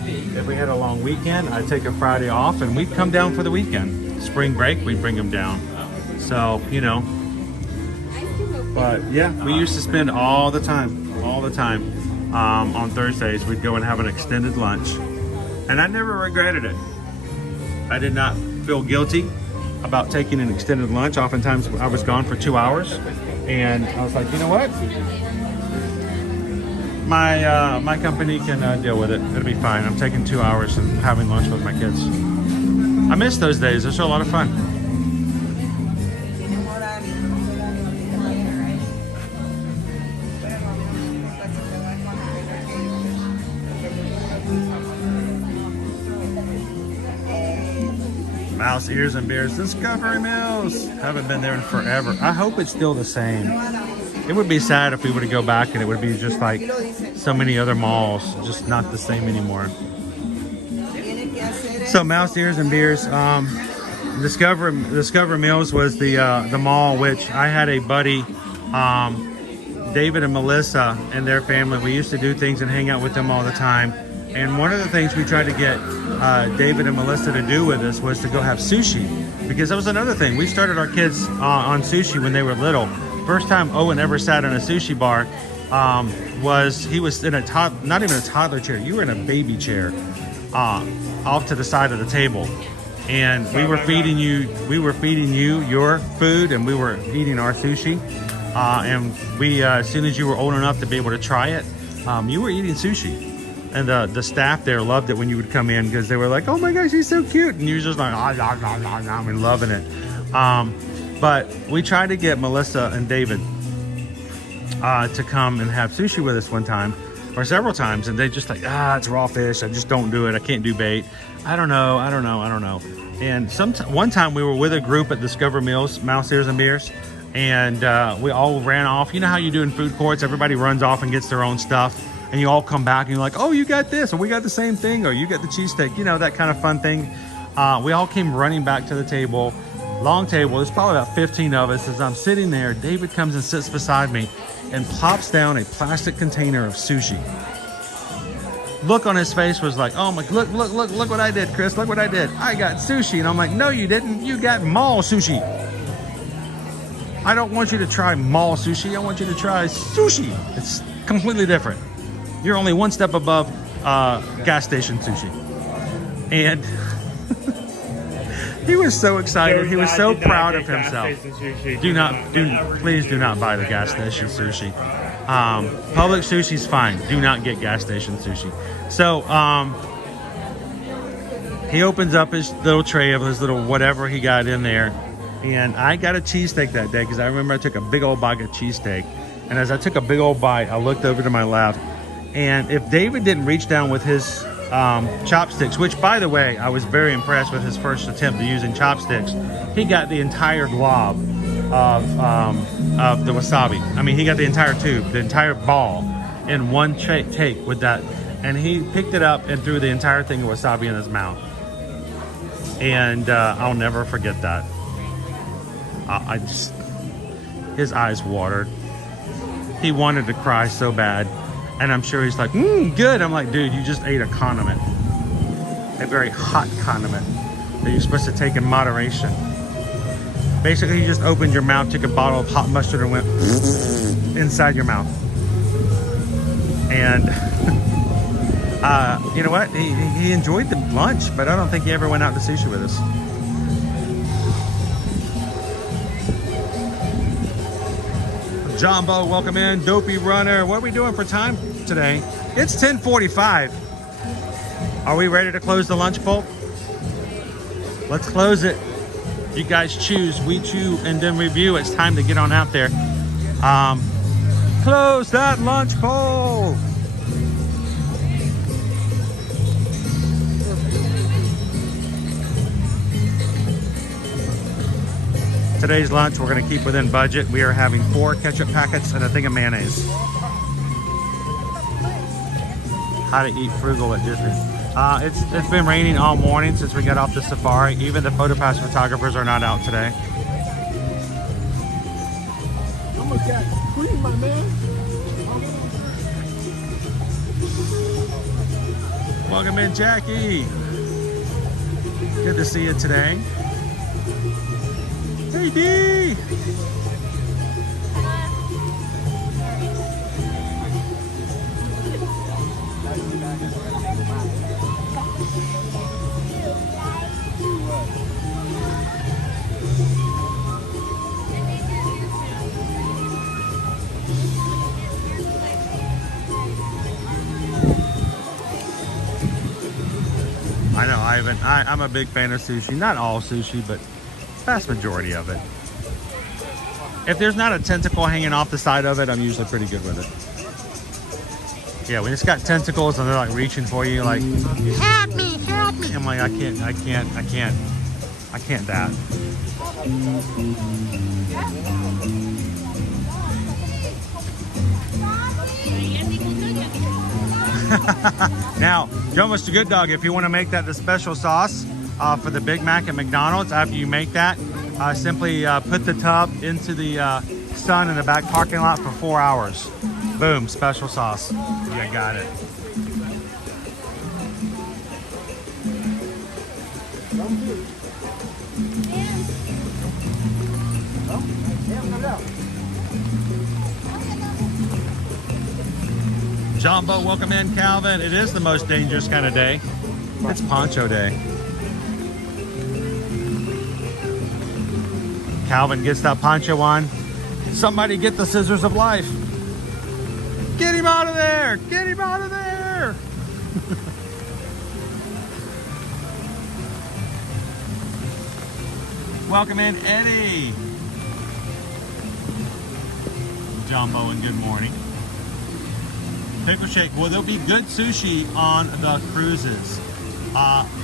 if we had a long weekend, I'd take a Friday off, and we'd come down for the weekend. Spring break, we'd bring him down. So, you know. But yeah, we used to spend all the time on Thursdays. We'd go and have an extended lunch, and I never regretted it. I did not feel guilty about taking an extended lunch. Oftentimes I was gone for 2 hours, and I was like, you know what? My company can deal with it. It'll be fine. I'm taking 2 hours and having lunch with my kids. I miss those days. They're still a lot of fun. Mouse Ears and Beers, Discovery Mills. Haven't been there in forever. I hope it's still the same. It would be sad if we were to go back and it would be just like so many other malls, just not the same anymore. So Mouse Ears and Beers, Discovery Mills was the mall which I had a buddy, David and Melissa and their family. We used to do things and hang out with them all the time. And one of the things we tried to get David and Melissa to do with us was to go have sushi, because that was another thing. We started our kids on sushi when they were little. First time Owen ever sat in a sushi bar he was in not even a toddler chair. You were in a baby chair off to the side of the table, and we were feeding you your food, and we were eating our sushi. And we as soon as you were old enough to be able to try it, you were eating sushi. And the staff there loved it when you would come in, because they were like, oh my gosh, he's so cute. And you were just like, I'm loving it. But we tried to get Melissa and David to come and have sushi with us one time, or several times. And they just like, it's raw fish. I just don't do it. I can't do bait. I don't know. And one time we were with a group at Discover Mills, Mouse Ears and Beers. And we all ran off. You know how you do in food courts? Everybody runs off and gets their own stuff. And you all come back and you're like, oh, you got this, or we got the same thing, or you got the cheesesteak. You know, that kind of fun thing. We all came running back to the table. Long table. There's probably about 15 of us. As I'm sitting there, David comes and sits beside me and plops down a plastic container of sushi. Look on his face was like, oh my, look what I did, Chris. Look what I did. I got sushi. And I'm like, no, you didn't. You got mall sushi. I don't want you to try mall sushi. I want you to try sushi. It's completely different. You're only one step above gas station sushi. And he was so excited. He was so proud of himself. Please do not buy the gas station sushi. Public sushi's fine. Do not get gas station sushi. So he opens up his little tray of his little whatever he got in there. And I got a cheesesteak that day because I remember I took a big old bite of cheesesteak. And as I took a big old bite, I looked over to my left. And if David didn't reach down with his chopsticks, which by the way, I was very impressed with his first attempt at using chopsticks, he got the entire glob of the wasabi. I mean, he got the entire tube, the entire ball in one take with that. And he picked it up and threw the entire thing of wasabi in his mouth. And I'll never forget that. His eyes watered. He wanted to cry so bad. And I'm sure he's like, good. I'm like, dude, you just ate a condiment. A very hot condiment that you're supposed to take in moderation. Basically, you just opened your mouth, took a bottle of hot mustard and went inside your mouth. And you know what? He enjoyed the lunch, but I don't think he ever went out to sushi with us. Jumbo, welcome in. Dopey Runner. What are we doing for time today? It's 10:45. Are we ready to close the lunch bowl? Let's close it. You guys choose. We chew and then review. It's time to get on out there. Close that lunch bowl. Today's lunch, we're going to keep within budget. We are having 4 ketchup packets and a thing of mayonnaise. How to eat frugal at Disney. It's been raining all morning since we got off the safari. Even the PhotoPass photographers are not out today. I'm a cat queen, my man. Welcome in, Jackie. Good to see you today. Hey, D! I know, Ivan. I'm a big fan of sushi. Not all sushi, but vast majority of it. If there's not a tentacle hanging off the side of it, I'm usually pretty good with it. Yeah, when it's got tentacles and they're like reaching for you, like, help me, help me. I'm like, I can't that. Now, Joe Mr. Good Dog, if you want to make that the special sauce for the Big Mac at McDonald's, after you make that, simply put the tub into the sun in the back parking lot for 4 hours. Boom, special sauce. Yeah, got it. Jumbo, welcome in, Calvin. It is the most dangerous kind of day. It's poncho day. Calvin gets that poncho on. Somebody get the scissors of life. Get him out of there! Get him out of there! Welcome in, Eddie. Jumbo, and good morning. Pickle Shake. Well, there'll be good sushi on the cruises.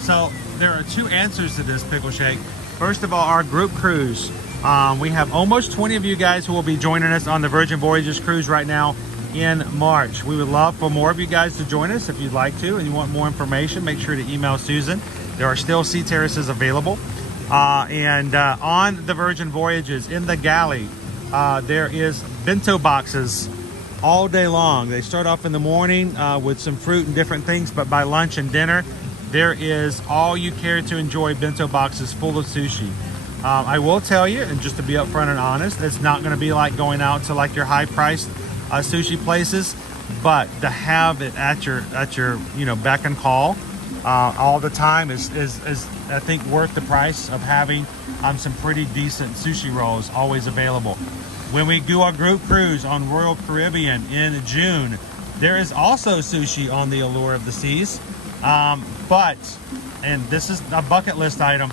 So there are 2 answers to this, Pickle Shake. First of all, our group cruise We have almost 20 of you guys who will be joining us on the Virgin Voyages cruise right now in March. We would love for more of you guys to join us if you'd like to, and you want more information, make sure to email Susan. There are still sea terraces available. On the Virgin Voyages in the galley, there is bento boxes all day long. They start off in the morning with some fruit and different things, but by lunch and dinner, there is all you care to enjoy bento boxes full of sushi. I will tell you, and just to be upfront and honest, it's not going to be like going out to like your high-priced sushi places, but to have it at your beck and call all the time is I think worth the price of having some pretty decent sushi rolls always available. When we do our group cruise on Royal Caribbean in June, there is also sushi on the Allure of the Seas, but this is a bucket list item.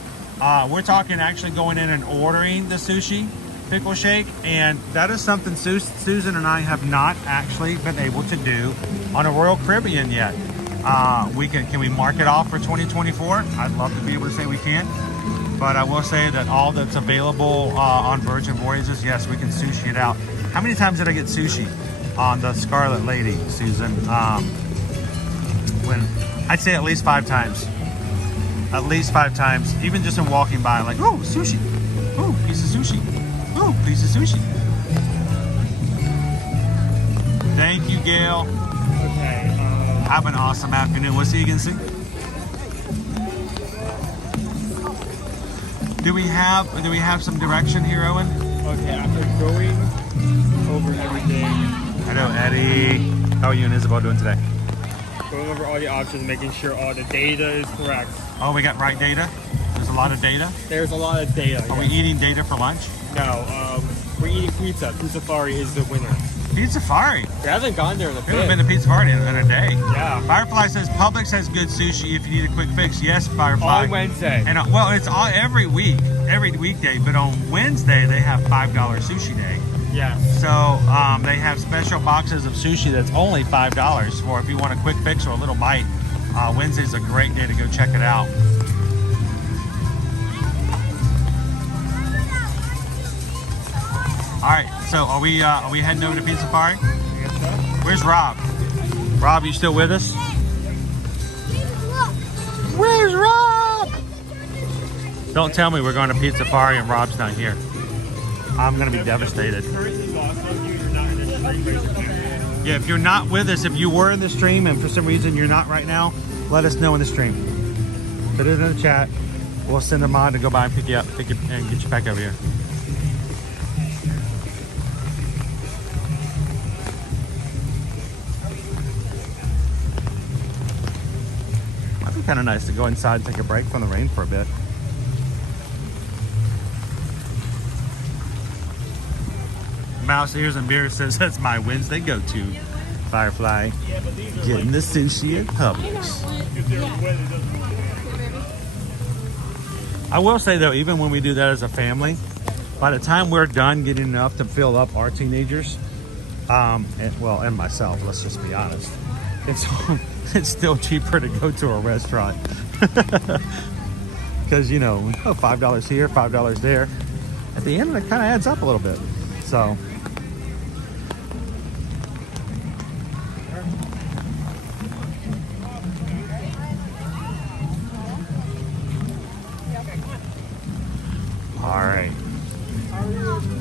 We're talking actually going in and ordering the sushi pickle shake, and that is something Susan and I have not actually been able to do on a Royal Caribbean yet. Can we mark it off for 2024? I'd love to be able to say we can, but I will say that all that's available on Virgin Voyages, yes, we can sushi it out. How many times did I get sushi on the Scarlet Lady, Susan? When I'd say at least 5 times. At least 5 times, even just in walking by, like, oh, sushi, oh, piece of sushi, oh, piece of sushi. Thank you, Gail. Okay. Have an awesome afternoon. We'll see you again soon. Do we have some direction here, Owen? Okay, after going over everything. I know, Eddie. How are you and Isabel doing today? Going over all the options, making sure all the data is correct. Oh, we got right data? There's a lot of data? There's a lot of data. Are we eating data for lunch? No, we're eating pizza. Pizza Safari is the winner. Pizza Safari? We haven't gone there in a bit. We haven't been to Pizza Safari in a day. Yeah. Firefly says Publix has good sushi if you need a quick fix. Yes, Firefly. On Wednesday. And well, it's every week, every weekday, but on Wednesday they have $5 sushi day. Yeah. So they have special boxes of sushi that's only $5 for if you want a quick fix or a little bite. Wednesday's a great day to go check it out. All right, so are we heading over to Pizza Safari? Where's Rob? Rob, you still with us? Where's Rob? Don't tell me we're going to Pizza Safari and Rob's not here. I'm gonna be devastated. Yeah, if you're not with us, if you were in the stream and for some reason you're not right now, let us know in the stream. Put it in the chat. We'll send a mod to go by and pick you up, and get you back over here. Might be kind of nice to go inside and take a break from the rain for a bit. Mouse Ears and Beer says that's my Wednesday go-to. Firefly, getting the sushi at Publix. I will say though, even when we do that as a family, by the time we're done getting enough to fill up our teenagers, and myself, let's just be honest, it's still cheaper to go to a restaurant. Because $5 here, $5 there. At the end, it kind of adds up a little bit. So. All right.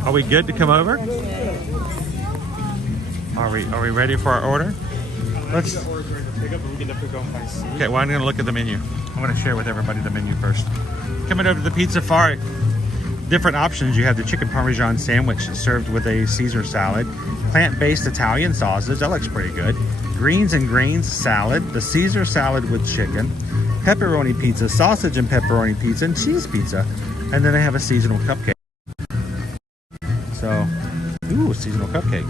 Are we good to come over? Are we ready for our order? Let's. Okay, well, I'm going to look at the menu. I'm going to share with everybody the menu first. Coming over to the Pizza Safari. Different options. You have the chicken parmesan sandwich served with a Caesar salad, plant-based Italian sausage, that looks pretty good, greens and grains salad, the Caesar salad with chicken, pepperoni pizza, sausage and pepperoni pizza, and cheese pizza, and then they have a seasonal cupcake. So, ooh, a seasonal cupcake.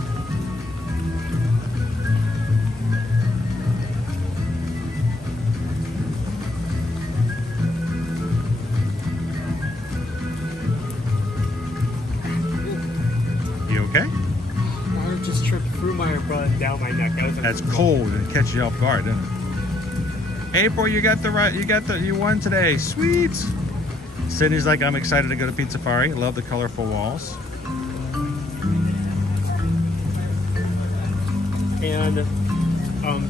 Okay. I just tripped through my umbrella and down my neck. That's cold and catch you off guard, doesn't it? April, you won today. Sweet. Sydney's like, I'm excited to go to Pizza Safari. Love the colorful walls. And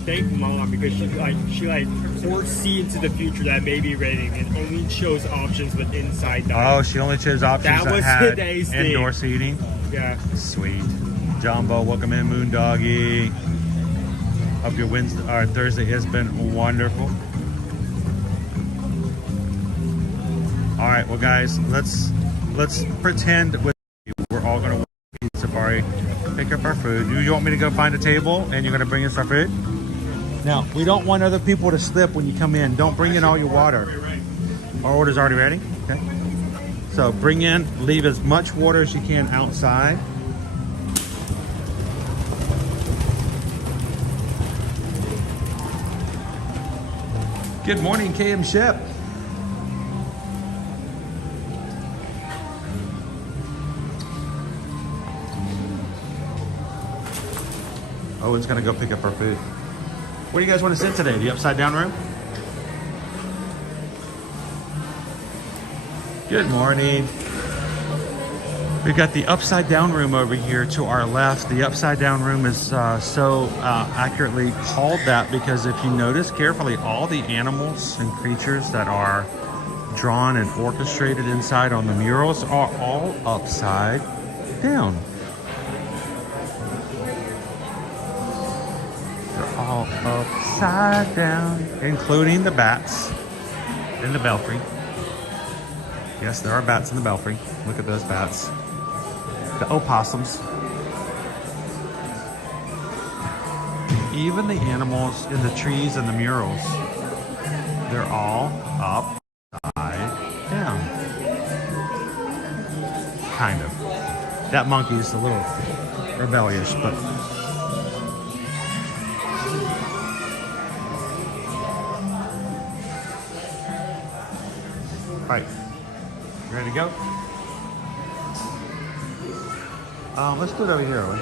thank Mom because she foresee into the future that may be raining and only chose options with inside dining. Oh, she only chose options that was had today's indoor thing. seating. Yeah. Sweet. Jumbo, welcome in, Moondoggy. Hope your Wednesday or Thursday has been wonderful. All right, well, guys, let's pretend we're all gonna Pizza Safari, pick up our food. You want me to go find a table and you're gonna bring us our food? Now, we don't want other people to slip when you come in. Don't bring in all your water. Our order's already ready. Okay. So bring in, leave as much water as you can outside. Good morning, KM Ship. Owen's gonna go pick up our food. Where do you guys want to sit today? The upside down room? Good morning. We've got the upside down room over here to our left. The upside down room is so accurately called that because if you notice carefully, all the animals and creatures that are drawn and orchestrated inside on the murals are all upside down. They're all upside down, including the bats in the belfry. Yes, there are bats in the belfry. Look at those bats. The opossums. Even the animals in the trees and the murals, they're all upside down. Kind of. That monkey is a little rebellious, but... All right. You ready to go? Let's do it over here, Owen.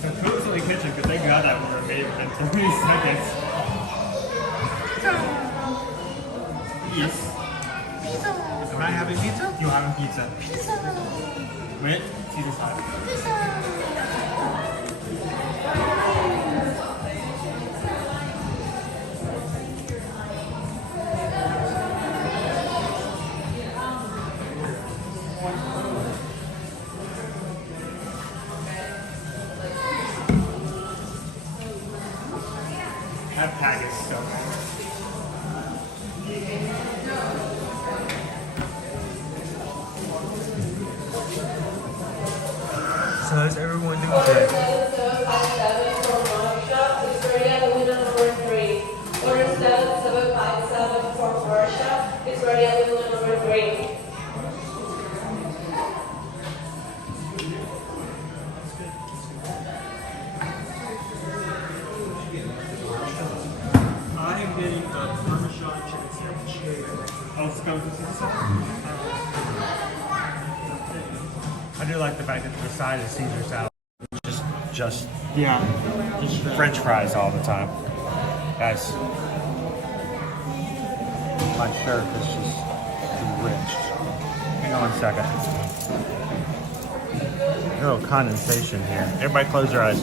So food's in the kitchen because they got that order made within 20 seconds. Yes. Pizza. Am I having pizza? You having pizza? Pizza. Wait, Caesar salad. Pizza. That pack is so So how's everyone doing today? I am getting the Parmesan chicken sandwich. Oh, scum I do like the fact that the side is Caesar salad. Just French fries all the time. Guys, my shirt is just enriched. Hang on a second. A little condensation here. Everybody close your eyes.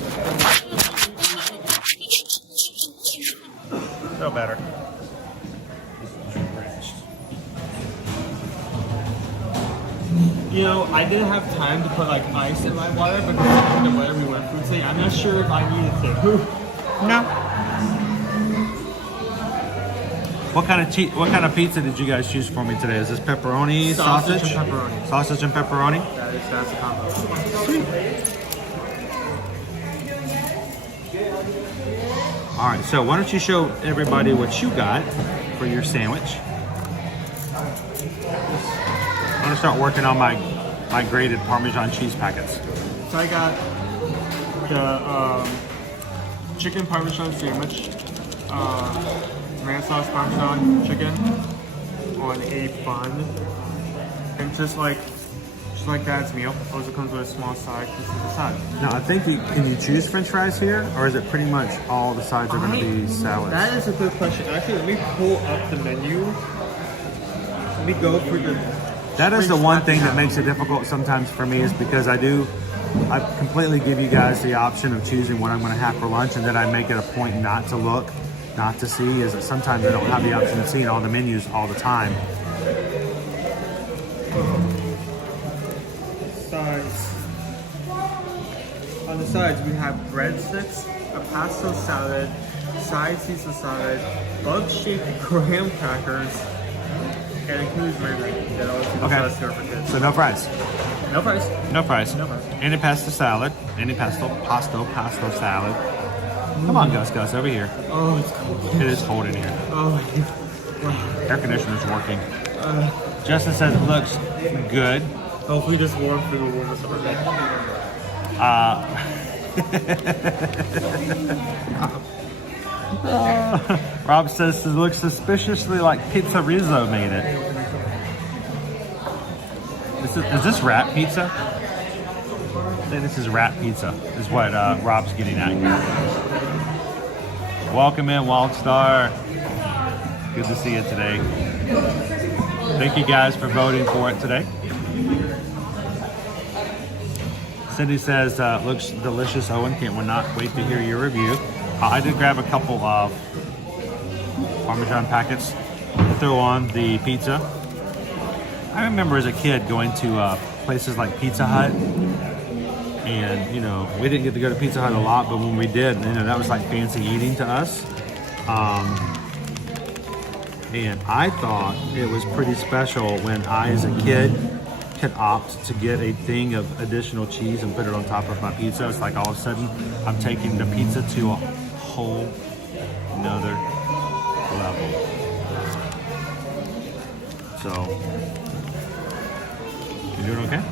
Feel better. You know, I didn't have time to put like ice in my water because of the weather we went through today. I'm not sure if I needed to. No. What kind of pizza did you guys choose for me today? Is this pepperoni, sausage? And pepperoni. Sausage and pepperoni? That's a combo. Sweet. All right, so why don't you show everybody what you got for your sandwich? I'm gonna start working on my grated Parmesan cheese packets. So I got the chicken Parmesan sandwich, tomato sauce Parmesan chicken on a bun, and just Just like Dad's meal. Also comes with a small side. This is the side. Now, I think can you choose French fries here, or is it pretty much all the sides are going to be salads? That is a good question. Actually, let me pull up the menu. Let me go through the. That is the one thing that makes it difficult sometimes for me, is because I completely give you guys the option of choosing what I'm going to have for lunch, and then I make it a point not to look, not to see, is that sometimes I don't have the option of seeing all the menus all the time. Sides. On the sides, we have breadsticks, a pasta salad, side Caesar salad, bug-shaped graham crackers, and includes margarine. That always Okay. served for kids. So no fries. No fries. No fries. No fries. Any pasta salad. Any pasto salad. Come on, Gus, over here. Oh, it's cold. It is cold in here. Oh, Air conditioner's working. Justin says it looks good. hopefully this warm food will warm us up a bit. Rob says it looks suspiciously like Pizza Rizzo made it. Is this wrap pizza? I think this is wrap pizza, is what Rob's getting at here. Welcome in, Wild Star. Good to see you today. Thank you guys for voting for it today. Cindy says, looks delicious, Owen. Can't not wait to hear your review. I did grab a couple of Parmesan packets to throw on the pizza. I remember as a kid going to places like Pizza Hut, and you know, we didn't get to go to Pizza Hut a lot, but when we did, you know, that was like fancy eating to us. And I thought it was pretty special when I, as a kid, could opt to get a thing of additional cheese and put it on top of my pizza. It's like all of a sudden I'm taking the pizza to a whole another level. So, you doing okay?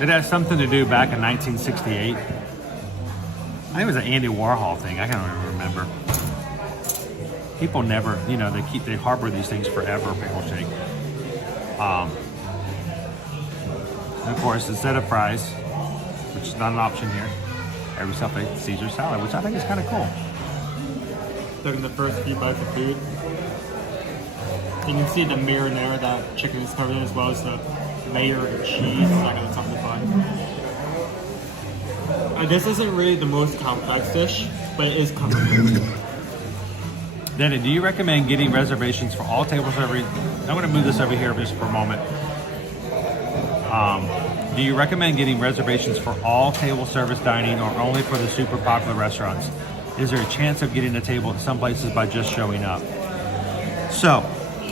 It has something to do back in 1968. I think it was an Andy Warhol thing. I can't even remember. People never, you know, they harbor these things forever, pickle shake. And of course, instead of fries, which is not an option here, have yourself a Caesar salad, which I think is kind of cool. Taking the first few bites of food. You can see the marinara that chicken is covered in, as well as the layer of cheese stuck on the top of the bun. This isn't really the most complex dish, but it is comfort food. Danny, do you recommend getting reservations for all table service? I'm going to move this over here just for a moment. Do you recommend getting reservations for all table service dining or only for the super popular restaurants? Is there a chance of getting a table at some places by just showing up? So,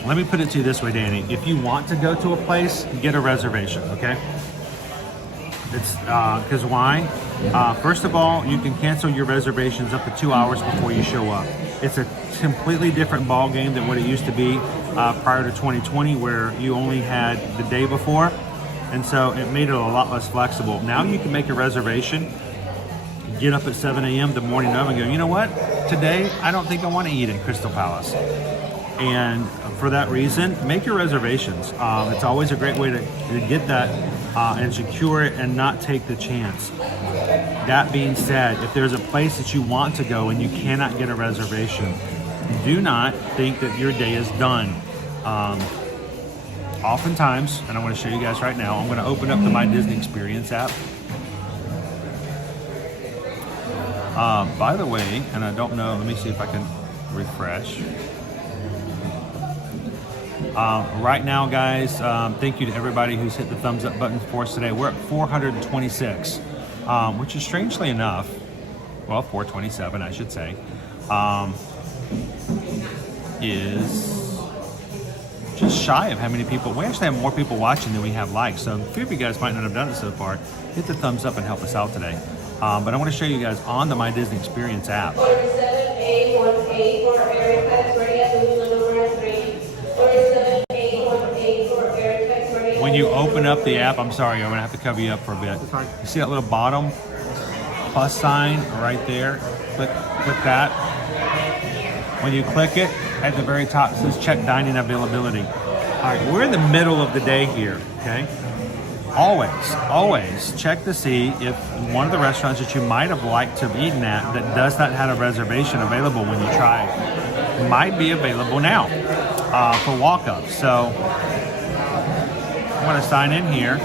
let me put it to you this way, Danny. If you want to go to a place, get a reservation, okay? It's because why? First of all, you can cancel your reservations up to 2 hours before you show up. It's a completely different ball game than what it used to be prior to 2020, where you only had the day before, and so it made it a lot less flexible. Now you can make a reservation, get up at 7 a.m. the morning of and go, you know what? Today, I don't think I want to eat in Crystal Palace. And for that reason, make your reservations. It's always a great way to get that and secure it and not take the chance. That being said, if there's a place that you want to go and you cannot get a reservation, do not think that your day is done. Oftentimes, and I'm going to show you guys right now, I'm going to open up the My Disney Experience app. By the way, and I don't know, let me see if I can refresh. Right now, guys, thank you to everybody who's hit the thumbs up button for us today. We're at 426, which is strangely enough, well, 427, I should say, is just shy of how many people. We actually have more people watching than we have likes, so a few of you guys might not have done it so far. Hit the thumbs up and help us out today. But I want to show you guys on the My Disney Experience app. 47A18 for Eric When you open up the app, I'm sorry, I'm going to have to cover you up for a bit. You see that little bottom? plus sign right there. Click that. When you click it, at the very top it says check dining availability. All right, we're in the middle of the day here, okay? Always check to see if one of the restaurants that you might have liked to have eaten at that does not have a reservation available when you try might be available now for walk-ups. So I'm going to sign in here.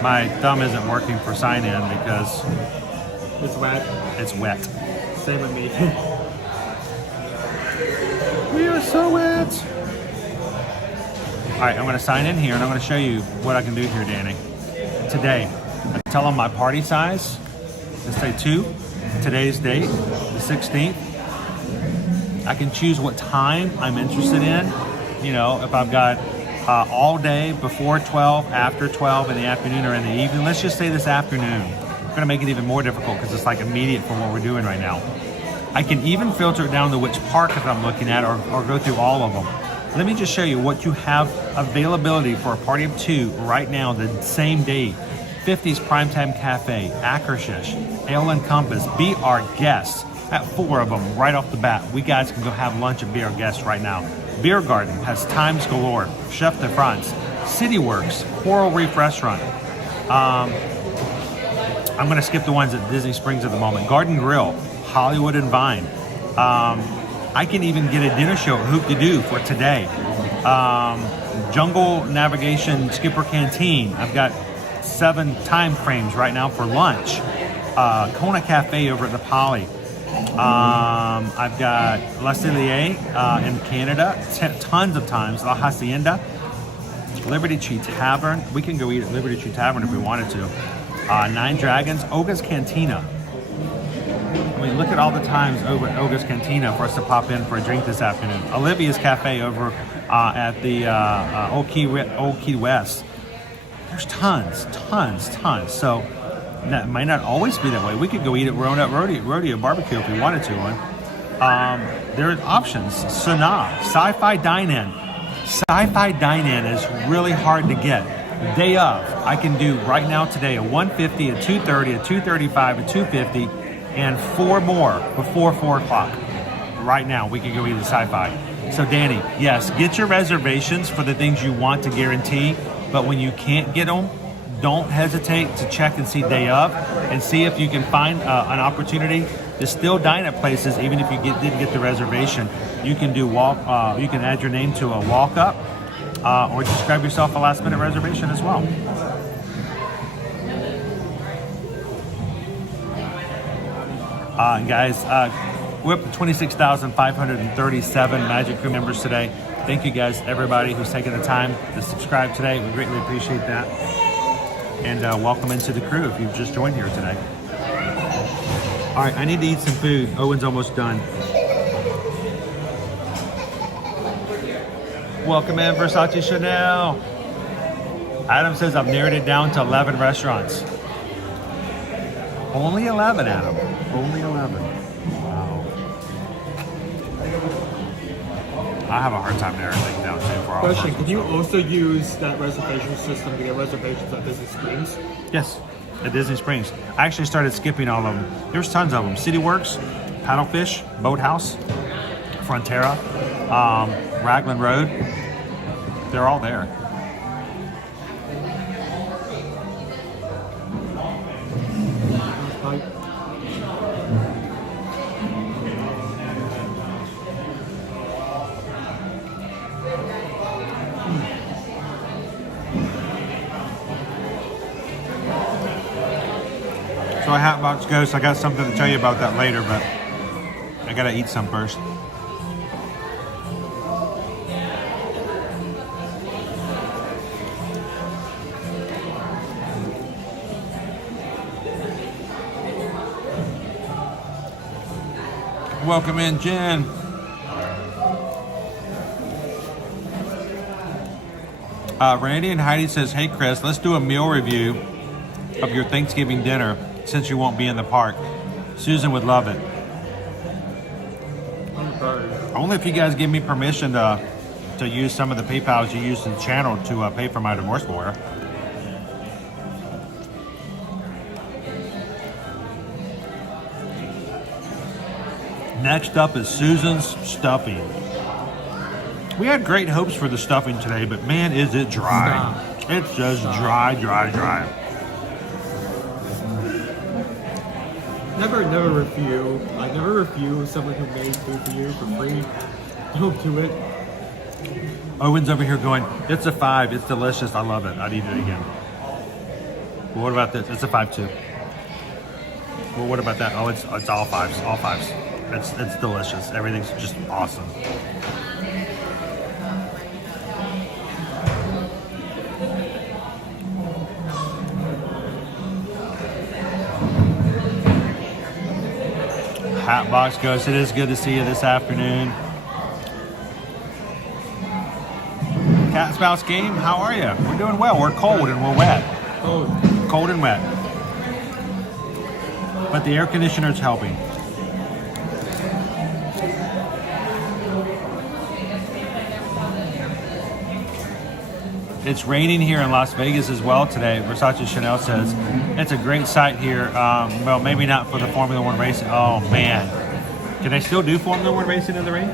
My thumb isn't working for sign in because It's wet. it's wet. Same with me. We are so wet. All right, I'm going to sign in here and I'm going to show you what I can do here, Danny. Today, I tell them my party size. Let's say 2. Today's date, the 16th. I can choose what time I'm interested in. You know, if I've got all day, before 12, after 12, in the afternoon or in the evening. Let's just say this afternoon. We're going to make it even more difficult because it's like immediate from what we're doing right now. I can even filter it down to which park that I'm looking at or go through all of them. Let me just show you what you have availability for a party of 2 right now, the same day. 50's Primetime Cafe, Akershish, Ale and Compass. Be our guest at 4 of them right off the bat. We guys can go have lunch and be our guests right now. Beer Garden has Times Galore, Chef de France, CityWorks, Coral Reef Restaurant. I'm going to skip the ones at Disney Springs at the moment. Garden Grill, Hollywood and Vine. I can even get a dinner show at Hoop-de-Doo for today. Jungle Navigation Skipper Canteen. I've got 7 time frames right now for lunch. Kona Cafe over at the Poly. I've got La Cellier in Canada, tons of times. La Hacienda, Liberty Tree Tavern. We can go eat at Liberty Tree Tavern if we wanted to. 9 Dragons, Oga's Cantina. I mean, look at all the times over at Oga's Cantina for us to pop in for a drink this afternoon. Olivia's Cafe over at the Old Key West. There's tons. So that might not always be that way. We could go eat at Ronut Rodeo Barbecue if we wanted to. There are options. Sanaa, Sci-Fi Dine-In. Sci-Fi Dine-In is really hard to get. Day of, I can do right now today a 150, a 230, a 235, a 250, and 4 more before 4 o'clock. Right now, we can go eat at Sci-Fi. So Danny, yes, get your reservations for the things you want to guarantee, but when you can't get them, don't hesitate to check and see day of and see if you can find an opportunity to still dine at places even if you didn't get the reservation. You can do you can add your name to a walk-up or just grab yourself a last-minute reservation as well. Guys, we're up to 26,537 Magic Crew members today. Thank you guys, everybody who's taken the time to subscribe today. We greatly appreciate that. And welcome into the crew if you've just joined here today. All right, I need to eat some food. Owen's almost done. Welcome in, Versace Chanel. Adam says I've narrowed it down to 11 restaurants. Only 11, Adam. Only 11. Wow. I have a hard time narrowing things down too. For all Question, can you also use that reservation system to get reservations at Disney Springs? Yes, at Disney Springs. I actually started skipping all of them. There's tons of them. CityWorks, Paddlefish, Boathouse, Frontera, Raglan Road. They're all there. So I have about to go, so I got something to tell you about that later, but I gotta eat some first. Welcome in, Jen. Randy and Heidi says, hey Chris, let's do a meal review of your Thanksgiving dinner since you won't be in the park. Susan would love it. Only if you guys give me permission to to use some of the PayPals you used in the channel to pay for my divorce lawyer. Next up is Susan's stuffing. We had great hopes for the stuffing today, but man, is it dry. It's just dry. Never refuse. I never refuse someone who made food for you for free. Don't do it. Owen's over here going, it's a 5, it's delicious, I love it, I'd eat it again. Well, what about this? It's a 5 too. Well, what about that? Oh, it's all 5s, all 5s. It's delicious, everything's just awesome. Hatbox Ghost, it is good to see you this afternoon. Cat Spouse Game, how are you? We're doing well. We're cold and we're wet. Cold and wet. But the air conditioner's helping. It's raining here in Las Vegas as well today. Versace Chanel says it's a great sight here. Well, maybe not for the Formula One racing. Oh man, can they still do Formula One racing in the rain?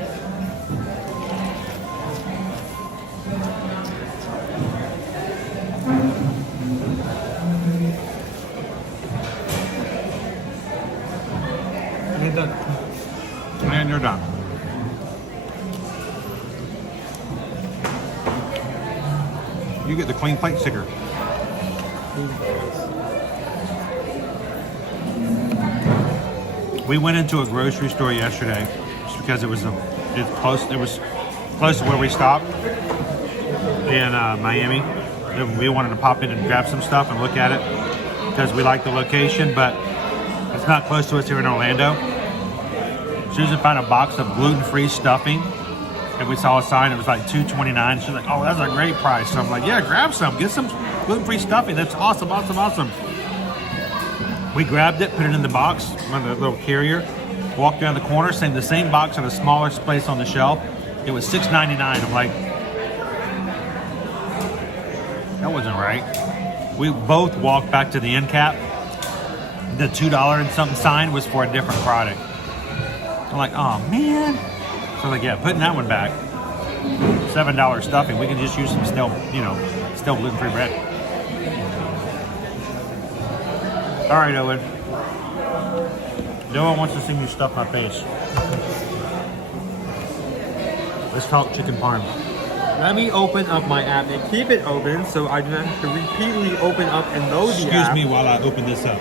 And you're done. You get the clean plate sticker. We went into a grocery store yesterday just because it was close to where we stopped in Miami. And we wanted to pop in and grab some stuff and look at it because we like the location, but it's not close to us here in Orlando. Susan found a box of gluten-free stuffing. And we saw a sign, it was like $2.29. She's like, oh, that's a great price. So I'm like, yeah, grab some. Get some gluten-free stuffing. That's awesome. We grabbed it, put it in the box, on the little carrier, walked around the corner, the same box at a smaller place on the shelf. It was $6.99. I'm like, that wasn't right. We both walked back to the end cap. The $2 and something sign was for a different product. I'm like, oh, man. So like, yeah, putting that one back. $7 stuffing. We can just use some still gluten-free bread. All right, Owen. No one wants to see me stuff my face. Let's talk chicken parm. Let me open up my app and keep it open so I do not have to repeatedly open up and load the app. Excuse me while I open this up.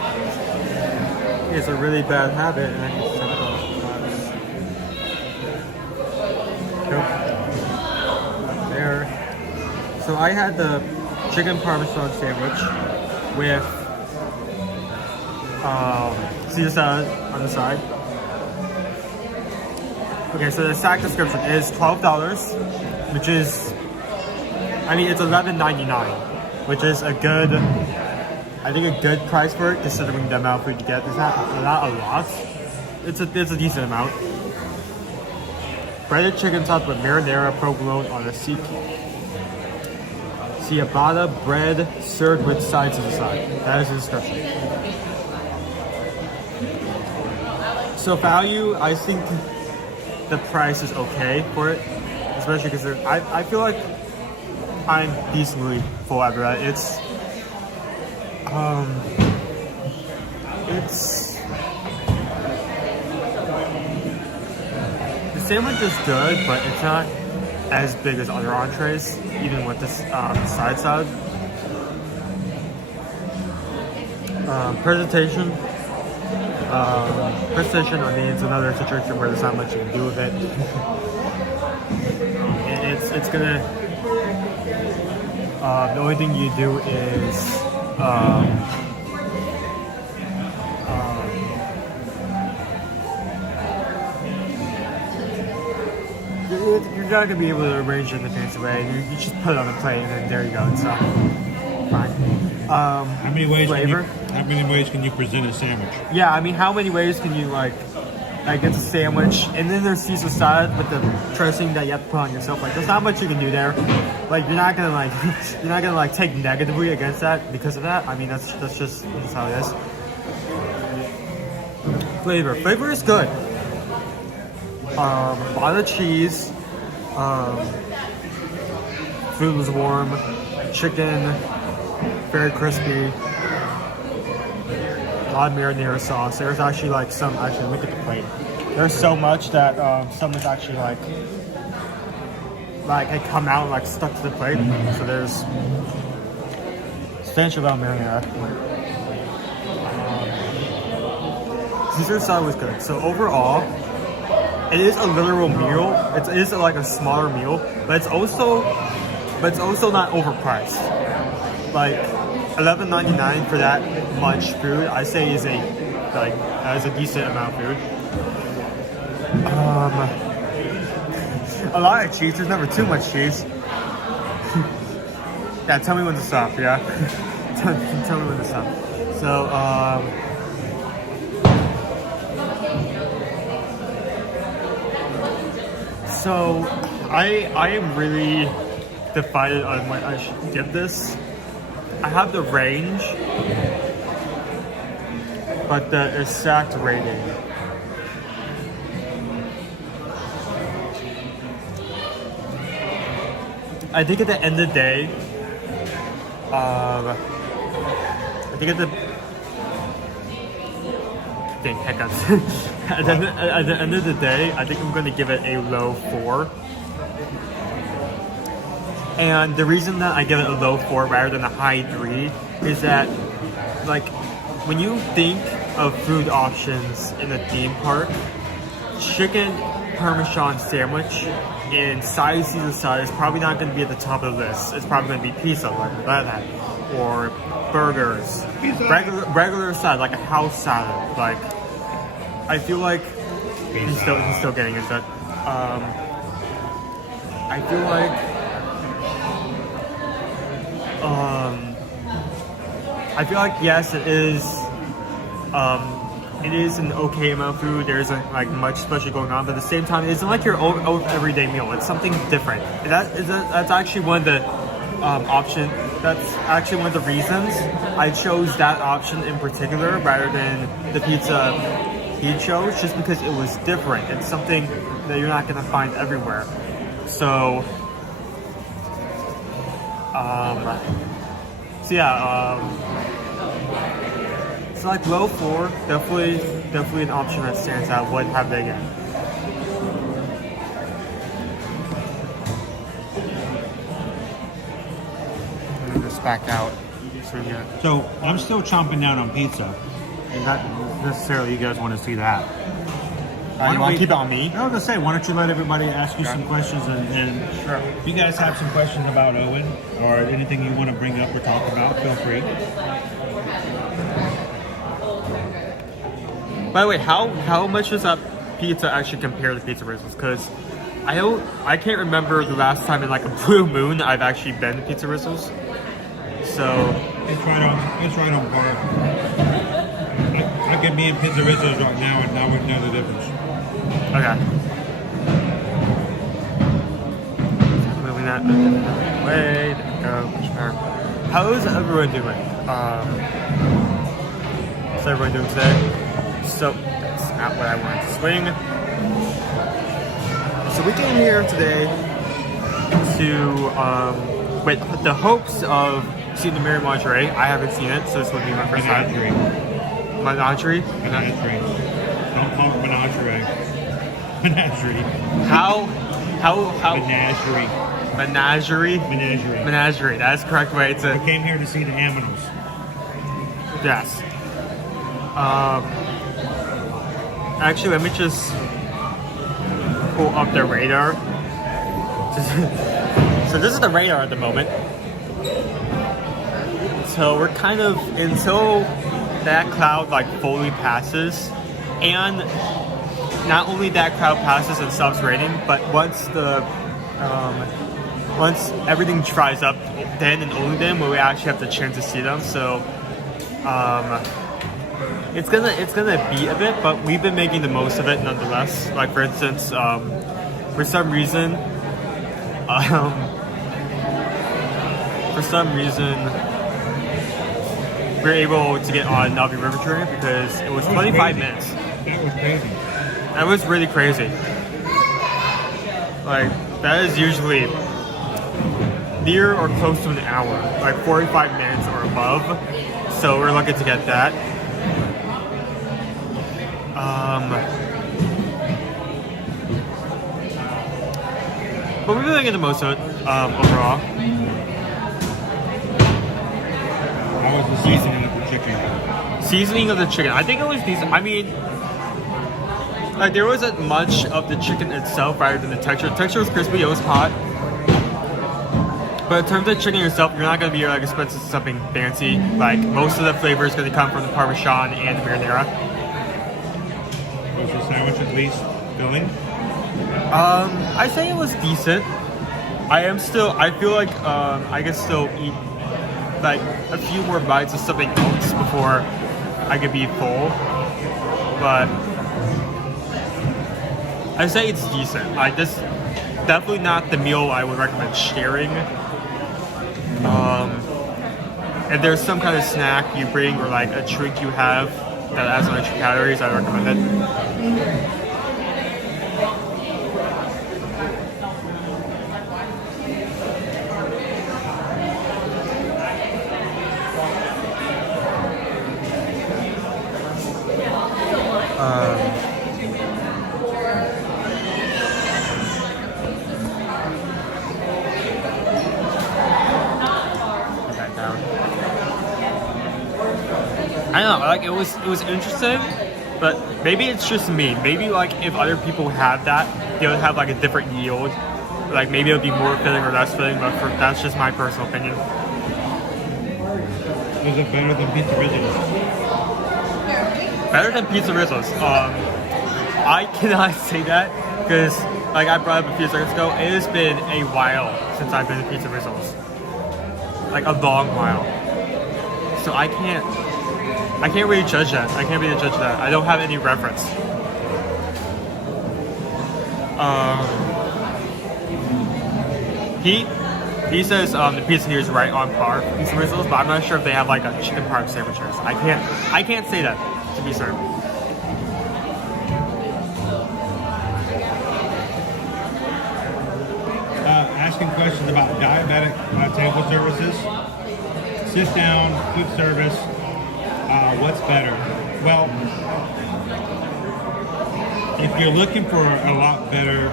It's a really bad habit, and I can set it there. So I had the chicken parmesan sandwich with Caesar salad on the side. Okay, so the exact description is $12, which is, it's $11.99, which is a good price for it considering the amount of food you get. It's not a lot. It's a decent amount. Breaded chicken topped with marinara provolone on a ciabatta bread served with sides to the side. That is the description. So value, I think the price is okay for it, especially because I feel like I'm decently full after that. The sandwich is good, but it's not as big as other entrees, even with this side salad. Presentation, it's another situation where there's not much you can do with it. It's gonna. The only thing you do is. You're not gonna be able to arrange it in a fancy way. You just put it on the plate and then there you go. It's fine. How many ways flavor? How many ways can you present a sandwich? Yeah, how many ways can you Like it's a sandwich, and then there's Caesar salad with the dressing that you have to put on yourself. Like there's not much you can do there. Like you're not gonna like take negatively against that because of that. I mean that's how it is. Flavor is good. A lot of cheese. Food was warm. Chicken, very crispy. A lot of marinara sauce. There's actually like some. Actually, look at the plate. There's so much that some is actually like it come out and like stuck to the plate. So there's substantial amount of marinara. Caesar salad was good. So overall, it is a literal meal. It is like a smaller meal, but it's also not overpriced. Like $11.99 for that much food, I say is a decent amount of food. A lot of cheese. There's never too much cheese. Yeah, tell me when to stop. Yeah, tell me when to stop. So, I am really divided on what I should give this. I have the range, but the exact rating. I think at the end of the day, at the end of the day, I think I'm going to give it a low 4. And the reason that I give it a low 4 rather than a high 3 is that, like, when you think of food options in a theme park, chicken parmesan sandwich and side Caesar salad is probably not going to be at the top of the list. It's probably going to be pizza, like that, or burgers, regular salad, like a house salad. Like, I feel like he's still getting into it. I feel like yes, it is an okay amount of food. There isn't like much special going on, but at the same time, it isn't like your everyday meal. It's something different. And that's actually one of the option. That's actually one of the reasons I chose that option in particular rather than the pizza he chose, just because it was different. It's something that you're not gonna find everywhere. So it's like low 4, definitely an option that stands out. Would have they again? Just back out. So I'm still chomping down on pizza, and not necessarily you guys want to see that. You want to keep it on me? I was gonna say, why don't you let everybody ask you some questions, and sure. If you guys have some questions about Owen or anything you want to bring up or talk about, feel free. By the way, how much does that pizza actually compare to Pizza Rizzles? Because I can't remember the last time in like a blue moon I've actually been to Pizza Rizzles. So it's right on par. I could be in Pizza Rizzles right now and I would know the difference. Okay. Moving that way to go. Sure. How is everyone doing? How's everyone doing today? So that's not what I wanted to swing. So we came here today to with the hopes of seeing the Mary Lingerie. I haven't seen it, so this would be my first time. Menagerie? Menagerie. Don't call it menagerie. Menagerie. How? Menagerie. Menagerie? Menagerie. Menagerie. That's the correct way to. I came here to see the animals. Yes. Actually, let me just pull up the radar. So this is the radar at the moment. So we're kind of until that cloud like fully passes, and not only that cloud passes and stops raining, but once everything dries up, then and only then will we actually have the chance to see them. So it's gonna be a bit, but we've been making the most of it nonetheless. Like for instance, for some reason, we were able to get on Navi River Train because it was 25 minutes. That was crazy. That was really crazy. Like, that is usually near or close to an hour, like 45 minutes or above. So we're lucky to get that. But we're really getting the most of it overall. How was the seasoning of the chicken? Seasoning of the chicken, I think it was decent. I mean, like there wasn't much of the chicken itself rather than the texture. The texture was crispy, it was hot. But in terms of the chicken itself, you're not going to be like expecting something fancy. Like most of the flavor is going to come from the Parmesan and the marinara. Was the sandwich at least filling? I say it was decent. I feel like I could still eat like a few more bites of something else before I could be full. But I say it's decent. Like this, definitely not the meal I would recommend sharing. If there's some kind of snack you bring or like a drink you have that has extra calories, I recommend it. I don't know, like it was interesting, but maybe it's just me. Maybe like if other people had that, they would have like a different yield. Like maybe it would be more filling or less filling, but that's just my personal opinion. Was it better than Pizza Rizzo's? Better than Pizza Rizzo's. I cannot say that because like I brought up a few seconds ago, it has been a while since I've been to Pizza Rizzo's. Like a long while. So I can't really judge that. I don't have any reference. He says the pizza here is right on par with Pizza Rizzo's, but I'm not sure if they have like a chicken parm sandwiches. I can't say that to be certain. Asking questions about diabetic table services. Sit down, food service. What's better? Well, if you're looking for a lot better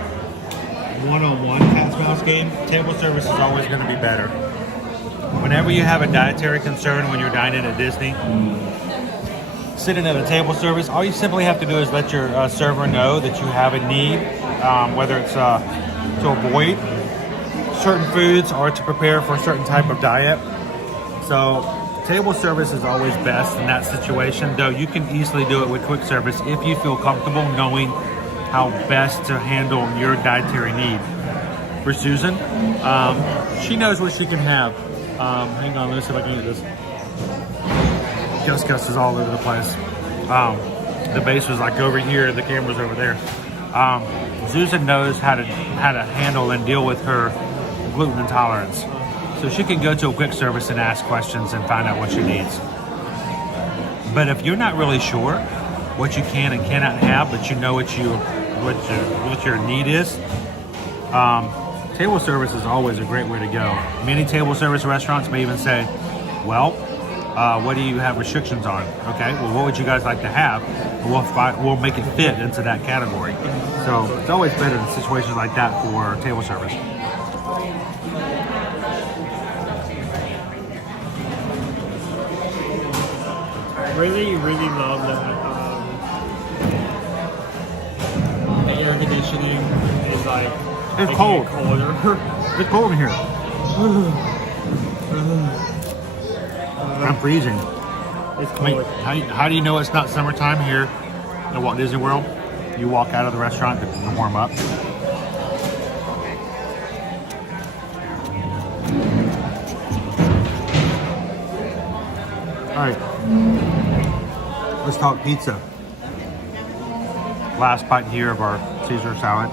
one-on-one cat's mouse game, table service is always going to be better. Whenever you have a dietary concern when you're dining at Disney, sitting at a table service, all you simply have to do is let your server know that you have a need, whether it's to avoid certain foods or to prepare for a certain type of diet. So table service is always best in that situation, though you can easily do it with quick service if you feel comfortable knowing how best to handle your dietary need. For Susan, she knows what she can have. Hang on, let me see if I can get this. Gus is all over the place. The base was like over here, the camera's over there. Susan knows how to handle and deal with her gluten intolerance. So she can go to a quick service and ask questions and find out what she needs. But if you're not really sure what you can and cannot have, but you know what your need is, table service is always a great way to go. Many table service restaurants may even say, well, what do you have restrictions on? Okay, well, what would you guys like to have? We'll make it fit into that category. So it's always better in situations like that for table service. Really love the air conditioning is like it's cold. Colder. It's cold in here. I'm freezing. It's cold. Wait, how do you know it's not summertime here at Walt Disney World? You walk out of the restaurant to warm up. All right. Let's talk pizza. Last bite here of our Caesar salad.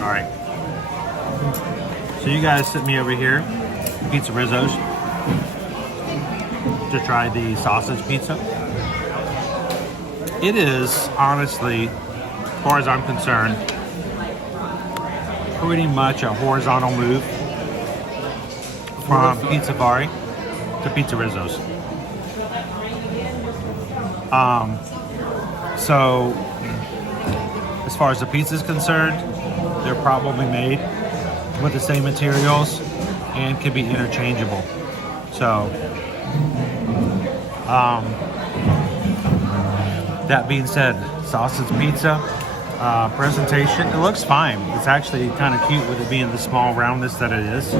All right. So you guys sent me over here, Pizza Rizzo's, to try the sausage pizza. It is, honestly, as far as I'm concerned, pretty much a horizontal move from Pizza Vari to Pizza Rizzo's. So, as far as the pizza is concerned, they're probably made with the same materials and can be interchangeable. So, that being said, sausage pizza presentation, it looks fine. It's actually kind of cute with it being the small roundness that it is.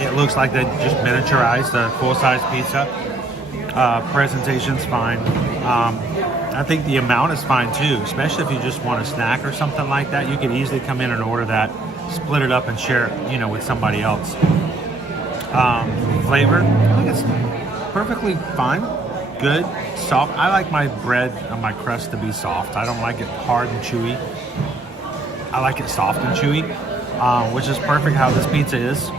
It looks like they just miniaturized the full-size pizza. Presentation's fine. I think the amount is fine too, especially if you just want a snack or something like that. You could easily come in and order that, split it up and share it, you know, with somebody else. Flavor, I think it's perfectly fine. Good, soft. I like my bread on my crust to be soft. I don't like it hard and chewy. I like it soft and chewy, which is perfect how this pizza is.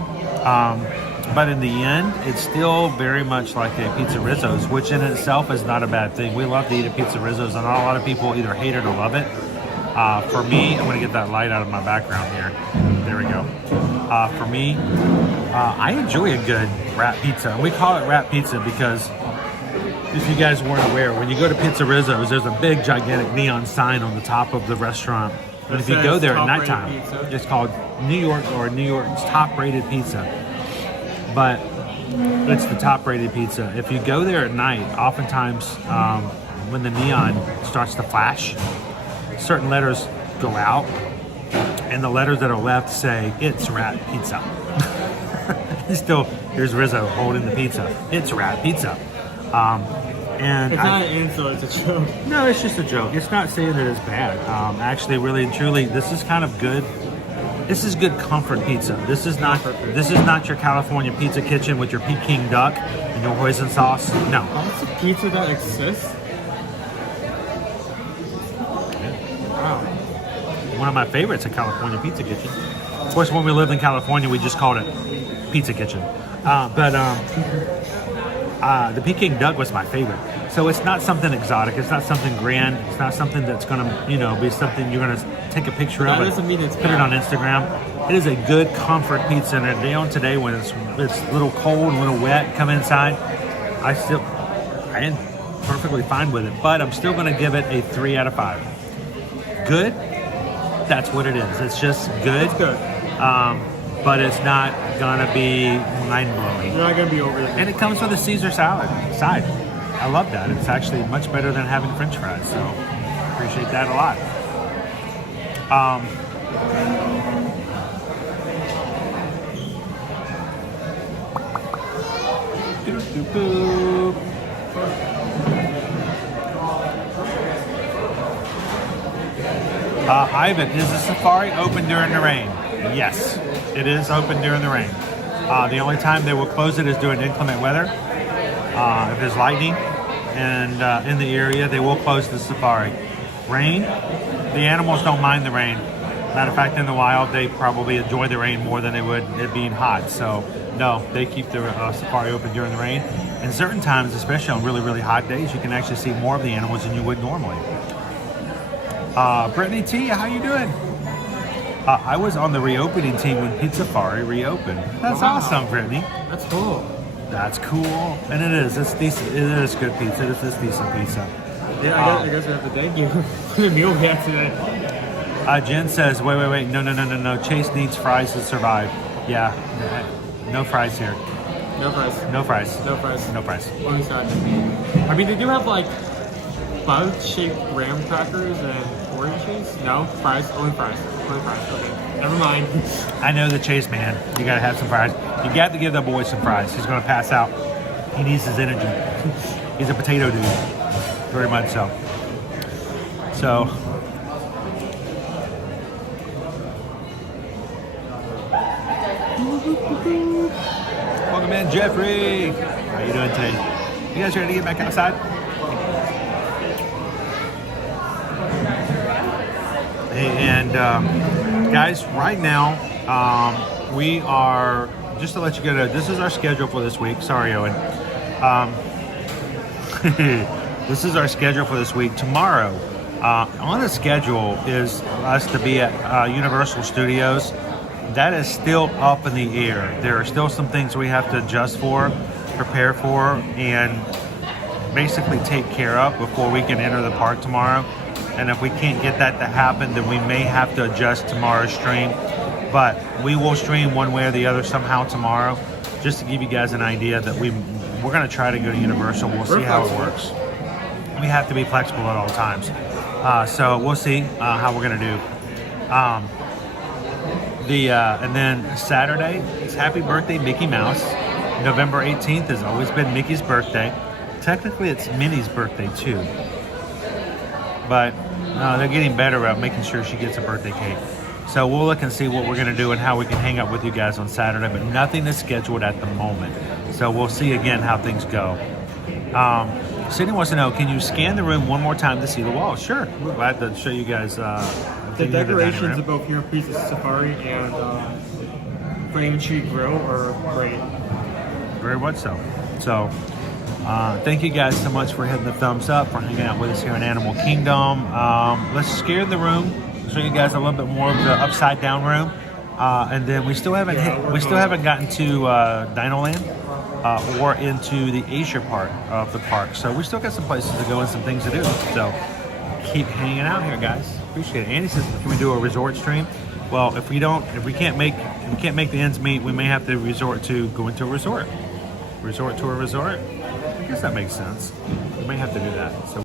But in the end, it's still very much like a Pizza Rizzo's, which in itself is not a bad thing. We love to eat at Pizza Rizzo's, and not a lot of people either hate it or love it. For me, I'm going to get that light out of my background here. There we go. For me, I enjoy a good wrap pizza. And we call it wrap pizza because, if you guys weren't aware, when you go to Pizza Rizzo's, there's a big, gigantic neon sign on the top of the restaurant. And if you go there at nighttime, it's called New York or New York's top-rated pizza. But it's the top-rated pizza. If you go there at night, oftentimes when the neon starts to flash, certain letters go out, and the letters that are left say, "It's wrap pizza." Still, here's Rizzo holding the pizza. It's wrap pizza. And it's not an insult, it's a joke. No, it's just a joke. It's not saying that it's bad. Actually, really and truly, this is kind of good. This is good comfort pizza. This is not your California pizza kitchen with your Peking duck and your hoisin sauce. No. That's a pizza that exists? Wow. One of my favorites at California Pizza Kitchen. Of course, when we lived in California, we just called it Pizza Kitchen. The Peking duck was my favorite. So it's not something exotic. It's not something grand. It's not something that's going to, be something you're going to take a picture of and put it on Instagram. It is a good comfort pizza. And a day on today when it's a little cold, a little wet, come inside, I am perfectly fine with it. But I'm still going to give it a 3 out of 5. Good? That's what it is. It's just good. It's good. But it's not gonna be mind-blowing. You're not gonna be over it. And it comes with a Caesar salad side. I love that. It's actually much better than having French fries, so appreciate that a lot. Ivan, is the safari open during the rain? Yes, it is open during the rain. The only time they will close it is during inclement weather. If there's lightning and in the area, they will close the safari. Rain, the animals don't mind the rain. Matter of fact, in the wild, they probably enjoy the rain more than they would it being hot. So, no, they keep the safari open during the rain. And certain times, especially on really, really hot days, you can actually see more of the animals than you would normally. Brittany T, how you doing? I was on the reopening team when Pizza Safari reopened. That's awesome, Brittany. That's cool. That's cool. And it is. It's decent. It is good pizza. It is decent pizza. Yeah, I guess we have to thank you for the meal we had today. Jen says, wait. No. Chase needs fries to survive. Yeah. No fries here. No fries. No fries. No fries. No fries. Only side. I mean, they do have like bug-shaped graham crackers and orange cheese. No fries. Only fries. Only fries. Okay. Never mind. I know the Chase man. You gotta have some fries. You got to give that boy some fries. He's gonna pass out. He needs his energy. He's a potato dude. Very much so. So, Welcome in, Jeffrey. How you doing today? You guys ready to get back outside? Hey, and guys, right now we are, just to let you know, this is our schedule for this week. Sorry, Owen. This is our schedule for this week. Tomorrow, on the schedule is us to be at Universal Studios. That is still up in the air. There are still some things we have to adjust for, prepare for, and basically take care of before we can enter the park tomorrow. And if we can't get that to happen, then we may have to adjust tomorrow's stream. But we will stream one way or the other somehow tomorrow, just to give you guys an idea that we're going to try to go to Universal. We'll see how it works. We have to be flexible at all times. So we'll see how we're going to do. And then Saturday, it's Happy Birthday Mickey Mouse. November 18th has always been Mickey's birthday. Technically, it's Minnie's birthday too. But they're getting better at making sure she gets a birthday cake. So we'll look and see what we're going to do and how we can hang out with you guys on Saturday. But nothing is scheduled at the moment. So we'll see again how things go. Sydney wants to know, can you scan the room one more time to see the walls? Sure. We're glad to show you guys. The decorations of both here in Princess Safari and Flame Tree Grill are great. Very much so. So, thank you guys so much for hitting the thumbs up, for hanging out with us here in Animal Kingdom. Let's scare the room, show you guys a little bit more of the upside down room, and then we still haven't gotten to Dino Land or into the Asia part of the park. So we still got some places to go and some things to do. So keep hanging out here, guys. Appreciate it. Andy says, can we do a resort stream? Well, if we can't make the ends meet, we may have to resort to going to a resort. Resort to a resort? I guess that makes sense. We may have to do that. So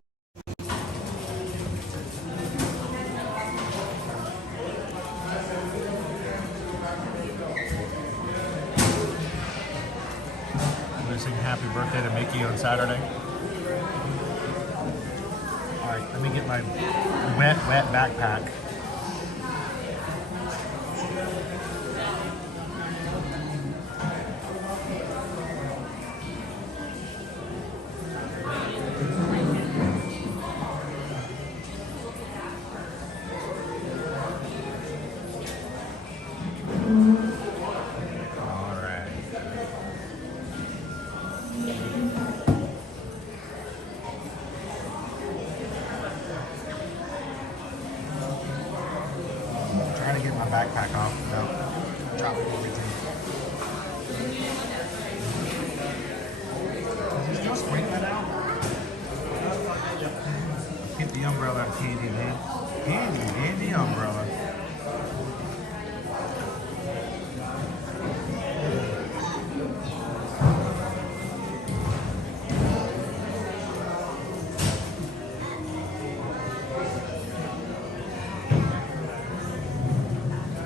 I'm gonna sing happy birthday to Mickey on Saturday. Alright, let me get my wet backpack. Backpack off without dropping everything. Is he still sprinkling out? Get the umbrella out of Candy, man. Candy umbrella.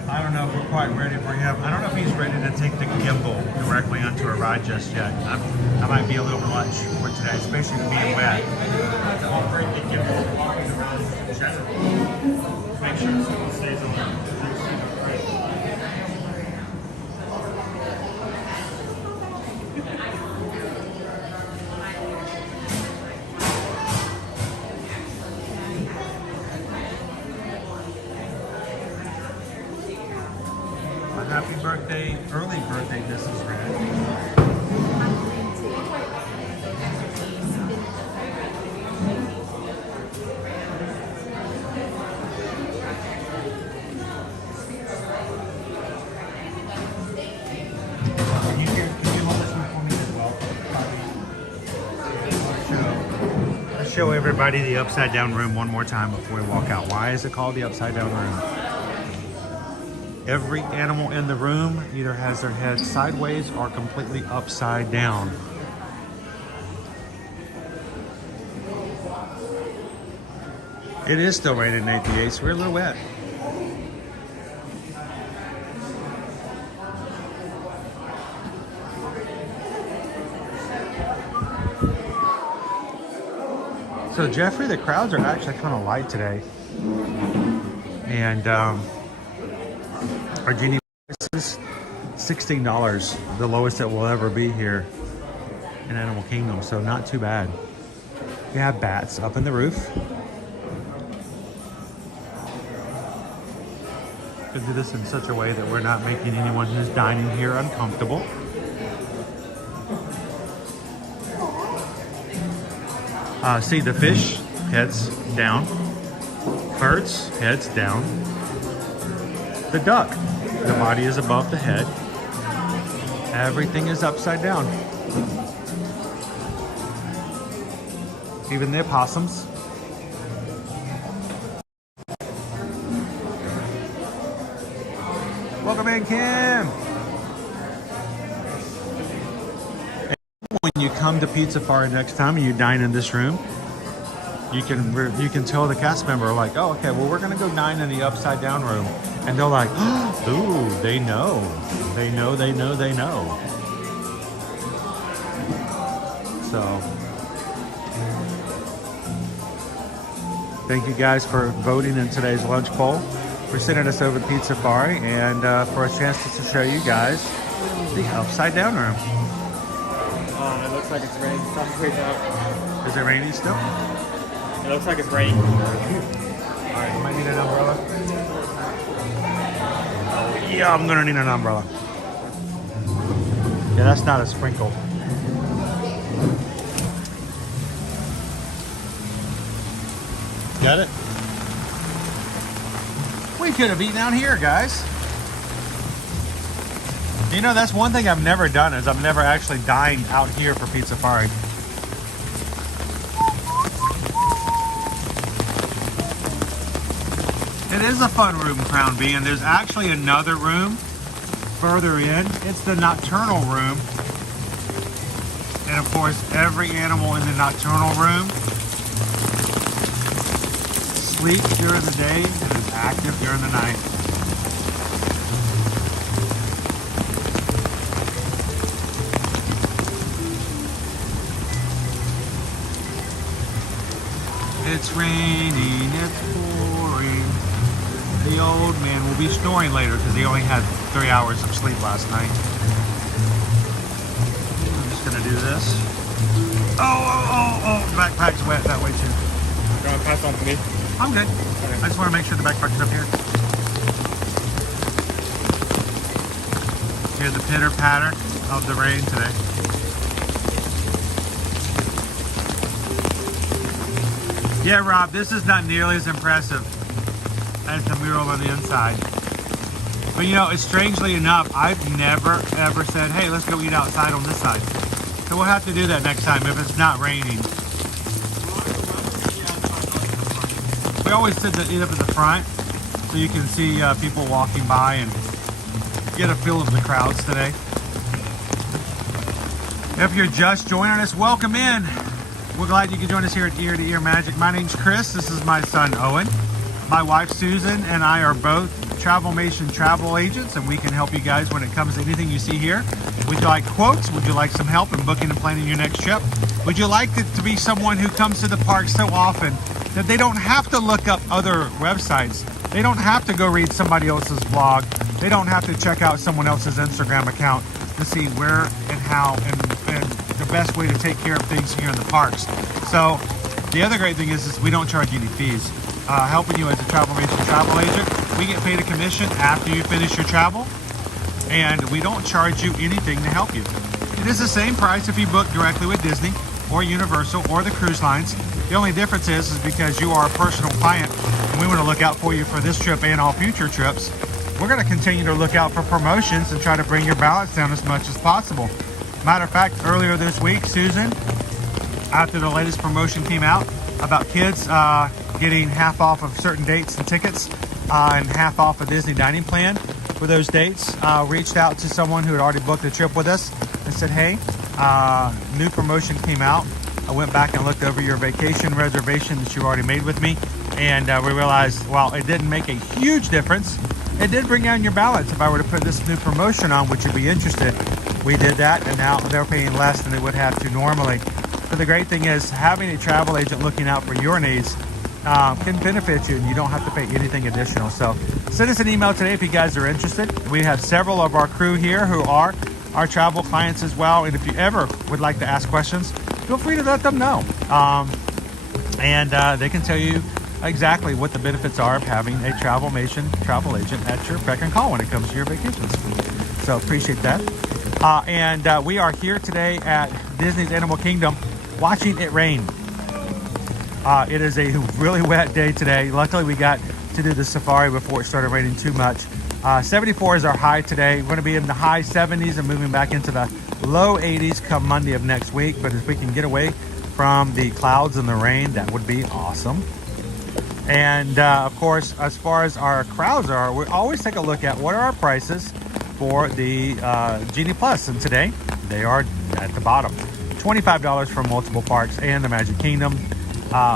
I don't know if we're quite ready for him. I don't know if he's ready to take the gimbal directly onto a ride just yet. I might be a little much for today, especially being wet. To operate the gimbal walking around the chest. Make sure it stays on there. Happy birthday, early birthday, Mrs. Red. Can you hold this one for me as well? Let's show everybody the upside down room one more time before we walk out. Why is it called the upside down room? Every animal in the room either has their head sideways or completely upside down. It is still raining at 88, so we're a little wet. So Jeffrey, the crowds are actually kind of light today. And our Genie $16, the lowest it will ever be here in Animal Kingdom, so not too bad. We have bats up in the roof. Could do this in such a way that we're not making anyone who's dining here uncomfortable. See the fish, heads down. Birds, heads down. The duck, the body is above the head. Everything is upside down. Even the opossums. Welcome in, Kim. When you come to Pizza Safari next time and you dine in this room, you can tell the cast member, like, oh, okay, well, we're gonna go dine in the upside down room, and they're like, ooh, they know. So thank you guys for voting in today's lunch poll, for sending us over to Pizza Safari, and for a chance to show you guys the upside down room. It looks like it's raining. Is it raining still? It looks like it's raining. Alright, I might need an umbrella. Yeah, I'm gonna need an umbrella. Yeah, that's not a sprinkle. Got it? We could have eaten out here, guys. You know, that's one thing I've never done, is I've never actually dined out here for Pizza Safari. It is a fun room, Crown B, and there's actually another room further in. It's the nocturnal room. And of course, every animal in the nocturnal room sleeps during the day and is active during the night. It's raining, it's pouring. The old man will be snoring later because he only had 3 hours of sleep last night. I'm just gonna do this. Oh, the backpack's wet that way too. You want to pass on to me? I'm good. Okay. I just want to make sure the backpack's up here. Hear the pitter patter of the rain today. Yeah, Rob, this is not nearly as impressive as the mural on the inside. But you know, it's strangely enough, I've never ever said, hey, let's go eat outside on this side. So we'll have to do that next time if it's not raining. We always sit to eat up in the front so you can see people walking by and get a feel of the crowds today. If you're just joining us, welcome in. We're glad you could join us here at Ear to Ear Magic. My name's Chris. This is my son, Owen. My wife, Susan, and I are both Travelmation travel agents, and we can help you guys when it comes to anything you see here. Would you like quotes? Would you like some help in booking and planning your next trip? Would you like it to be someone who comes to the park so often that they don't have to look up other websites? They don't have to go read somebody else's blog. They don't have to check out someone else's Instagram account to see where and how and the best way to take care of things here in the parks. So the other great thing is we don't charge any fees. Helping you as a Travelmation travel agent, we get paid a commission after you finish your travel, and we don't charge you anything to help you. It is the same price if you book directly with Disney or Universal or the cruise lines. The only difference is because you are a personal client and we want to look out for you for this trip and all future trips. We're going to continue to look out for promotions and try to bring your balance down as much as possible. Matter of fact, earlier this week, Susan, after the latest promotion came out about kids getting half off of certain dates and tickets and half off a Disney dining plan for those dates, reached out to someone who had already booked a trip with us and said, hey, new promotion came out. I went back and looked over your vacation reservation that you already made with me, and we realized, while it didn't make a huge difference, it did bring down your balance. If I were to put this new promotion on, would you be interested? We did that, and now they're paying less than they would have to normally. But the great thing is having a travel agent looking out for your needs can benefit you, and you don't have to pay anything additional. So send us an email today if you guys are interested. We have several of our crew here who are our travel clients as well, and if you ever would like to ask questions, feel free to let them know, and they can tell you exactly what the benefits are of having a travel agent at your beck and call when it comes to your vacations. So appreciate that. And we are here today at Disney's Animal Kingdom watching it rain. It is a really wet day today. Luckily we got to do the safari before it started raining too much. 74 is our high today. We're going to be in the high 70s and moving back into the low 80s come Monday of next week. But if we can get away from the clouds and the rain, that would be awesome. And of course, as far as our crowds are, we always take a look at what are our prices for the Genie Plus. And today they are at the bottom. $25 for multiple parks and the Magic Kingdom.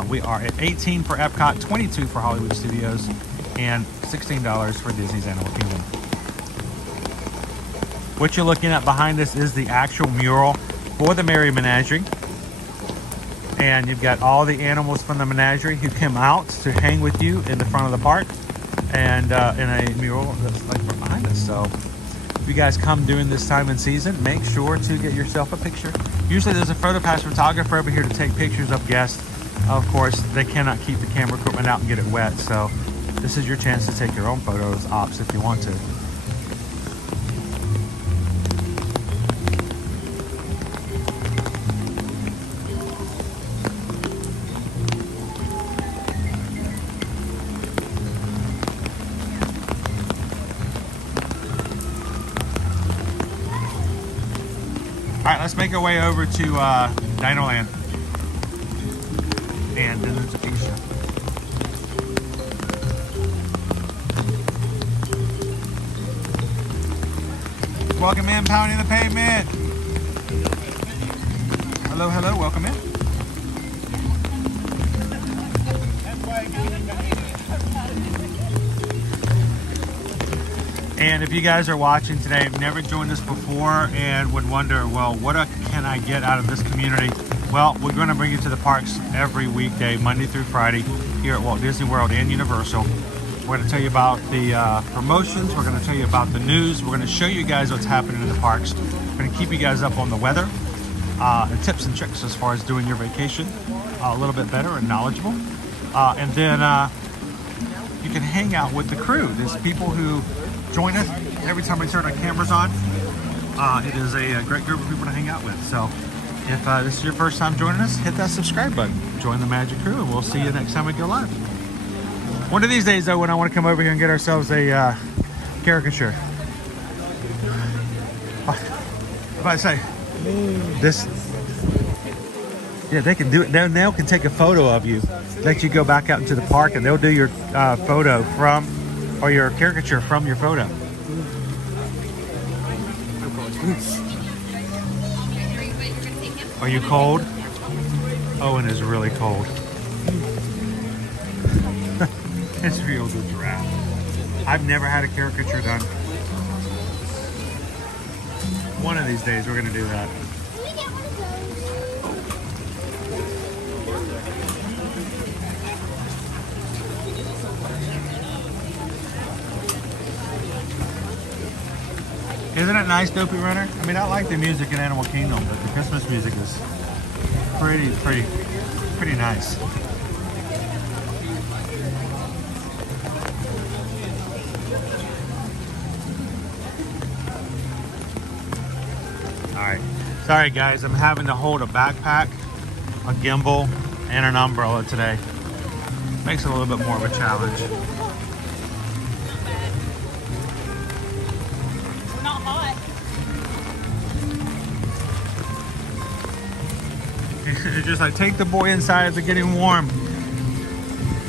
We are at $18 for Epcot, $22 for Hollywood Studios, and $16 for Disney's Animal Kingdom. What you're looking at behind us is the actual mural for the Merry Menagerie. And you've got all the animals from the menagerie who come out to hang with you in the front of the park, and in a mural that's like right behind us. So if you guys come during this time in season, make sure to get yourself a picture. Usually there's a PhotoPass photographer over here to take pictures of guests. Of course, they cannot keep the camera equipment out and get it wet, so this is your chance to take your own photos, ops, if you want to. All right, let's make our way over to Dinoland. And then there's Asia. Welcome in, pounding the pavement. Hello, hello, welcome in. And if you guys are watching today, have never joined us before and would wonder, well, what can I get out of this community? Well, we're going to bring you to the parks every weekday, Monday through Friday, here at Walt Disney World and Universal. We're going to tell you about the promotions. We're going to tell you about the news. We're going to show you guys what's happening in the parks. We're going to keep you guys up on the weather and tips and tricks as far as doing your vacation a little bit better and knowledgeable. And then you can hang out with the crew. There's people who join us every time we turn our cameras on. It is a great group of people to hang out with. So if this is your first time joining us, hit that subscribe button. Join the Magic Crew, and we'll see you next time we go live. One of these days, though, when I want to come over here and get ourselves a caricature. If I say this, yeah, they can do it. They can take a photo of you, let you go back out into the park, and they'll do your photo from, or your caricature from your photo. Are you cold? Owen is really cold. It's real good giraffe. I've never had a caricature done. One of these days we're gonna do that. Isn't it nice, Dopey Runner? I mean, I like the music in Animal Kingdom, but the Christmas music is pretty nice. All right, sorry guys, I'm having to hold a backpack, a gimbal, and an umbrella today. Makes it a little bit more of a challenge. It's just like, take the boy inside, it's getting warm.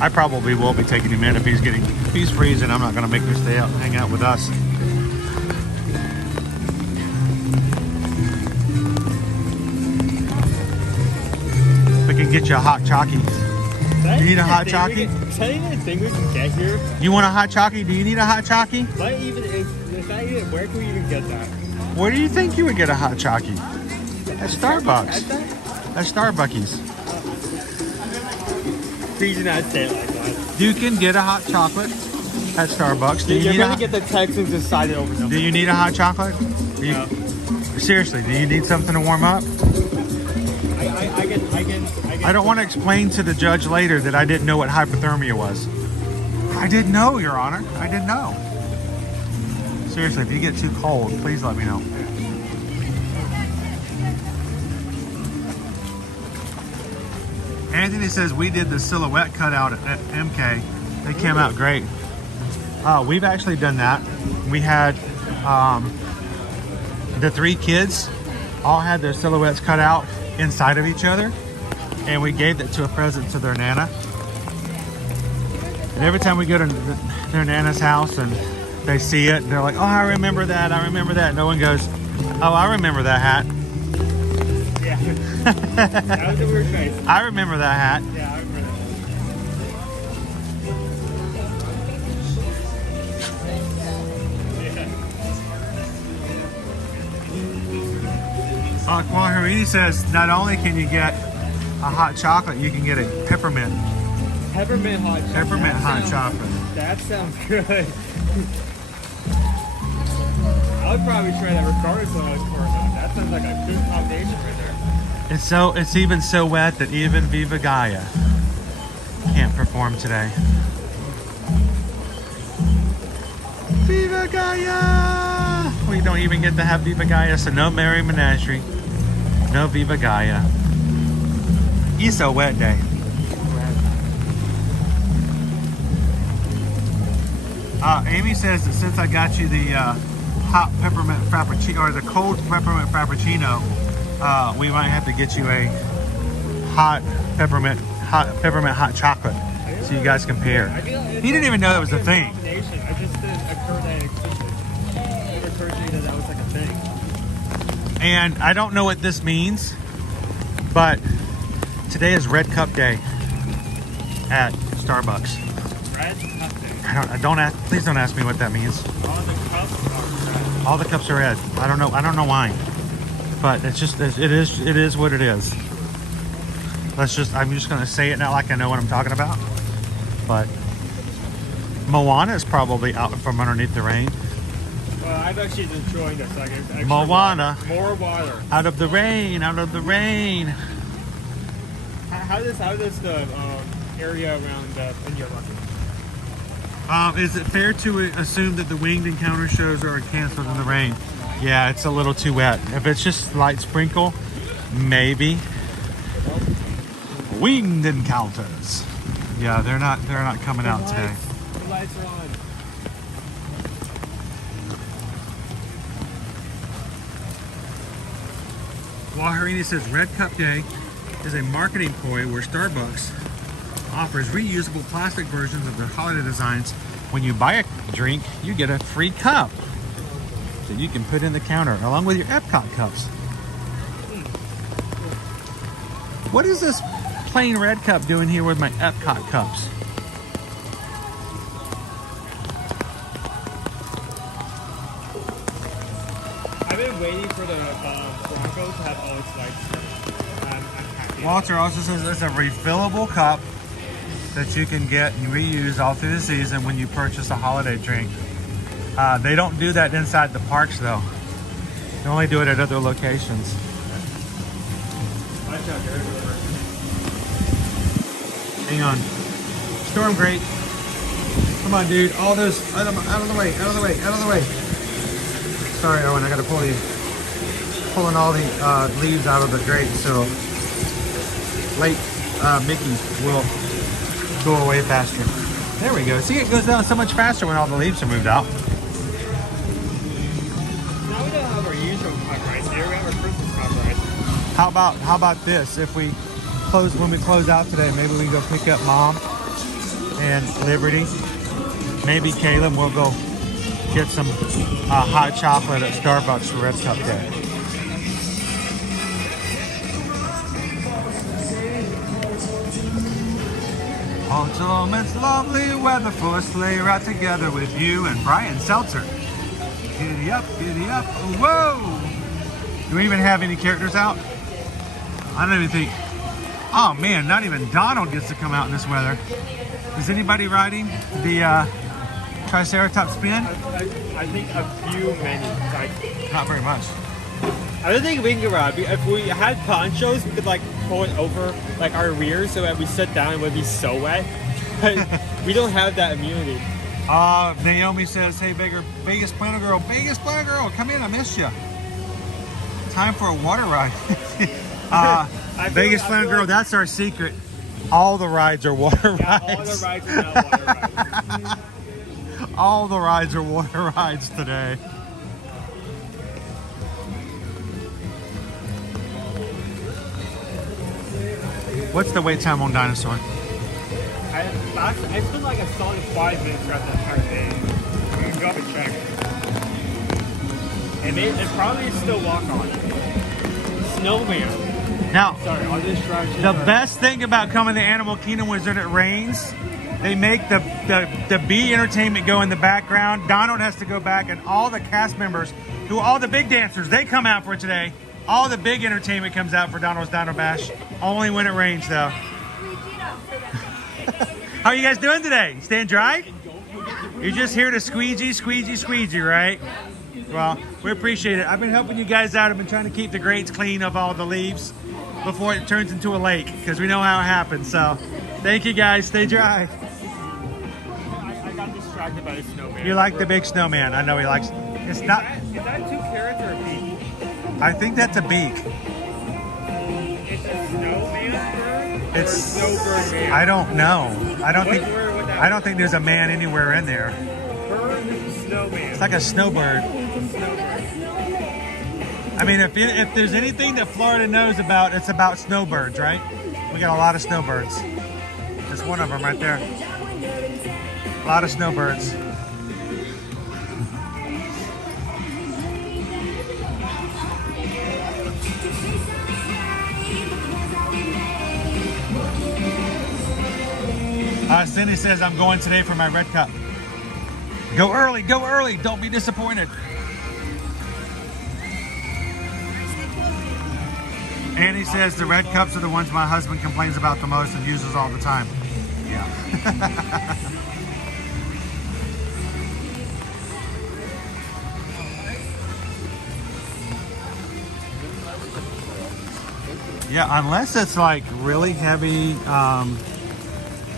I probably will be taking him in if he's freezing. I'm not gonna make him stay out and hang out with us. We can get you a hot chalky. Do you need a hot chalky? Is that even a thing we can get here? You want a hot chalky? Do you need a hot chalky? Is that even, where can we even get that? Where do you think you would get a hot chalky? At Starbucks. At Starbuckies. reason I say it like that. You can get a hot chocolate at Starbucks. You're gonna get the Texans decided over them. Do you need a hot chocolate? No. Seriously, do you need something to warm up? I don't want to explain to the judge later that I didn't know what hypothermia was. I didn't know, Your Honor. I didn't know. Seriously, if you get too cold, please let me know. Anthony says we did the silhouette cutout at MK. They came out great. We've actually done that. We had the 3 kids all had their silhouettes cut out inside of each other, and we gave that to a present to their Nana. And every time we go to their Nana's house and they see it, they're like, oh, I remember that, I remember that. No one goes, oh, I remember that hat. Yeah. That was a weird face. I remember that hat. Yeah, I remember that. Quaharini says not only can you get a hot chocolate, you can get a peppermint. Peppermint hot chocolate. Peppermint hot chocolate. That sounds good. I would probably try that regardless of what it's for. That sounds like a good combination right there. It's even so wet that even Viva Gaia can't perform today. Viva Gaia! We don't even get to have Viva Gaia, so no Merry Menagerie. No Viva Gaia. It's a wet day. Amy says that since I got you the hot peppermint frappuccino, or the cold peppermint frappuccino, we might have to get you a hot peppermint hot chocolate so you guys compare. He didn't even know that was a thing. I just didn't occur that it never occurred to me that was like a thing. And I don't know what this means, but today is Red Cup Day at Starbucks. Red Cup Day. Please don't ask me what that means. All the cups are red. All the cups are red. I don't know why. But it is what it is. I'm just gonna say it now like I know what I'm talking about. But Moana is probably out from underneath the rain. Well, I'm actually enjoying this. Like extra Moana. Water. More water. Out of the rain, out of the rain. How does the area around India look? Is it fair to assume that the winged encounter shows are canceled in the rain? Yeah, it's a little too wet. If it's just light sprinkle, maybe. Winged encounters. Yeah, they're not coming out today. The lights are on. Waharini says Red Cup Day is a marketing ploy where Starbucks offers reusable plastic versions of their holiday designs. When you buy a drink, you get a free cup that you can put in the counter along with your Epcot cups. What is this plain red cup doing here with my Epcot cups? I've been waiting for the Broncos to have all its lights. I'm happy. Walter also says it's a refillable cup that you can get and reuse all through the season when you purchase a holiday drink. They don't do that inside the parks though. They only do it at other locations. Hang on. Storm grate. Come on, dude. All those out of the way, out of the way, out of the way. Sorry, Owen, I gotta pulling all the leaves out of the grate so late Mickey will go away faster. There we go. See, it goes down so much faster when all the leaves are moved out. Now we don't have our usual cut rice here. We have our Christmas cut rice. How about this? If when we close out today, maybe we can go pick up Mom and Liberty. Maybe Caleb will go get some hot chocolate at Starbucks for Red Cup Day. Autumn, it's lovely weather for a sleigh ride together with you and Brian Seltzer. Giddy up, whoa! Do we even have any characters out? I don't even think. Oh man, not even Donald gets to come out in this weather. Is anybody riding the Triceratops spin? I think a few many. Like, not very much. I don't think we can ride. If we had ponchos, we could like pull it over like our rear so that we sit down it would be so wet. But we don't have that immunity. Naomi says, hey, Vegas Planner Girl, come in, I missed you. Time for a water ride. Vegas Planner Girl, that's our secret. All the rides are water rides. All the rides are not water rides. All the rides are water rides today. What's the wait time on Dinosaur? It's been like a solid 5 minutes throughout the entire day. You can go up and check. And it probably is still walk on. Snowman. Now, sorry, I'll just drive to the best thing about coming to Animal Kingdom was when it rains, they make the bee entertainment go in the background. Donald has to go back, and all the cast members, all the big dancers, they come out for it today. All the big entertainment comes out for Donald's Dino Bash. Only when it rains, though. How are you guys doing today? Staying dry? You're just here to squeegee, right? Well, we appreciate it. I've been helping you guys out. I've been trying to keep the grates clean of all the leaves before it turns into a lake, because we know how it happens. So, thank you guys. Stay dry. I got distracted by the snowman. You like the big snowman? I know he likes. It's not. Is that 2 carrots or a beak? I think that's a beak. It's a snowman bird? It's. Snowbird man? I don't know. I don't think there's a man anywhere in there. Bird, snowman. It's like a snowbird. I mean, if there's anything that Florida knows about, it's about snowbirds, right? We got a lot of snowbirds. That's one of them right there. A lot of snowbirds. Cindy says, I'm going today for my red cup. Go early, don't be disappointed. Annie says the red cups are the ones my husband complains about the most and uses all the time. Yeah. Yeah, unless it's like really heavy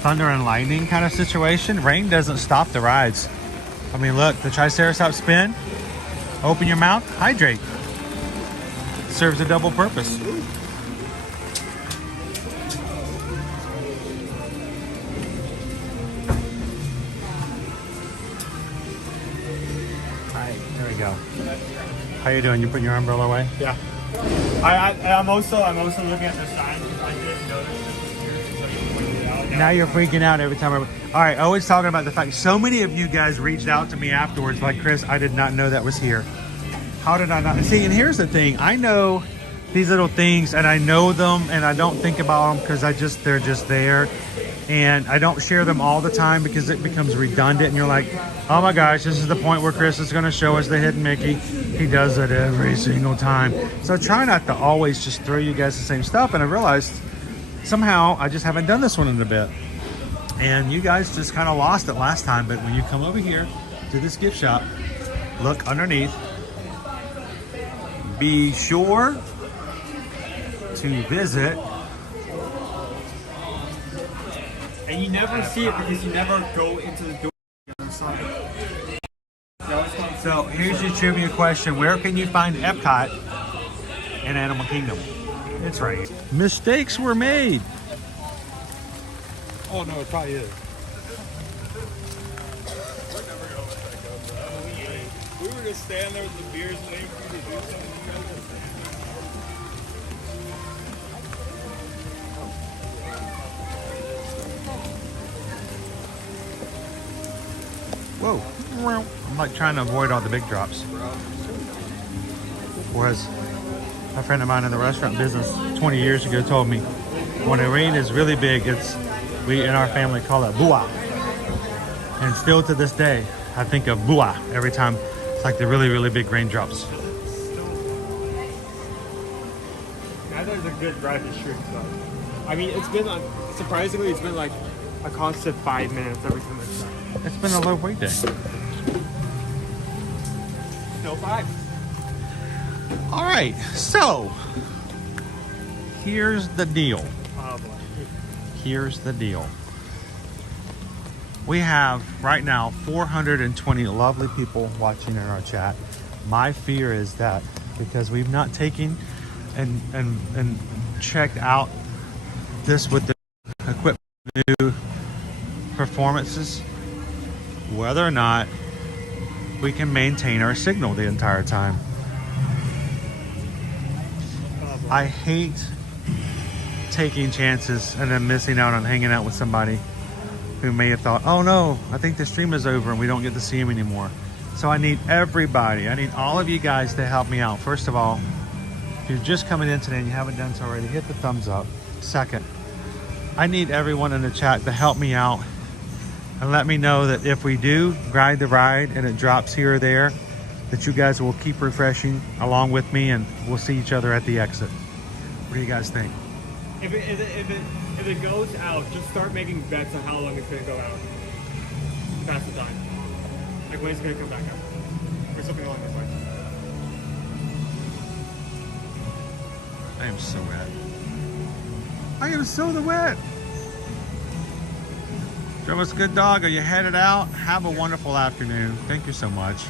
thunder and lightning kind of situation, rain doesn't stop the rides. I mean, look, the Triceratops spin, open your mouth, hydrate. Serves a double purpose. Alright, there we go. How you doing? You putting your umbrella away? Yeah. I'm also looking at the sign because I didn't notice it was here, so you pointed it out. Now you're freaking out every time. All right, always talking about the fact so many of you guys reached out to me afterwards, like, Chris, I did not know that was here. How did I not see? And here's the thing, I know these little things and I know them and I don't think about them because they're just there, and I don't share them all the time because it becomes redundant and you're like, oh my gosh, this is the point where Chris is going to show us the hidden Mickey. He does it every single time. So try not to always just throw you guys the same stuff, and I realized somehow I just haven't done this one in a bit. And you guys just kind of lost it last time, but when you come over here to this gift shop, look underneath. Be sure to visit. And you never see it because you never go into the door on the other side. So here's your trivia question. Where can you find Epcot in Animal Kingdom? It's right here. Mistakes were made. Oh no, it probably is. We were just standing there with the beers waiting for you to do something. Whoa. I'm like trying to avoid all the big drops. Whereas a friend of mine in the restaurant business 20 years ago told me when the rain is really big, we in our family call it bua. And still to this day, I think of bua every time. It's like the really, really big raindrops. That is a good drive to street club. I mean, it's been surprisingly, it's been like a constant 5 minutes every time I've done. It's been a low weight day. Still 5. All right, so here's the deal. Oh boy. Here's the deal. We have right now 420 lovely people watching in our chat. My fear is that because we've not taken and checked out this with the equipment, new performances, whether or not we can maintain our signal the entire time. I hate taking chances and then missing out on hanging out with somebody who may have thought, oh no, I think the stream is over and we don't get to see him anymore. So I need everybody, I need all of you guys to help me out. First of all, if you're just coming in today and you haven't done so already, hit the thumbs up. Second, I need everyone in the chat to help me out and let me know that if we do ride the ride and it drops here or there, that you guys will keep refreshing along with me and we'll see each other at the exit. What do you guys think? If it goes out, just start making bets on how long it's gonna go out. Past the time. Like when it's gonna come back up. Or something along those lines. I am so wet. I am so wet. Show us good dog. Are you headed out? Have a wonderful afternoon. Thank you so much.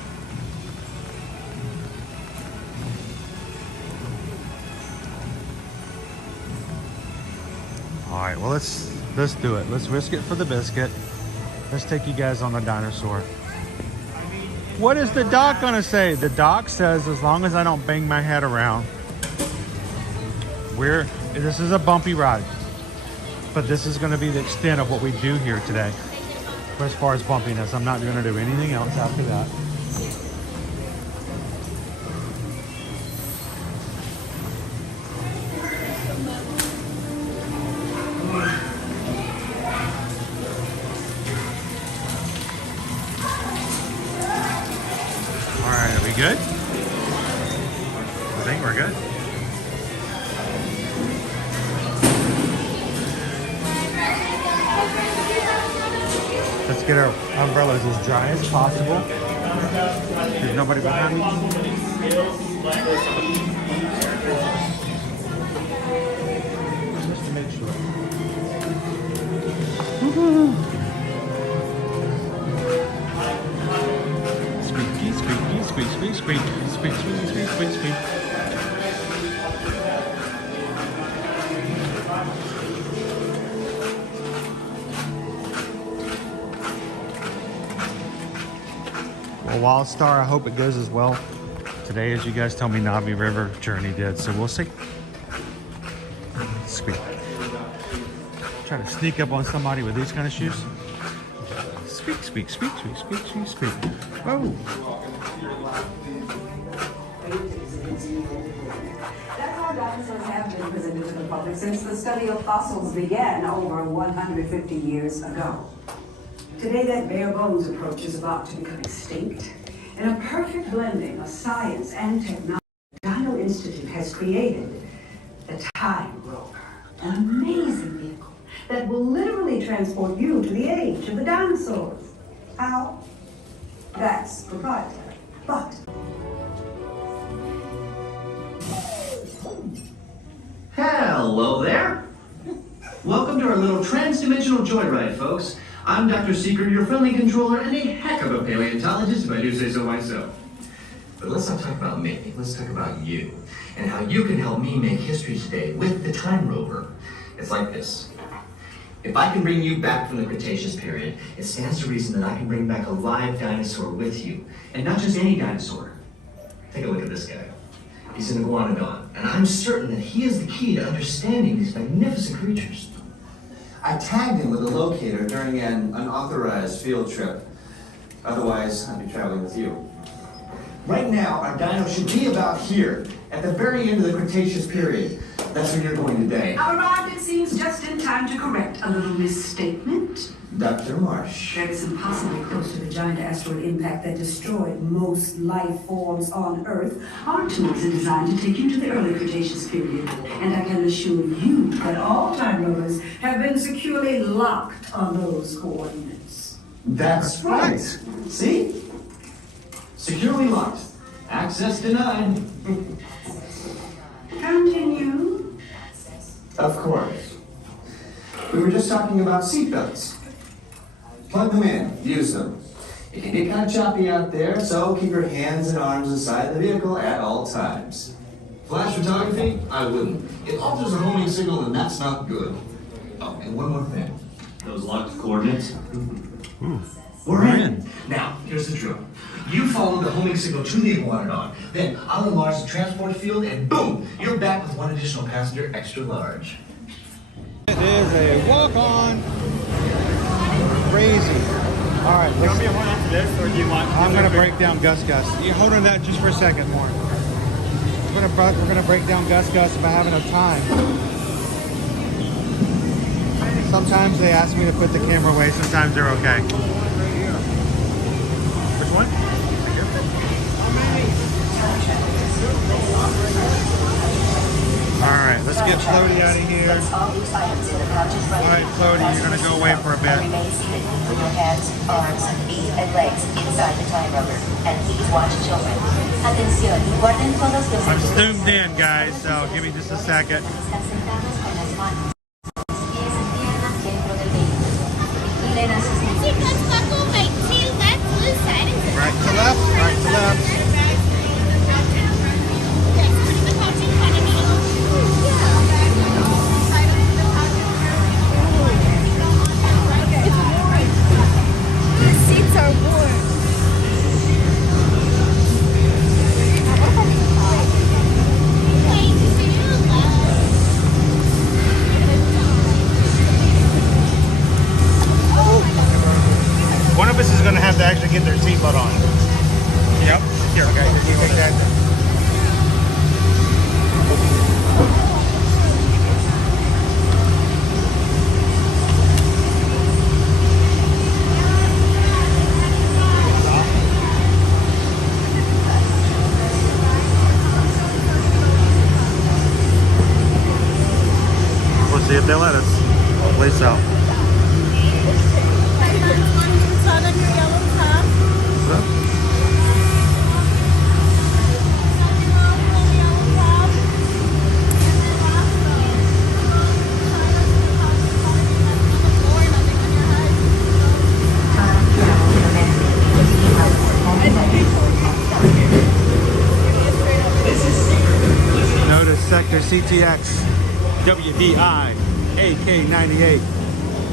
All right, well, let's do it. Let's risk it for the biscuit. Let's take you guys on the dinosaur. What is the doc gonna say? The doc says as long as I don't bang my head around, this is a bumpy ride, but this is gonna be the extent of what we do here today. But as far as bumpiness, I'm not gonna do anything else after that. Good? I think we're good. Let's get our umbrellas as dry as possible. There's nobody behind me. Just to make sure. Squeaky, squeaky, squeak, squeak, squeak, squeak, squeak, squeak, squeak, squeak. Well, Wild Star, I hope it goes as well today as you guys tell me Navi River Journey did, so we'll see. Squeak. Try to sneak up on somebody with these kind of shoes. Squeak, squeak, squeak, squeak, squeak, squeak, squeak. Oh. That's how dinosaurs have been presented to the public since the study of fossils began over 150 years ago. Today, that bare bones approach is about to become extinct. In a perfect blending of science and technology, the Dino Institute has created the Time Rover, an amazing vehicle that will literally transport you to the age of the dinosaurs. How? That's proprietary. But hello there. Welcome to our little trans-dimensional joyride, folks. I'm Dr. Seeker, your friendly controller, and a heck of a paleontologist, if I do say so myself. But let's not talk about me. Let's talk about you, and how you can help me make history today with the Time Rover. It's like this. If I can bring you back from the Cretaceous period, it stands to reason that I can bring back a live dinosaur with you. And not just any dinosaur. Take a look at this guy. He's an iguanodon, and I'm certain that he is the key to understanding these magnificent creatures. I tagged him with a locator during an unauthorized field trip. Otherwise, I'd be traveling with you. Right now, our dino should be about here, at the very end of the Cretaceous period. That's where you're going today. I've arrived, it seems, just in time to correct a little misstatement. Dr. Marsh. That is impossibly close to the giant asteroid impact that destroyed most life forms on Earth. Our tools are designed to take you to the early Cretaceous period. And I can assure you that all time rovers have been securely locked on those coordinates. That's right. See? Securely locked. Access denied. Continue. Of course. We were just talking about seatbelts. Plug them in, use them. It can get kind of choppy out there, so keep your hands and arms inside the vehicle at all times. Flash photography? I wouldn't. It alters the homing signal, and that's not good. Oh, and one more thing. Those locked coordinates? We're in. Now, here's the drill. You follow the homing signal to the iguanodon. Then I'll enlarge the transport field, and boom! You're back with one additional passenger extra large. It is a walk-on. Crazy. All right, Do you want me to hold on to this, or do you want? I'm gonna break down Gus Gus. You hold on to that just for a second more. We're gonna break down Gus Gus if I have enough time. Sometimes they ask me to put the camera away. Sometimes they're okay. Which one? All right, let's get Floaty out of here. All right, Floaty, you're gonna go away for a bit. Remain seated with your hands, arms, feet, and legs inside the time rover. And please watch children. Atención, guarden todos los I'm zoomed in, guys, so give me just a second. Right to left, right to left. Seats are warm. One of us is going to have to actually get their seatbelt on. Yep. Here. Okay, you take that. We'll see if they let us. Hopefully so. Notice Sector CTX WDI AK-98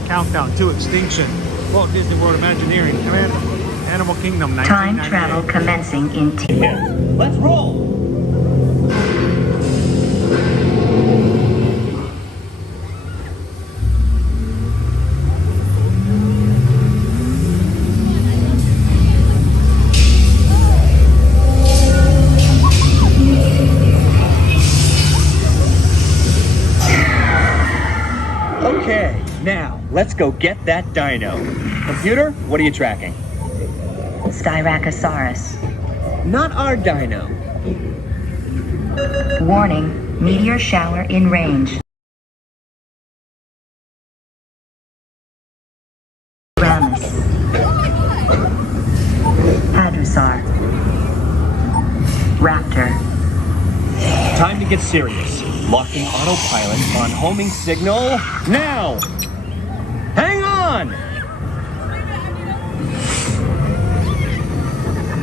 Countdown to Extinction Walt Disney World Imagineering Command Animal Kingdom 1998. Time travel commencing in 10 minutes. Let's roll! Okay, now let's go get that dino. Computer, what are you tracking? Styracosaurus. Not our dino. Warning, meteor shower in range. Ramus. Hadrosaur. Raptor. Time to get serious. Locking autopilot on homing signal now! Hang on!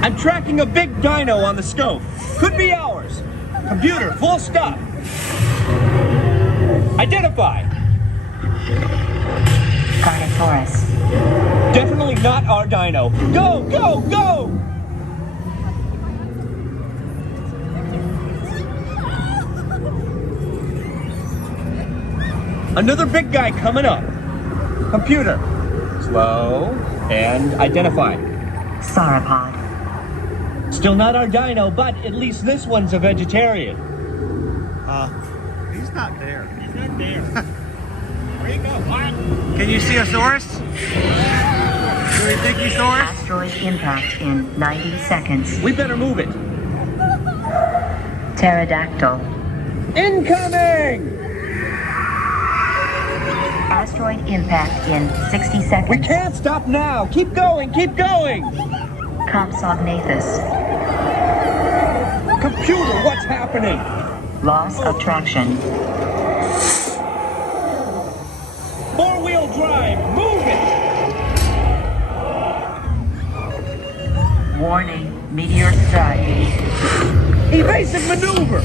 I'm tracking a big dino on the scope. Could be ours. Computer, full stop. Identify. Carnotaurus. Definitely not our dino. Go, go, go! Another big guy coming up. Computer. Slow and identify. Sauropod. Still not our dino, but at least this one's a vegetarian. He's not there. He's not there. Where you go? What? Can you see a source? Do you think you saw it? Asteroid impact in 90 seconds. We better move it. Pterodactyl. Incoming! Asteroid impact in 60 seconds. We can't stop now. Keep going, keep going. Compsognathus. Computer, what's happening? Loss of traction. Four-wheel drive, move it! Warning, meteor strike. Evasive maneuver!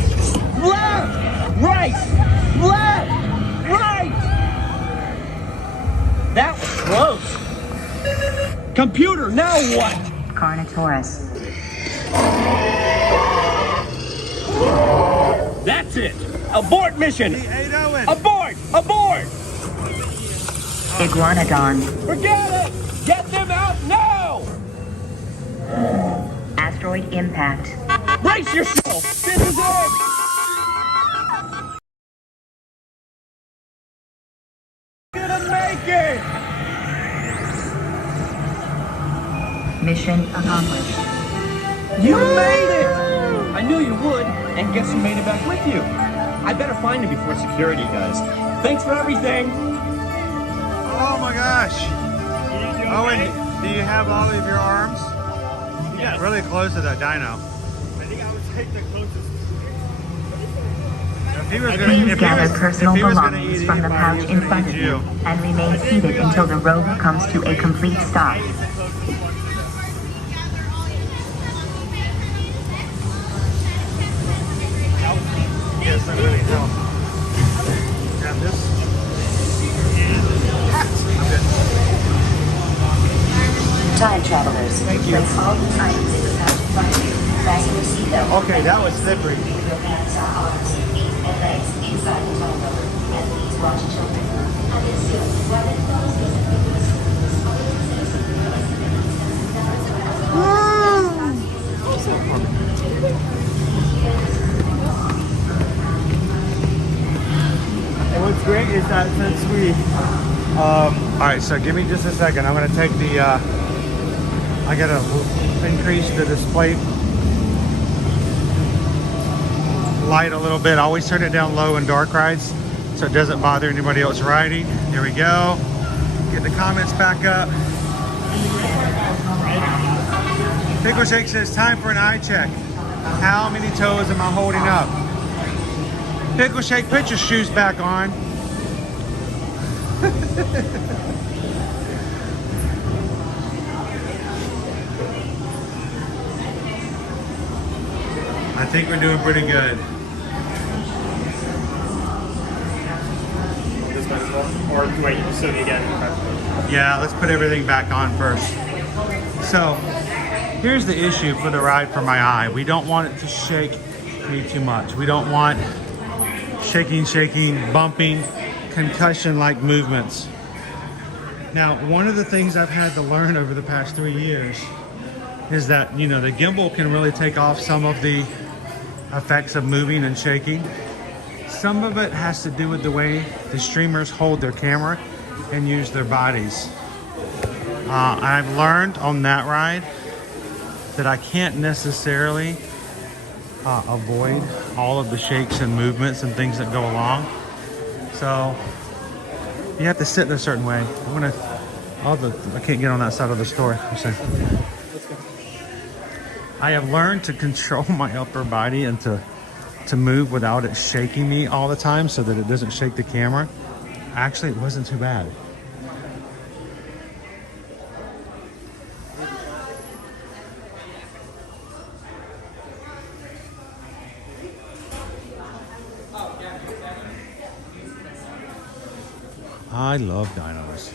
Left! Right! Left! Right! That was close. Computer, now what? Carnotaurus. That's it! Abort mission! Hey, Owen. Abort! Abort! Iguanodon. Forget it! Get them out now! Asteroid impact. Brace yourself! This is it! Gonna make it! Mission accomplished. You made it! I knew you would, and guess who made it back with you? I better find him before security does. Thanks for everything! Oh my gosh. Owen, do you have all of your arms? Yes. Really close to that dino. I think I would take the closest. If he was Please gather personal if he was gonna belongings eat from the anybody, pouch he in was front gonna of eat you and remain seated until the rover comes to a complete stop. Yes, I'm gonna need help. Grab this. I'm good. Time travelers. Thank you. Place all the items in the pouch in front of you. Fasten your seatbelt. Okay, that was slippery. Keep your hands, arms, feet, and legs inside the time rover. And please watch children. Atención, guarden todos los efectos. And what's great is that since we, all right, so give me just a second. I'm gonna take the, I gotta increase the display light a little bit. I always turn it down low in dark rides so it doesn't bother anybody else riding. Here we go. Get the comments back up. Pickle Shake says, time for an eye check. How many toes am I holding up? Pickle Shake, put your shoes back on. I think we're doing pretty good. This might as well. Or wait, so you get it. Yeah, let's put everything back on first. So, here's the issue for the ride for my eye. We don't want it to shake me too much. We don't want shaking, bumping, concussion-like movements. Now, one of the things I've had to learn over the past 3 years is that, you know, the gimbal can really take off some of the effects of moving and shaking. Some of it has to do with the way the streamers hold their camera and use their bodies. I've learned on that ride that I can't necessarily avoid all of the shakes and movements and things that go along. So you have to sit in a certain way. I can't get on that side of the store. I have learned to control my upper body and to move without it shaking me all the time so that it doesn't shake the camera. Actually, it wasn't too bad. I love dinos.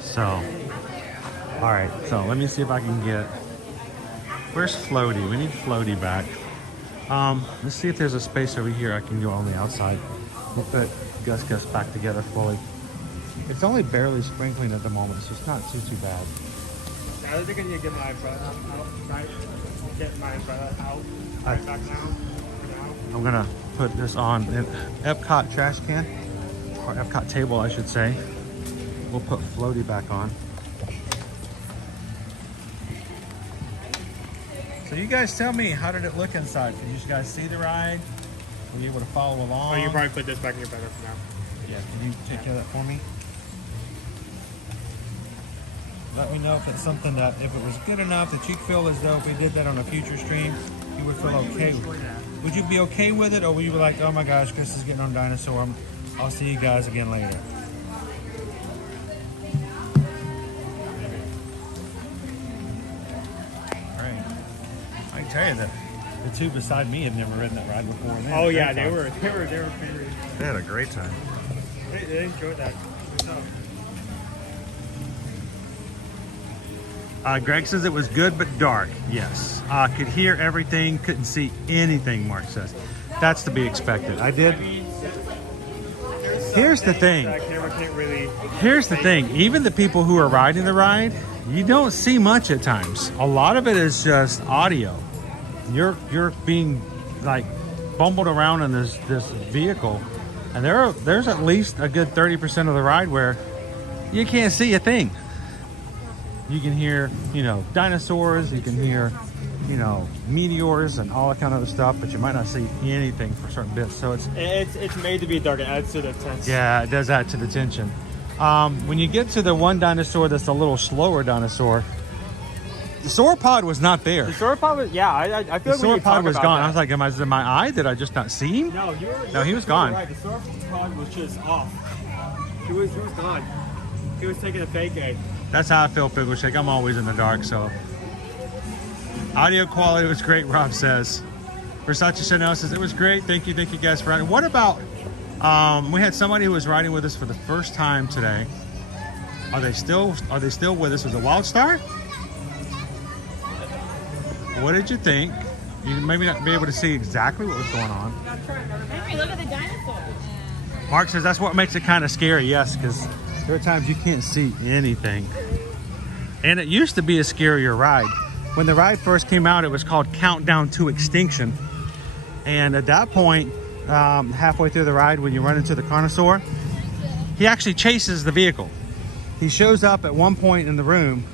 So, all right, so let me see if I can get, where's Floaty? We need Floaty back. Let's see if there's a space over here I can go on the outside. We'll put Gus back together fully. It's only barely sprinkling at the moment, so it's not too bad. I don't think I need to get my umbrella out. Right? Get my umbrella out. Right back now. I'm gonna put this on an Epcot trash can, or Epcot table, I should say. We'll put Floaty back on. So you guys tell me, how did it look inside? Did you guys see the ride? Were you able to follow along? Oh, you probably put this back in your bedroom for now. Yeah, can you take care of that for me? Let me know if it's something that, if it was good enough that you feel as though if we did that on a future stream, you would feel okay with it. Would you be okay with it, or would you be like, oh my gosh, Chris is getting on dinosaur, I'll see you guys again later? Alright. I can tell you that the two beside me have never ridden that ride before. Oh yeah, they were very. They had a great time. They enjoyed that. Greg says it was good but dark. Yes. Could hear everything, couldn't see anything, Mark says. That's to be expected. I did. Here's the thing. Here's the thing. Even the people who are riding the ride, you don't see much at times. A lot of it is just audio. You're being like bumbled around in this vehicle, and there's at least a good 30% of the ride where you can't see a thing. You can hear, dinosaurs, you can hear, meteors and all that kind of other stuff, but you might not see anything for certain bits. So it's made to be dark. It adds to the tension. Yeah, it does add to the tension. When you get to the one dinosaur that's a little slower dinosaur, the sauropod was not there. The sauropod was, yeah, I feel the like sauropod was gone. That. I was like, is it my eye? Did I just not see him? No, he was gone. Right. The sauropod was just off. He was gone. He was taking a fake A. That's how I feel, Pickle Shake. I'm always in the dark, so. Audio quality was great, Rob says. Versace Chanel says, it was great. Thank you guys for riding. What about, we had somebody who was riding with us for the first time today. Are they still with us? Was it Wild Star? What did you think? You maybe not be able to see exactly what was going on. Henry, look at the dinosaur. Mark says that's what makes it kind of scary, yes, because there are times you can't see anything. And it used to be a scarier ride. When the ride first came out, it was called Countdown to Extinction. And at that point, halfway through the ride, when you run into the Carnosaur, he actually chases the vehicle. He shows up at one point in the room,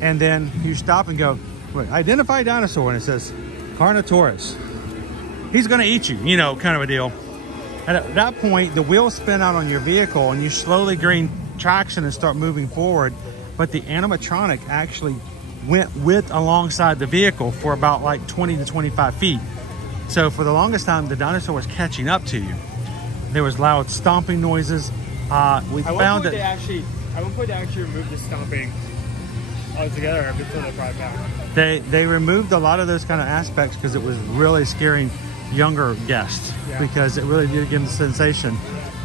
and then you stop and go, wait, identify dinosaur, and it says Carnotaurus. He's gonna eat you, kind of a deal. And at that point, the wheels spin out on your vehicle and you slowly gain traction and start moving forward. But the animatronic actually went alongside the vehicle for about like 20 to 25 feet. So for the longest time, the dinosaur was catching up to you. There was loud stomping noises. At one point they actually removed the stomping altogether before they brought it back. They removed a lot of those kind of aspects because it was really scaring younger guests, because it really did give them the sensation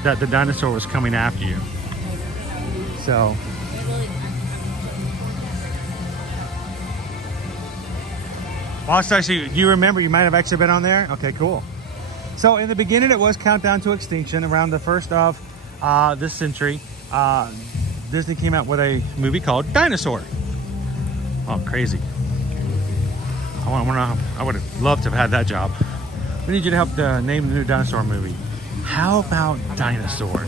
that the dinosaur was coming after you. So also, actually, you remember you might have actually been on there? Okay, cool. So in the beginning, it was Countdown to Extinction. Around the first of this century, Disney came out with a movie called Dinosaur. Oh, crazy. I would have loved to have had that job. We need you to help name the new dinosaur movie. How about Dinosaur?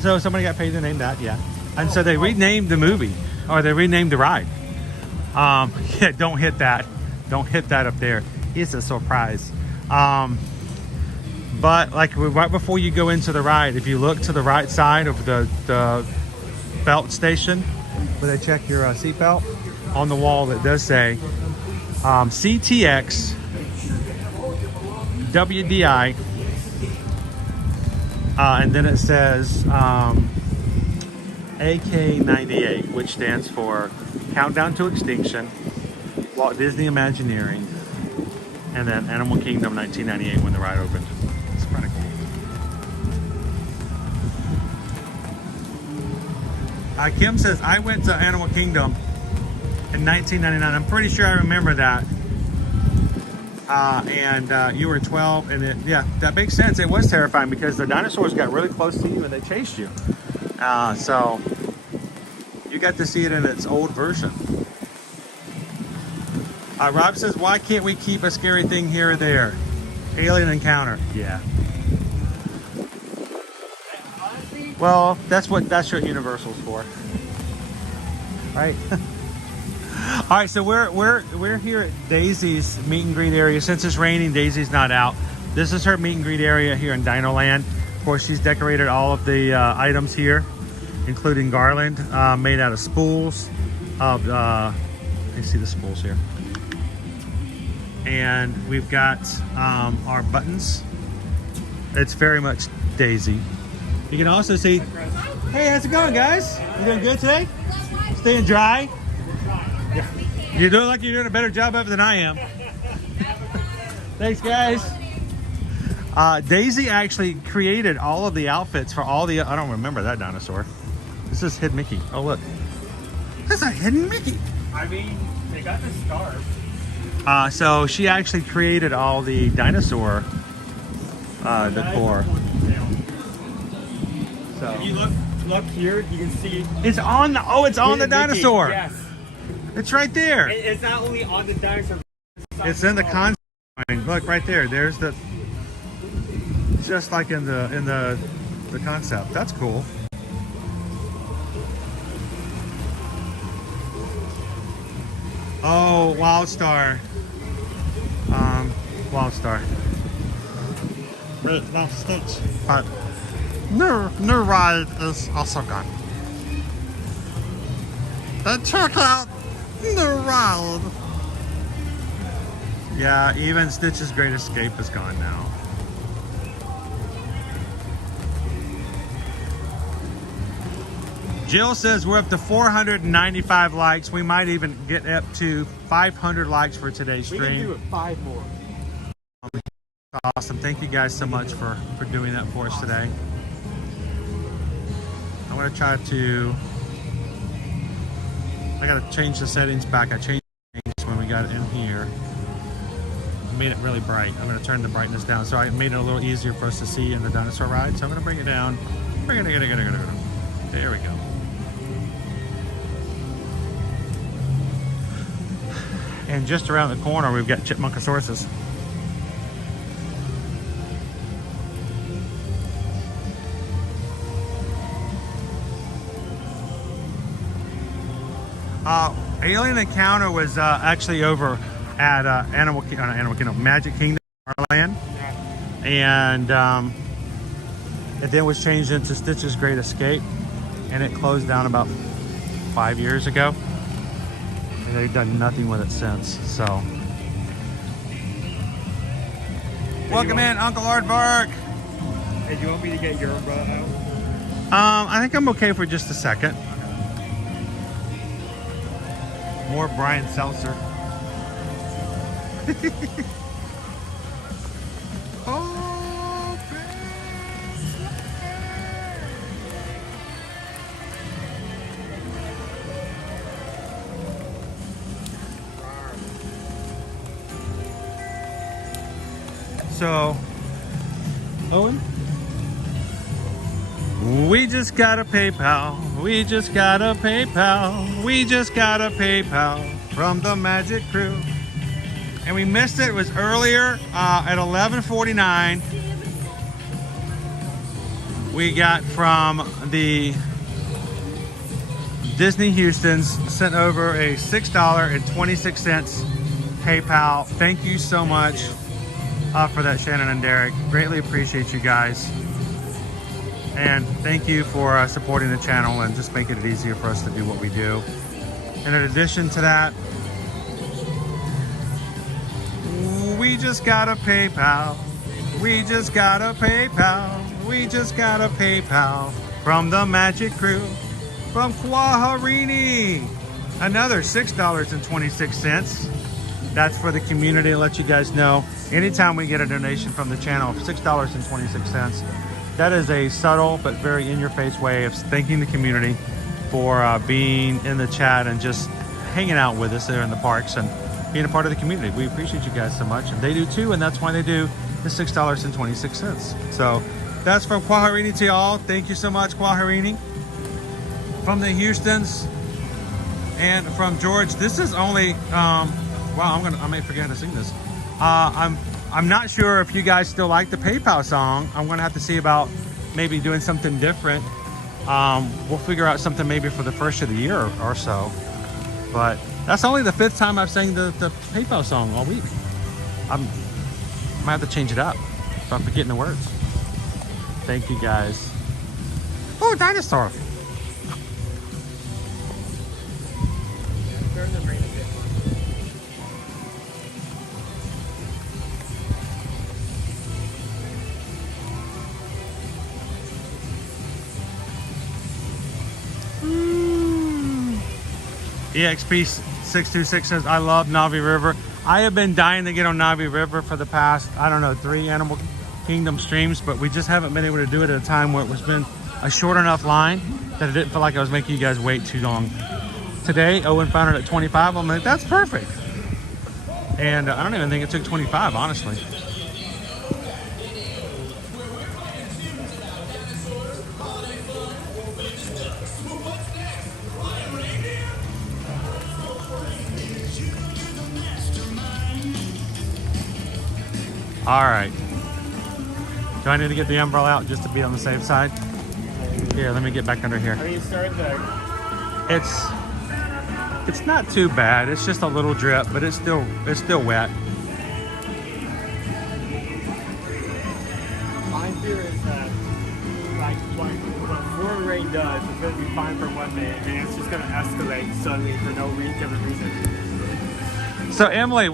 So somebody got paid to name that, yeah. And so they renamed the movie, or they renamed the ride. Yeah, don't hit that. Don't hit that up there. It's a surprise. But like right before you go into the ride, if you look to the right side of the belt station, where they check your seatbelt, on the wall it does say CTX WDI, and then it says AK98, which stands for Countdown to Extinction, Walt Disney Imagineering, and then Animal Kingdom 1998 when the ride opened. It's pretty cool. Kim says, I went to Animal Kingdom in 1999. I'm pretty sure I remember that. And you were 12, and yeah, that makes sense. It was terrifying because the dinosaurs got really close to you and they chased you. So You got to see it in its old version. Rob says, why can't we keep a scary thing here or there? Alien encounter. Yeah. Well, that's what Universal's for. Right? All right, so we're here at Daisy's meet and greet area. Since it's raining, Daisy's not out. This is her meet and greet area here in Dino Land. Of course, she's decorated all of the items here, including garland made out of spools. You see the spools here. And we've got our buttons. It's very much Daisy. You can also see, hey, how's it going, guys? You doing good today? Staying dry? Yeah. You're doing like you're doing a better job of it than I am. Thanks, guys. Daisy actually created all of the outfits for all the, I don't remember that dinosaur. This is Hidden Mickey. Oh, look. That's a Hidden Mickey. I mean, they got the scarf. So she actually created all the dinosaur decor. So if you look here, you can see it's on the it's on the dinosaur. Yes, it's right there. It's not only on the dinosaur. It's in the concept. Look right there. There's the just like in the concept. That's cool. Oh, Wildstar. Wildstar. Wait, that's Stitch. But New ride is also gone. And check out New Ride. Yeah, even Stitch's Great Escape is gone now. Jill says we're up to 495 likes. We might even get up to 500 likes for today's stream. We can do it 5 more. Awesome. Thank you guys so much for doing that for us today. I'm going to try to... I got to change the settings back. I changed the when we got it in here. Made it really bright. I'm going to turn the brightness down. So I made it a little easier for us to see in the dinosaur ride. So I'm going to bring it down. There we go. And just around the corner, we've got Chipmunkasauruses. Alien Encounter was actually over at Animal Kingdom, Magic Kingdom, Land, and it then was changed into Stitch's Great Escape, and it closed down about 5 years ago. And they've done nothing with it since. So, welcome in, Uncle Aardvark. Hey, do you want me to get your umbrella out? I think I'm okay for just a second. More Brian Seltzer. Oh, so, Owen? We just got a PayPal. We just got a PayPal. We just got a PayPal from the Magic Crew. And we missed it. It was earlier at 11:49. We got from the Disney Houston's sent over a $6.26 PayPal. Thank you so much for that, Shannon and Derek. Greatly appreciate you guys. And thank you for supporting the channel and just making it easier for us to do what we do. And in addition to that, we just got a PayPal. We just got a PayPal. We just got a PayPal from the Magic Crew, from Kwaharini. Another $6.26. That's for the community to let you guys know. Anytime we get a donation from the channel of $6.26, that is a subtle but very in-your-face way of thanking the community for being in the chat and just hanging out with us there in the parks and being a part of the community. We appreciate you guys so much, and they do too, and that's why they do the $6.26. So that's from Kwaharini to y'all. Thank you so much, Kwaharini. From the Houstons, And from George, this is only, wow, I may forget how to sing this. I'm not sure if you guys still like the PayPal song. I'm gonna have to see about maybe doing something different. We'll figure out something maybe for the first of the year or so. But that's only the 5th time I've sang the PayPal song all week. I might have to change it up if I'm forgetting the words. Thank you guys. Oh, dinosaur. EXP626 says, I love Navi River. I have been dying to get on Navi River for the past, I don't know, 3 Animal Kingdom streams, but we just haven't been able to do it at a time where it was been a short enough line that it didn't feel like I was making you guys wait too long. Today, Owen found it at 25. I'm like, that's perfect. And I don't even think it took 25, honestly. All right. Do I need to get the umbrella out just to be on the safe side? Here, let me get back under here. Are you starting to... It's not too bad. It's just a little drip, but it's still wet. My fear is that, like, what more rain does, it's going to be fine for 1 day, and it's just going to escalate suddenly for no given reason. So Emily,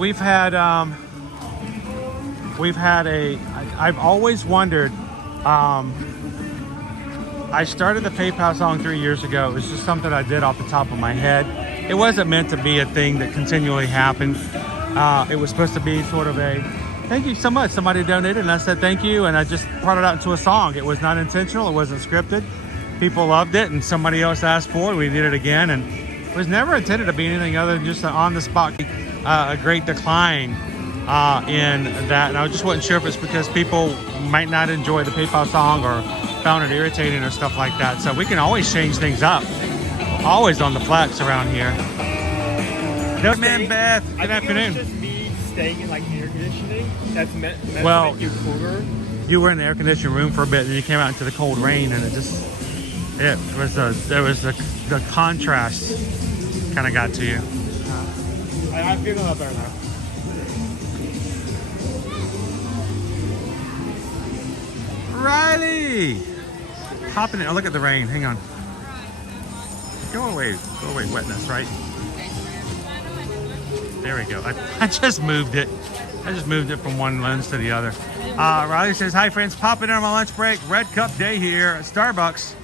I've always wondered, I started the PayPal song 3 years ago. It was just something I did off the top of my head. It wasn't meant to be a thing that continually happened. It was supposed to be sort of a, thank you so much. Somebody donated and I said thank you, and I just brought it out into a song. It was not intentional, it wasn't scripted. People loved it and somebody else asked for it, we did it again, and it was never intended to be anything other than just an on-the-spot, a great decline in that. And I just wasn't sure if it's because people might not enjoy the PayPal song or found it irritating or stuff like that. So we can always change things up. Always on the flex around here. No, man, Beth. Good afternoon. It's just me staying in like air conditioning. That's meant to make you cooler. You were in the air conditioning room for a bit, and then you came out into the cold rain, and it was the contrast kind of got to you. I feel a lot better now. Riley, hopping in. Oh, look at the rain. Hang on. Go away, wetness, right? There we go. I just moved it. I just moved it from one lens to the other. Riley says, hi friends, popping in on my lunch break. Red Cup Day here at Starbucks.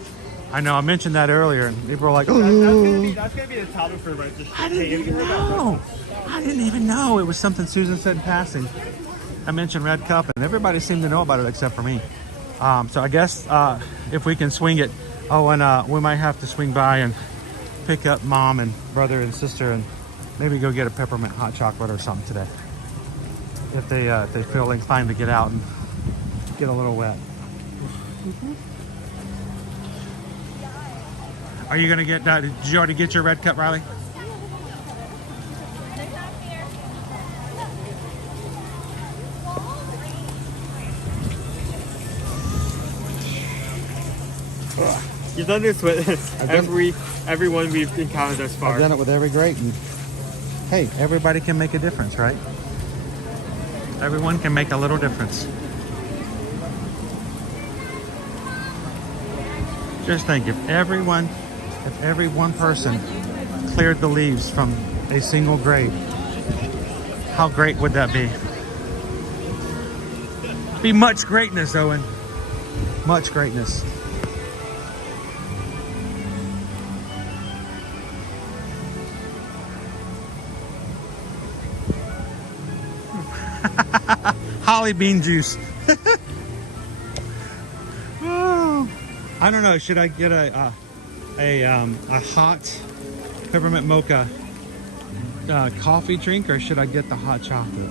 I know, I mentioned that earlier, and people were like, oh. That's gonna be the topic for registration. I didn't even know. I didn't even know. It was something Susan said in passing. I mentioned Red Cup, and everybody seemed to know about it except for me. So I guess if we can swing it, and we might have to swing by and pick up mom and brother and sister and maybe go get a peppermint hot chocolate or something today. If they feel inclined to get out and get a little wet. Are you gonna get, did you already get your Red Cup, Riley? You've done this with everyone we've encountered thus far. I've done it with every great, and hey, everybody can make a difference, right? Everyone can make a little difference. Just think, if every one person cleared the leaves from a single grave, how great would that be? Be much greatness, Owen. Much greatness. Holly bean juice. Oh, I don't know. Should I get a hot peppermint mocha coffee drink, or should I get the hot chocolate?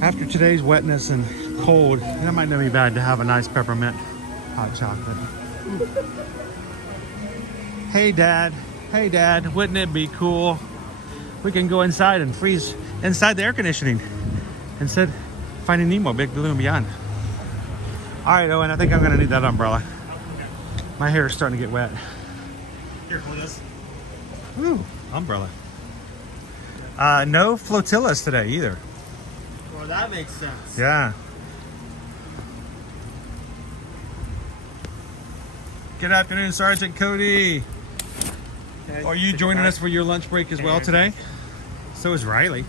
After today's wetness and cold, it might not be bad to have a nice peppermint hot chocolate. Hey, Dad. Hey, Dad, wouldn't it be cool? We can go inside and freeze inside the air conditioning instead of Finding Nemo, Big Blue and Beyond. All right, Owen, I think I'm going to need that umbrella. My hair is starting to get wet. Here, hold this. Ooh, umbrella. No flotillas today either. Well, that makes sense. Yeah. Good afternoon, Sergeant Cody. Are you joining us for your lunch break as well today? So is Riley.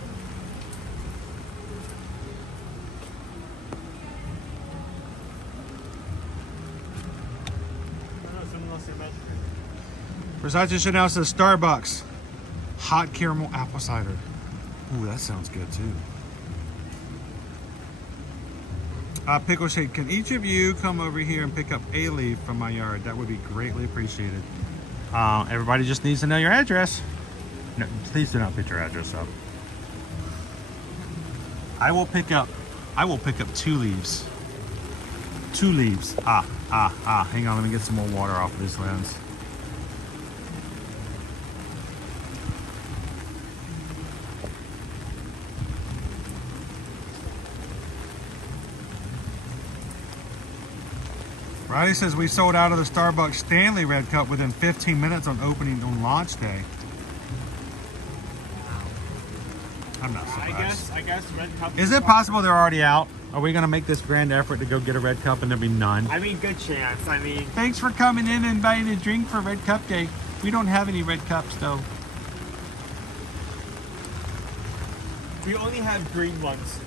Versace Chanel says Starbucks hot caramel apple cider. Ooh, that sounds good too. Pickle Shade, can each of you come over here and pick up a leaf from my yard? That would be greatly appreciated. Everybody just needs to know your address. No, please do not put your address up. I will pick up 2 leaves. 2 leaves. Hang on, let me get some more water off of this lens. Riley says we sold out of the Starbucks Stanley Red Cup within 15 minutes on opening on launch day. I'm not surprised. I guess Red Cup. Is it possible they're already out? Are we going to make this grand effort to go get a Red Cup and there'll be none? I mean, good chance. I mean, thanks for coming in and buying a drink for Red Cup Day. We don't have any Red Cups though. we only have green ones.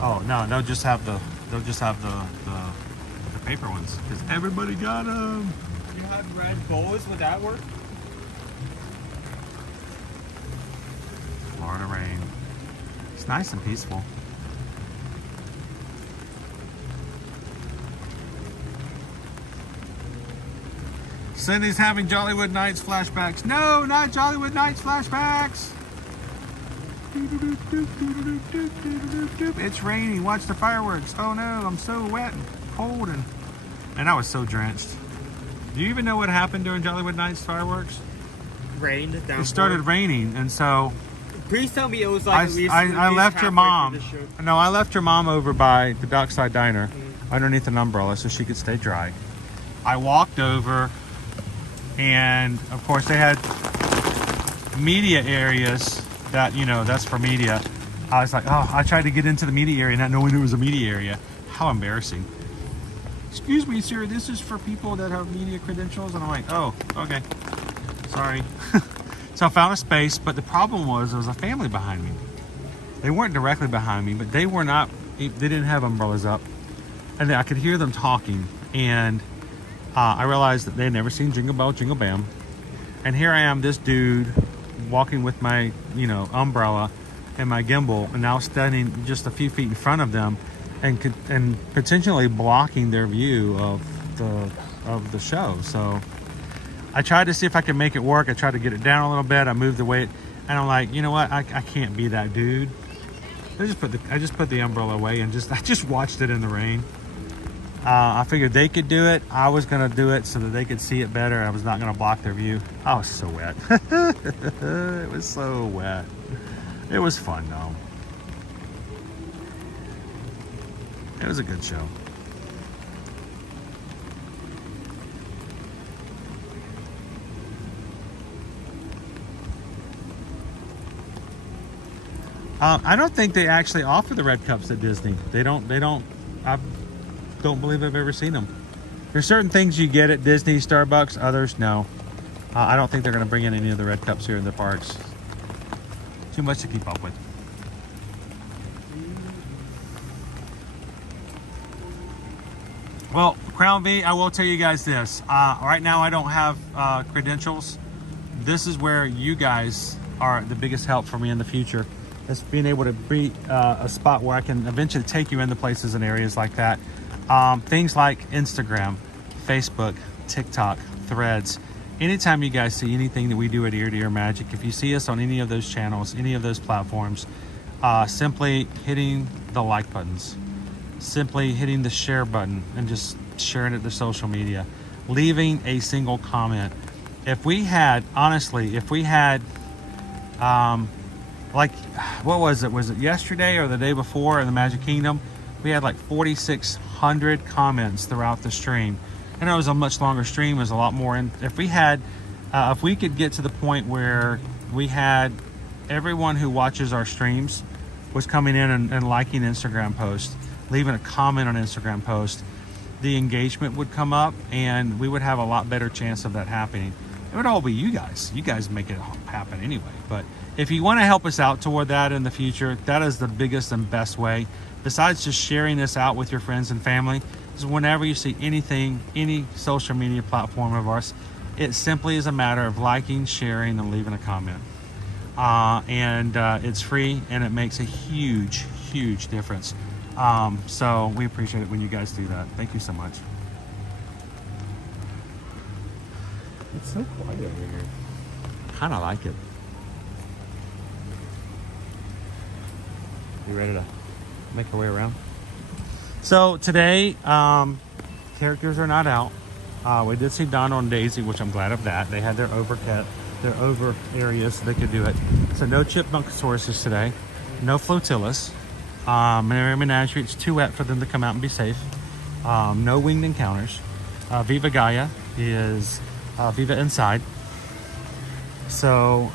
Oh no, they'll just have the paper ones because everybody got them. You have red bowls. Would that work? Florida rain. It's nice and peaceful. Cindy's having Jollywood Nights flashbacks. No, not Jollywood Nights flashbacks. It's raining. Watch the fireworks. Oh no, I'm so wet and cold and I was so drenched. Do you even know what happened during Jollywood Nights fireworks? Rained down. It started raining, and so please tell me it was like I left your mom. No, I left your mom over by the Dockside Diner underneath an umbrella so she could stay dry. I walked over, and of course they had media areas that, you know, that's for media. I was like, oh, I tried to get into the media area not knowing it was a media area. How embarrassing. Excuse me, sir, this is for people that have media credentials. And I'm like, oh, okay, sorry. So I found a space, but the problem was there was a family behind me. They weren't directly behind me, but they didn't have umbrellas up. And I could hear them talking, and I realized that they had never seen Jingle Bell, Jingle Bam. And here I am, this dude, walking with my, you know, umbrella and my gimbal, and now standing just a few feet in front of them and potentially blocking their view of the show. So I tried to see if I could make it work. I tried to get it down a little bit. I moved the weight, and I'm like, you know what? I can't be that dude. I just put the umbrella away and I just watched it in the rain. I figured they could do it. I was gonna do it so that they could see it better. I was not gonna block their view. I was so wet. It was so wet. It was fun though. It was a good show. I don't think they actually offer the Red Cups at Disney. They don't. I don't believe I've ever seen them. There's certain things you get at Disney, Starbucks, others no. I don't think they're going to bring in any of the Red Cups here in the parks. Too much to keep up with. Well, Crown V, I will tell you guys this. Right now I don't have credentials. This is where you guys are the biggest help for me in the future. It's being able to be a spot where I can eventually take you into places and areas like that. Things like Instagram, Facebook, TikTok, Threads. Anytime you guys see anything that we do at Ear to Ear Magic, if you see us on any of those channels, any of those platforms, simply hitting the like buttons, simply hitting the share button and just sharing it to social media, leaving a single comment If we had, honestly, if we had, like, what was it? Was it yesterday or the day before in the Magic Kingdom? We had like 4,600 comments throughout the stream. And it was a much longer stream. It was a lot more. And if we had, if we could get to the point where we had everyone who watches our streams was coming in and liking Instagram posts, leaving a comment on Instagram posts, the engagement would come up and we would have a lot better chance of that happening. It would all be you guys. You guys make it happen anyway. But if you want to help us out toward that in the future, that is the biggest and best way. Besides just sharing this out with your friends and family, is whenever you see anything, any social media platform of ours, it simply is a matter of liking, sharing, and leaving a comment. It's free and it makes a huge, huge difference. So we appreciate it when you guys do that. Thank you so much. It's so quiet over here. Kind of like it. You ready to make our way around? So today, characters are not out. We did see Donald and Daisy, which I'm glad of that. They had their over areas so they could do it. So no chipmunkosaurus today, no flotillas. Merry Menagerie, it's too wet for them to come out and be safe. No winged encounters. Viva Gaia is Viva inside. So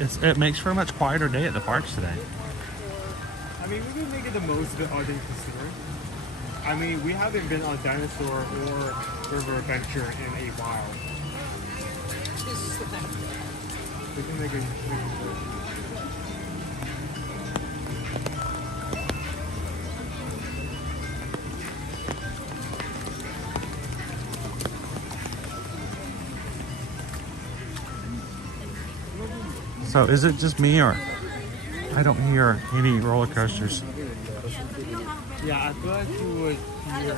it makes for a much quieter day at the parks today. I mean, we've been making the most of it all day considering. I mean, we haven't been on Dinosaur or River Adventure in a while. We can make it. So is it just me or I don't hear any roller coasters? Yeah, I feel like you would hear.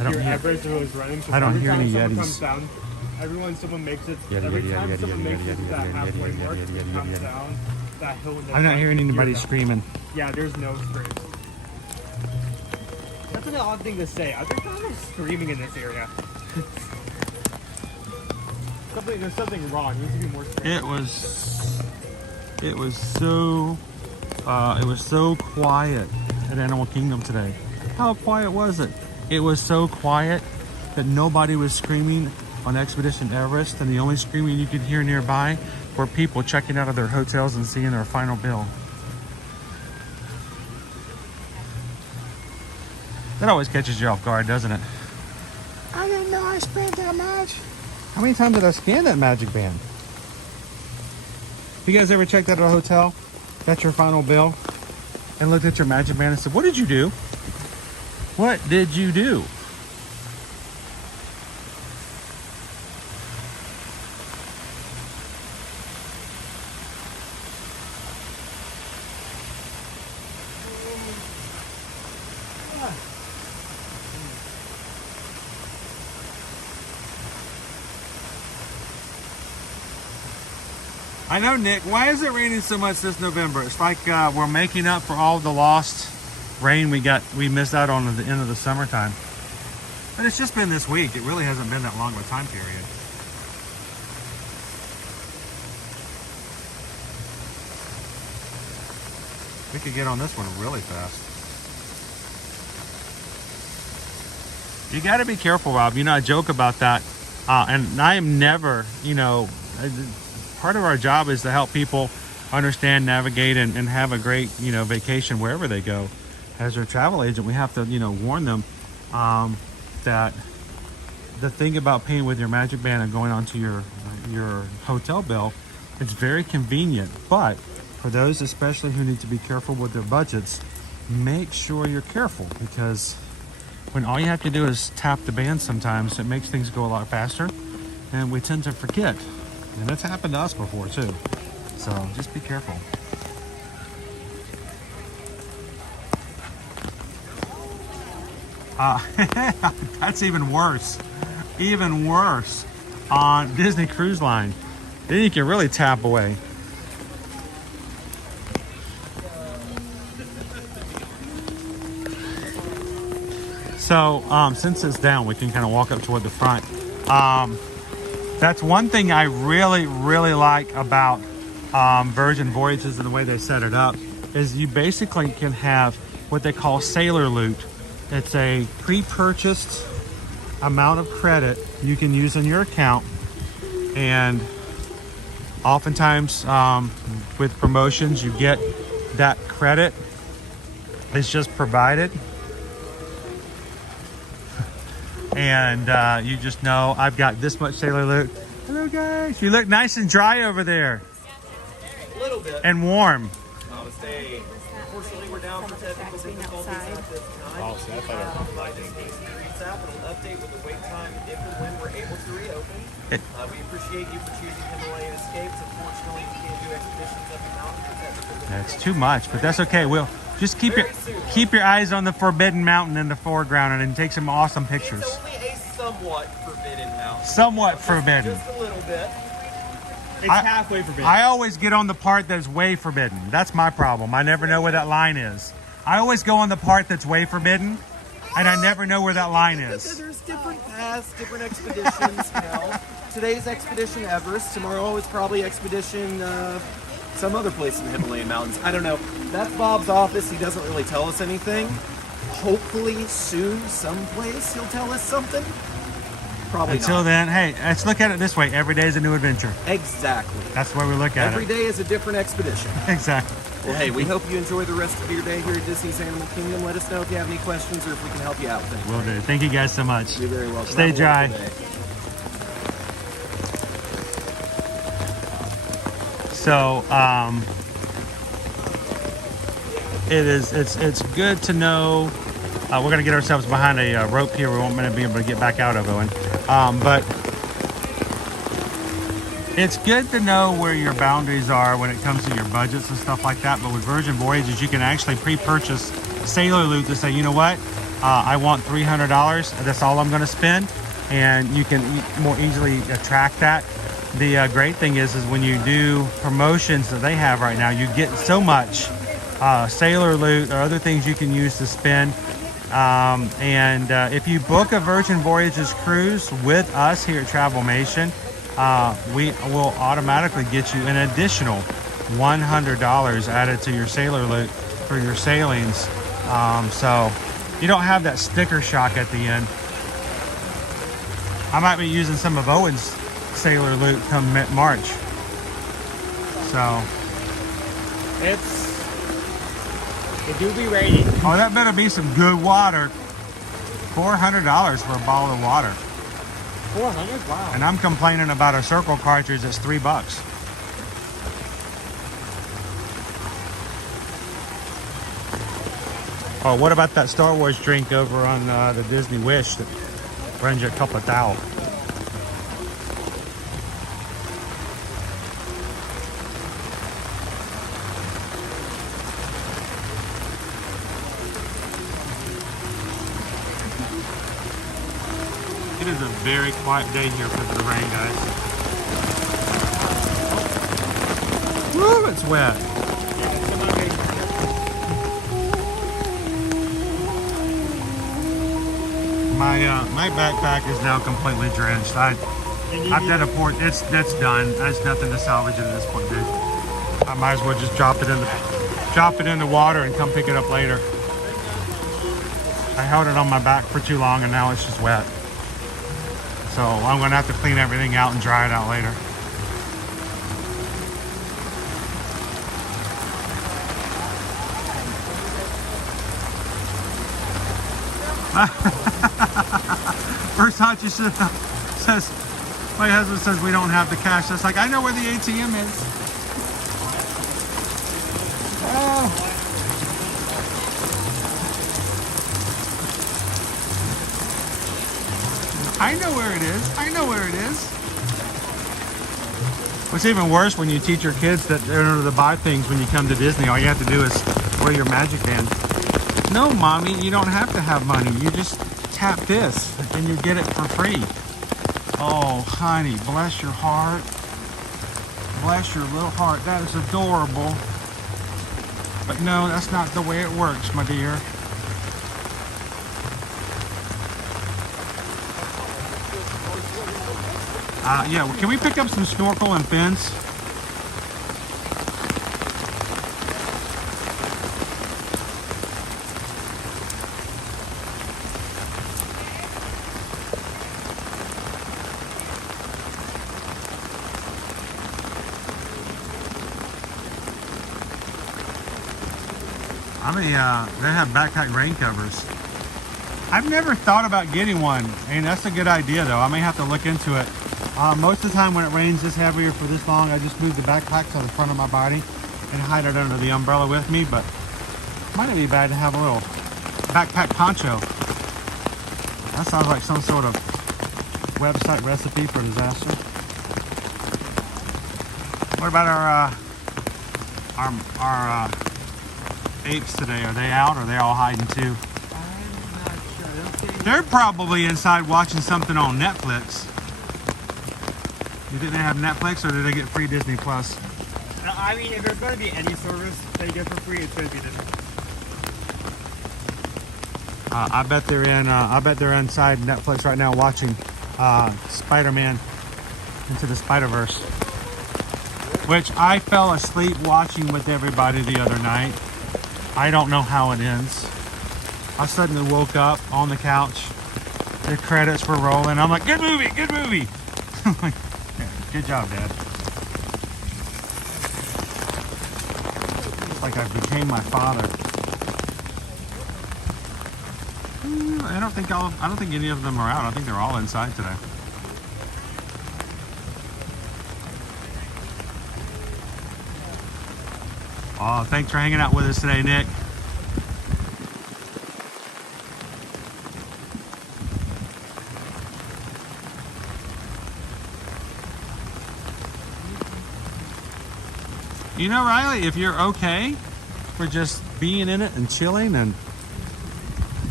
I don't hear. Everest was running. I don't hear any Yetis. Yetis. Comes down, everyone, someone makes it. Yeti, Every yeti, time yeti, someone yeti, makes yeti, it to that yeti, halfway yeti, mark, yeti, it yeti, comes yeti. down that hill. I'm not hearing anybody screaming. Yeah, there's no screams. That's an odd thing to say. I think there's screaming in this area. There's something wrong. There needs to be more screaming. It was so quiet at Animal Kingdom today. How quiet was it? It was so quiet that nobody was screaming on Expedition Everest, and the only screaming you could hear nearby were people checking out of their hotels and seeing their final bill. That always catches you off guard, doesn't it? I didn't know I spent that much. How many times did I scan that magic band? You guys ever checked out at a hotel? That's your final bill? And looked at your magic band and said, what did you do? What did you do? I know, Nick. Why is it raining so much this November? It's like we're making up for all the lost rain we missed out on at the end of the summertime. But it's just been this week. It really hasn't been that long of a time period. We could get on this one really fast. You got to be careful, Rob. You know, I joke about that. And I am never, you know, part of our job is to help people understand, navigate, and have a great, you know, vacation wherever they go. As their travel agent, we have to, you know, warn them that the thing about paying with your magic band and going onto your hotel bill, it's very convenient. But for those especially who need to be careful with their budgets, make sure you're careful, because when all you have to do is tap the band sometimes, it makes things go a lot faster, and we tend to forget. And that's happened to us before too. So just be careful. That's even worse. Even worse on Disney Cruise Line. Then you can really tap away. So since it's down, we can kind of walk up toward the front. That's one thing I really, really like about Virgin Voyages and the way they set it up, is you basically can have what they call sailor loot. It's a pre-purchased amount of credit you can use in your account, and oftentimes with promotions you get that credit. It's just provided, and you just know I've got this much sailor loot. Hello guys, you look nice and dry over there. A little bit. And warm. Namaste. Unfortunately, we're down for technical difficulties at this time. Oh, so that's better. It'll update with the wait time if and when we're able to reopen. We appreciate you for choosing Himalayan Escapes. Unfortunately, we can't do expeditions up the mountain. That's too much, but that's okay. We'll just keep your eyes on the Forbidden Mountain in the foreground and take some awesome pictures. It's only a somewhat forbidden mountain. Somewhat forbidden. Just a little bit. It's halfway forbidden. I always get on the part that's way forbidden. That's my problem. I never know where that line is. I always go on the part that's way forbidden, and I never know where that line is. There's different paths, different expeditions, you know. Today's expedition Everest. Tomorrow is probably expedition some other place in the Himalayan mountains. I don't know. That's Bob's office. He doesn't really tell us anything. Hopefully soon, someplace, he'll tell us something. Probably Until not. then, hey, let's look at it this way. Every day is a new adventure. Exactly. That's the way we look at Every it. day is a different expedition. Exactly. Well, hey, we hope you enjoy the rest of your day here at Disney's Animal Kingdom. Let us know if you have any questions or if we can help you out. Will do. Thank you guys so much. You're very welcome. Stay Have a dry. wonderful day. So, it's good to know. We're gonna get ourselves behind a rope here. We won't be able to get back out of, Owen. But it's good to know where your boundaries are when it comes to your budgets and stuff like that. But with Virgin Voyages, you can actually pre-purchase sailor loot to say, you know what, I want $300. That's all I'm gonna spend, and you can more easily track that. The great thing is when you do promotions that they have right now, you get so much sailor loot or other things you can use to spend. If you book a Virgin Voyages cruise with us here at Travelmation, we will automatically get you an additional $100 added to your sailor loot for your sailings. So you don't have that sticker shock at the end. I might be using some of Owen's sailor loot come March. So It do be raining. Oh, that better be some good water. $400 for a bottle of water. 400? Wow. And I'm complaining about a circle cartridge that's $3. Oh, what about that Star Wars drink over on the Disney Wish that runs you a couple of $1,000? It is a very quiet day here because of the rain, guys. Woo, it's wet. My backpack is now completely drenched. I've done a port. That's done. There's nothing to salvage at this point, dude. I might as well just drop it in the water and come pick it up later. I held it on my back for too long and now it's just wet. So I'm gonna have to clean everything out and dry it out later. First thought you should says, my husband says we don't have the cash. That's like, I know where the ATM is. I know where it is. I know where it is. What's even worse when you teach your kids that in order to buy things when you come to Disney, all you have to do is wear your magic band. No, mommy, you don't have to have money. You just tap this and you get it for free. Oh, honey, bless your heart. Bless your little heart. That is adorable. But no, that's not the way it works, my dear. Yeah, can we pick up some snorkel and fins? I mean, they have backpack rain covers. I've never thought about getting one, and that's a good idea though. I may have to look into it. Most of the time when it rains this heavy or for this long, I just move the backpack to the front of my body and hide it under the umbrella with me, but it might not be bad to have a little backpack poncho. That sounds like some sort of website recipe for disaster. What about our apes today? Are they out or are they all hiding too? I'm not sure. I don't think... They're probably inside watching something on Netflix. You think they have Netflix or do they get free Disney Plus? I mean, if there's going to be any service they get for free, it's going to be this. I bet they're inside Netflix right now watching Spider-Man Into the Spider-Verse, which I fell asleep watching with everybody the other night. I don't know how it ends. I suddenly woke up on the couch. The credits were rolling. I'm like, good movie, good movie. I'm like, yeah, good job, Dad. It's like I became my father. I don't think any of them are out. I think they're all inside today. Oh, thanks for hanging out with us today, Nick. You know, Riley, if you're okay for just being in it and chilling and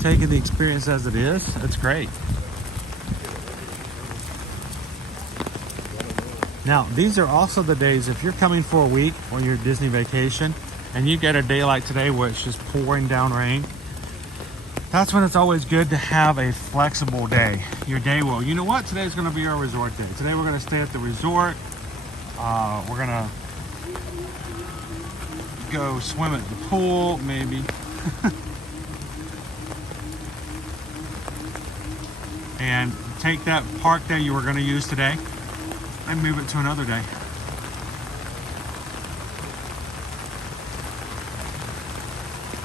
taking the experience as it is, that's great. Now, these are also the days, if you're coming for a week on your Disney vacation and you get a day like today where it's just pouring down rain, that's when it's always good to have a flexible day. Your day will, you know what, today's gonna be our resort day. Today we're gonna stay at the resort. We're gonna go swim at the pool, maybe. And take that park day you were gonna use today and move it to another day.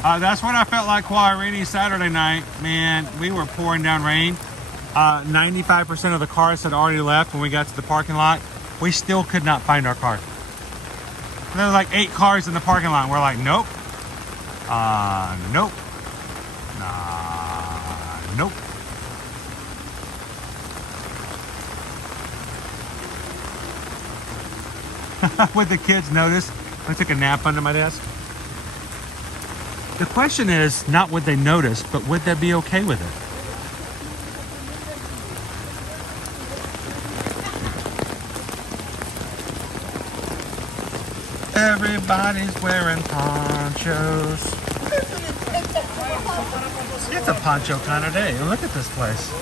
That's what I felt like while rainy Saturday night. Man, we were pouring down rain. 95% of the cars had already left when we got to the parking lot. We still could not find our car. There were like 8 cars in the parking lot. We're like, nope. Nope. Nope. Would the kids notice I took a nap under my desk? The question is not would they notice, but would they be okay with it? Everybody's wearing ponchos. It's a poncho kind of day. Look at this place.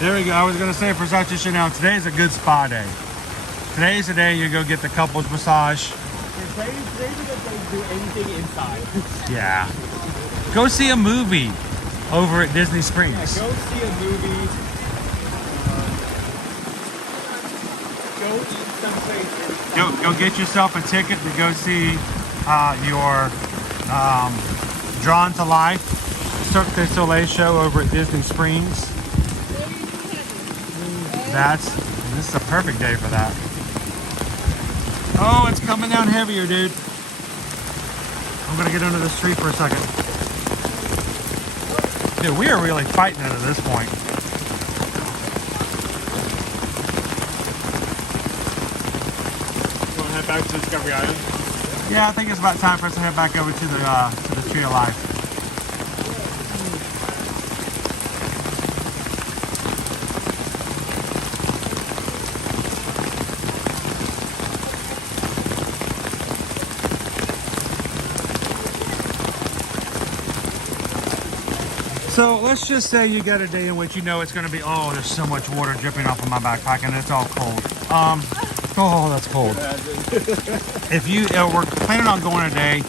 There we go. I was going to say for Sacha Chanel, today's a good spa day. Today's the day you go get the couples massage. Today's a good day to do anything inside. Yeah. Go see a movie over at Disney Springs. Yeah, go see a movie. Go eat someplace. Go get yourself a ticket to go see your Drawn to Life Cirque du Soleil show over at Disney Springs. This is a perfect day for that. Oh, it's coming down heavier, dude. I'm gonna get under this tree for a second. Dude, we are really fighting it at this point. You want to head back to Discovery Island? Yeah, I think it's about time for us to head back over to the Tree of Life. So let's just say you got a day in which you know it's going to be, oh, there's so much water dripping off of my backpack and it's all cold. Oh, that's cold. If you were planning on going a day,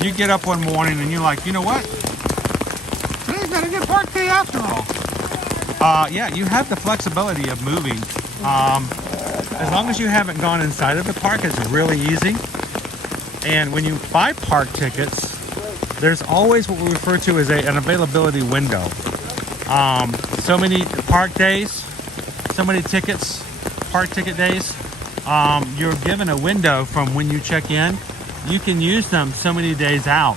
you get up one morning and you're like, you know what? Today's not a good park day after all. Yeah, you have the flexibility of moving. As long as you haven't gone inside of the park, it's really easy. And when you buy park tickets, there's always what we refer to as an availability window. So many park days, so many tickets, park ticket days, you're given a window from when you check in. You can use them so many days out.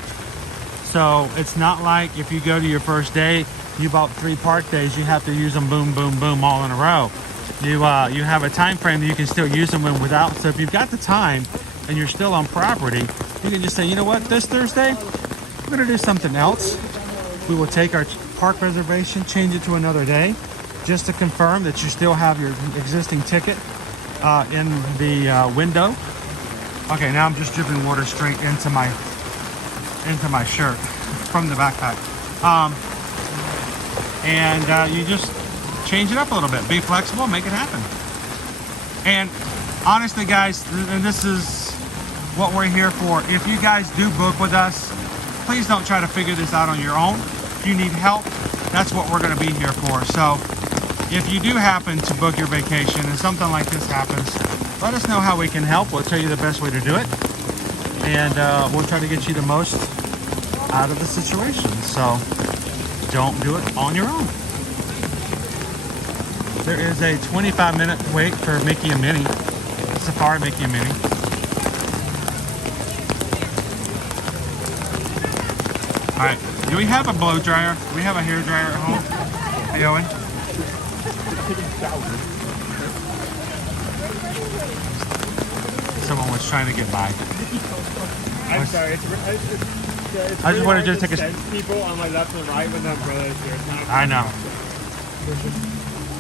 So it's not like if you go to your first day, you bought 3 park days, you have to use them boom, boom, boom all in a row. You have a time frame that you can still use them in without. So if you've got the time and you're still on property, you can just say, you know what, this Thursday, we're going to do something else. We will take our park reservation, change it to another day, just to confirm that you still have your existing ticket in the window. Okay, now I'm just dripping water straight into my shirt from the backpack. And you just change it up a little bit. Be flexible, make it happen. And honestly, guys, and this is what we're here for. If you guys do book with us, please don't try to figure this out on your own. If you need help, that's what we're going to be here for. So if you do happen to book your vacation and something like this happens, let us know how we can help. We'll tell you the best way to do it. And we'll try to get you the most out of the situation. So don't do it on your own. There is a 25-minute wait for Mickey and Minnie. Safari Mickey and Minnie. All right, do we have a blow dryer? Do we have a hair dryer at home? Hey, Owen? Someone was trying to get by. I'm sorry. I just wanted to take a... people on my left and right when the umbrella is here. I know.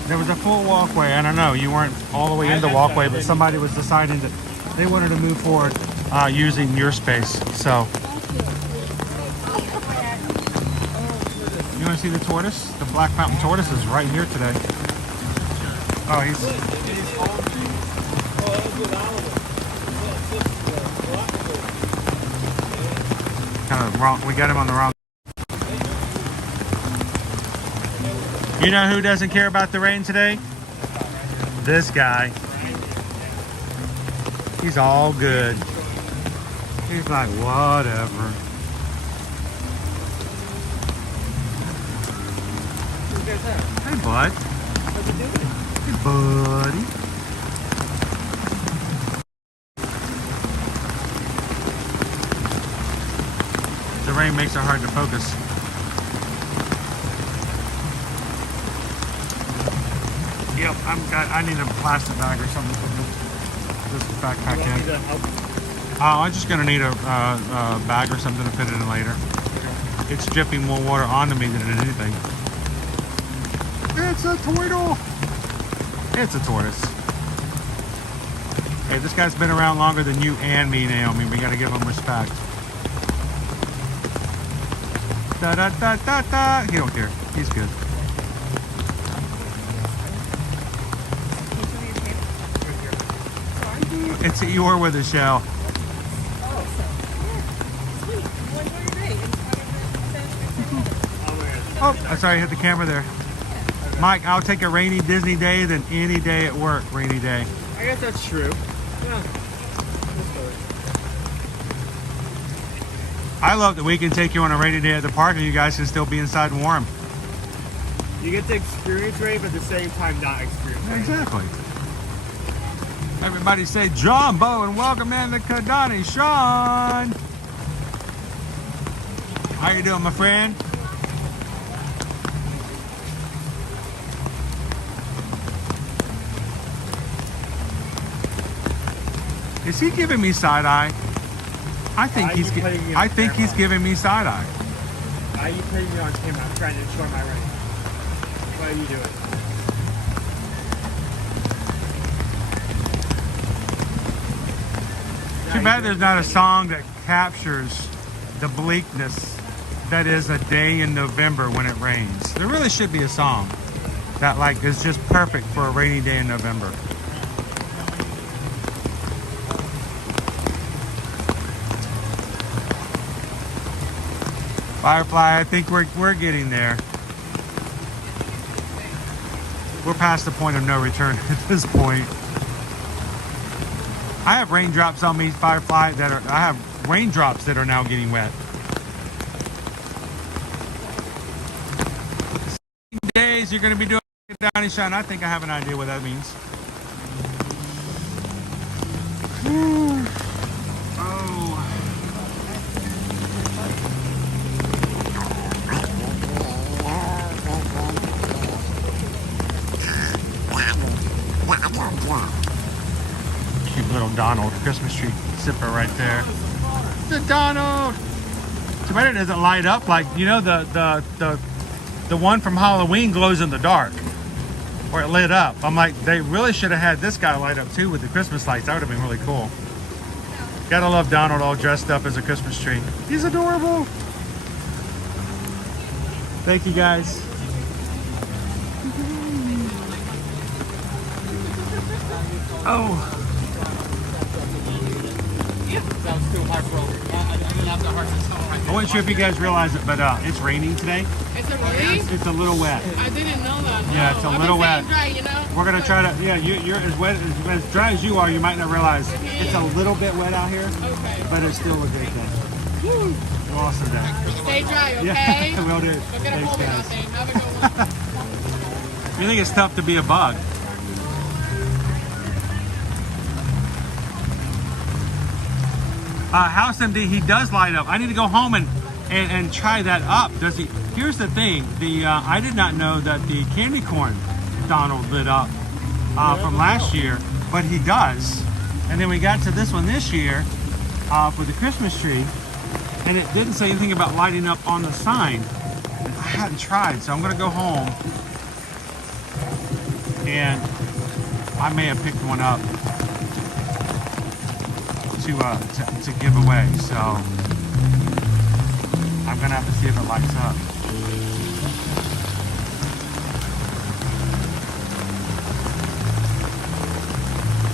There was a full walkway. I don't know. You weren't all the way in the walkway, but somebody was deciding that they wanted to move forward using your space. So... You want to see the tortoise? The Black Mountain tortoise is right here today. Oh, he's... Kind of wrong. We got him on the wrong... You know who doesn't care about the rain today? This guy. He's all good. He's like, whatever. Hey, bud. Hey, buddy. The rain makes it hard to focus. Yep, I need a plastic bag or something to put this backpack in. I'm just gonna need a bag or something to fit it in later. It's dripping more water onto me than anything. It's a turtle! It's a tortoise. Hey, this guy's been around longer than you and me, Naomi. We gotta give him respect. Da da da da da! He don't care. He's good. It's Eeyore with a shell. Oh, I'm sorry, I hit the camera there. Mike, I'll take a rainy Disney day than any day at work. Rainy day. I guess that's true. Yeah. I love that we can take you on a rainy day at the park and you guys can still be inside warm. You get to experience rain, but at the same time not experience rain. Exactly. Everybody say Jumbo and welcome in to Kadani. Sean! How you doing, my friend? Is he giving me side eye? I think he's giving me side eye. Why are you putting me on camera? I'm trying to enjoy my rain. What are you doing? Too bad there's not a song that captures the bleakness that is a day in November when it rains. There really should be a song that like is just perfect for a rainy day in November. Firefly, I think we're getting there. We're past the point of no return at this point. I have raindrops on me, Firefly, I have raindrops that are now getting wet. Days you're going to be doing Downy Shine. I think I have an idea what that means. Cute little Donald Christmas tree zipper right there. The Donald. Too bad it doesn't light up like, you know, the one from Halloween glows in the dark, or it lit up. I'm like, they really should have had this guy light up too with the Christmas lights. That would have been really cool. Gotta love Donald all dressed up as a Christmas tree. He's adorable. Thank you guys. Oh. I wasn't sure if you guys realize it, but it's raining today. Is it really? It's a little wet. I didn't know that. Yeah, it's a little wet. Dry, you know? We're gonna try to. Yeah, you're as wet, as dry as you are. You might not realize it's a little bit wet out here, but it's still a good day. Awesome day. Stay dry, okay? Yeah, will do. Don't get a Thanks, hold of guys. nothing. Have a good one. You think it's tough to be a bug? House MD, he does light up. I need to go home and try that up. Does he? Here's the thing. I did not know that the candy corn Donald lit up from last year, but he does. And then we got to this one this year for the Christmas tree, and it didn't say anything about lighting up on the sign. And I hadn't tried, so I'm gonna go home and I may have picked one up to give away, so I'm gonna have to see if it lights up.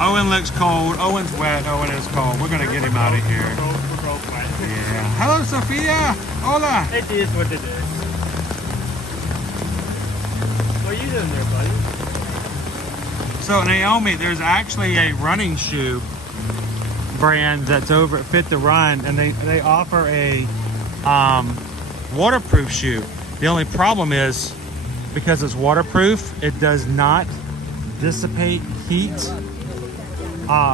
Owen looks cold. Owen's wet. Owen is cold. We're gonna get him out of here. We're both wet. Yeah. Hello, Sophia. Hola. It is what it is. What are you doing there, buddy? So Naomi, there's actually a running shoe brand that's over at Fit to Run, and they offer a waterproof shoe. The only problem is because it's waterproof, it does not dissipate heat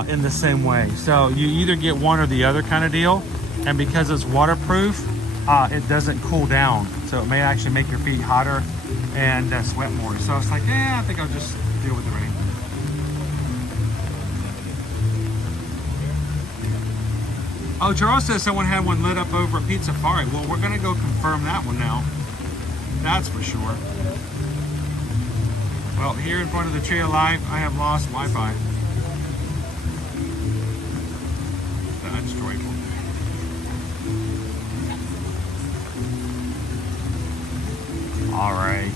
in the same way. So you either get one or the other kind of deal, and because it's waterproof, it doesn't cool down, so it may actually make your feet hotter and sweat more. So it's like, I think I'll just deal with the rain. Oh, Charles says someone had one lit up over at Pizza Safari. Well, we're gonna go confirm that one now. That's for sure. Well, here in front of the Tree of Life, I have lost Wi-Fi. That's joyful. All right.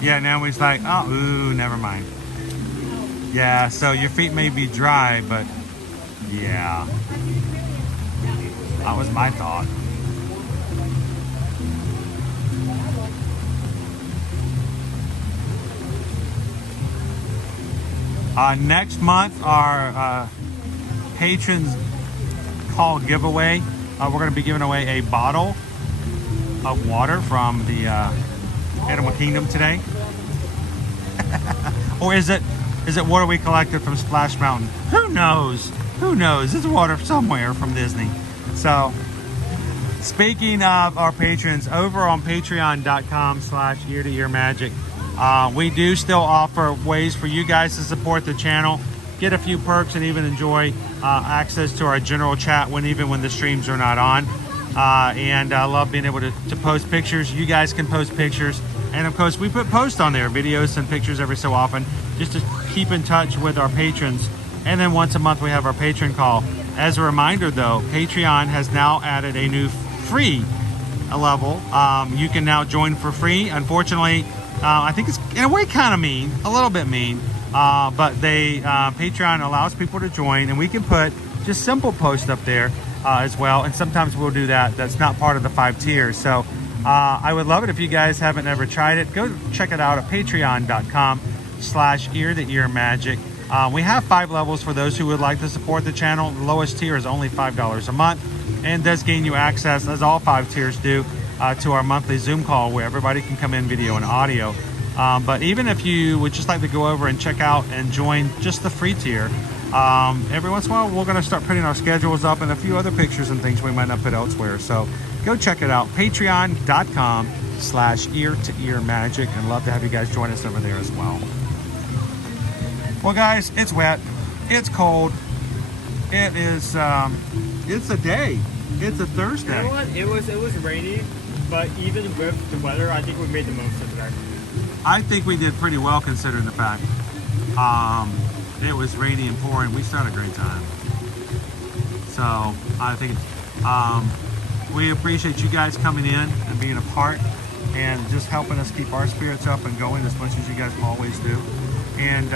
Yeah, now he's like, oh, ooh, never mind. Yeah, so your feet may be dry, but yeah, that was my thought. Next month, our patrons call giveaway. We're going to be giving away a bottle of water from the Animal Kingdom today. Or is it water we collected from Splash Mountain? Who knows? Who knows? It's water somewhere from Disney. So, speaking of our patrons, over on patreon.com/ear-to-ear-magic, we do still offer ways for you guys to support the channel, get a few perks, and even enjoy access to our general chat even when the streams are not on. And I love being able to post pictures. You guys can post pictures. And of course, we put posts on there, videos and pictures every so often, just to keep in touch with our patrons And then once a month we have our patron call. As a reminder though, Patreon has now added a new free level. You can now join for free. Unfortunately, I think it's in a way kind of mean, a little bit mean, but Patreon allows people to join, and we can put just simple posts up there as well. And sometimes we'll do that. That's not part of the 5 tiers. So I would love it if you guys haven't ever tried it. Go check it out at patreon.com/ear-to-ear-magic. We have 5 levels for those who would like to support the channel. The lowest tier is only $5 a month and does gain you access, as all 5 tiers do, to our monthly Zoom call where everybody can come in video and audio. But even if you would just like to go over and check out and join just the free tier, every once in a while we're going to start putting our schedules up and a few other pictures and things we might not put elsewhere. So go check it out, patreon.com/ear-to-ear-magic, and love to have you guys join us over there as well. Well guys, it's wet, it's cold, it is, it's a day, it's a Thursday. You know what, it was rainy, but even with the weather, I think we made the most of it. I think we did pretty well considering the fact it was rainy and pouring. We still had a great time. So I think we appreciate you guys coming in and being a part and just helping us keep our spirits up and going as much as you guys always do. And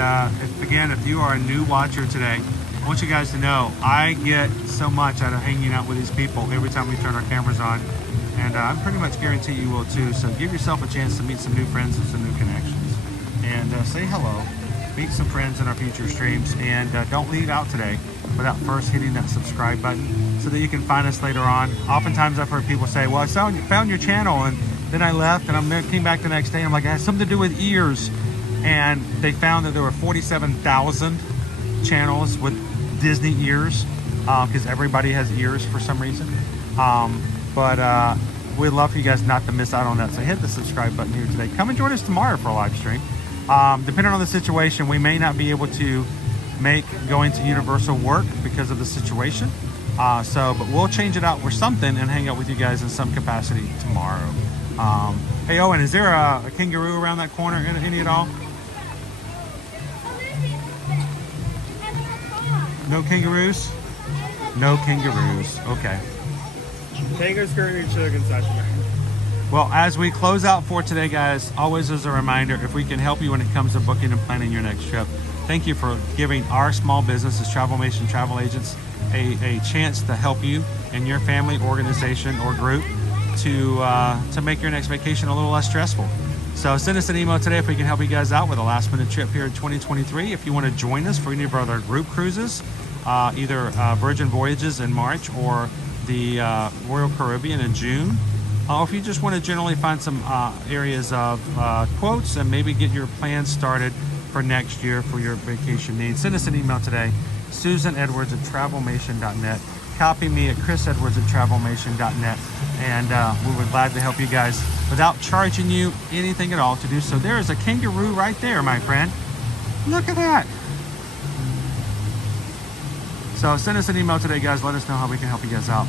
if you are a new watcher today, I want you guys to know I get so much out of hanging out with these people every time we turn our cameras on, and I pretty much guarantee you will too. So give yourself a chance to meet some new friends and some new connections, and say hello, meet some friends in our future streams, and don't leave out today without first hitting that subscribe button so that you can find us later on. Oftentimes I've heard people say, well, I found your channel and then I left, and I came back the next day and I'm like, it has something to do with ears. And they found that there were 47,000 channels with Disney ears, because everybody has ears for some reason. But we'd love for you guys not to miss out on that. So hit the subscribe button here today. Come and join us tomorrow for a live stream. Depending on the situation, we may not be able to make going to Universal work because of the situation. But we'll change it out for something and hang out with you guys in some capacity tomorrow. Hey Owen, is there a kangaroo around that corner, any at all? No kangaroos? No kangaroos. Okay. Kangaroos currently in sugar concession. Well, as we close out for today, guys, always as a reminder, if we can help you when it comes to booking and planning your next trip, thank you for giving our small business as Travelmation Travel Agents a chance to help you and your family, organization, or group to make your next vacation a little less stressful. So send us an email today if we can help you guys out with a last minute trip here in 2023. If you want to join us for any of our other group cruises, either Virgin Voyages in March or the Royal Caribbean in June, or if you just want to generally find some areas of quotes and maybe get your plans started for next year for your vacation needs, send us an email today, susanedwards@travelmation.net. Copy me at chrisedwards@travelmation.net, and we would glad to help you guys without charging you anything at all to do so. There is a kangaroo right there, my friend. Look at that. So send us an email today, guys. Let us know how we can help you guys out.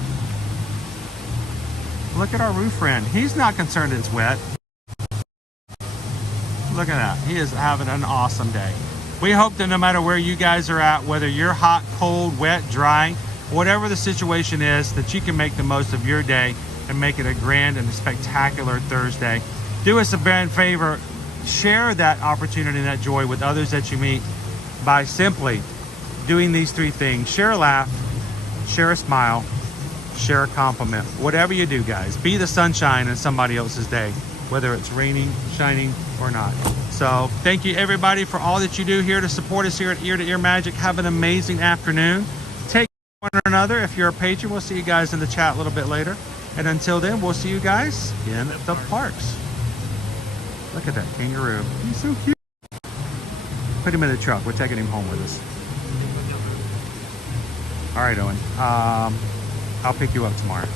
Look at our roof friend. He's not concerned it's wet. Look at that. He is having an awesome day. We hope that no matter where you guys are at, whether you're hot, cold, wet, dry, whatever the situation is, that you can make the most of your day and make it a grand and a spectacular Thursday. Do us a grand favor, share that opportunity and that joy with others that you meet by simply doing these 3 things. Share a laugh, share a smile, share a compliment. Whatever you do, guys, be the sunshine in somebody else's day, whether it's raining, shining, or not. So thank you everybody for all that you do here to support us here at Ear to Ear Magic. Have an amazing afternoon. One another. If you're a patron, we'll see you guys in the chat a little bit later, and until then, we'll see you guys in the parks. Look at that kangaroo. He's so cute. Put him in the truck. We're taking him home with us. All right, Owen, I'll pick you up tomorrow.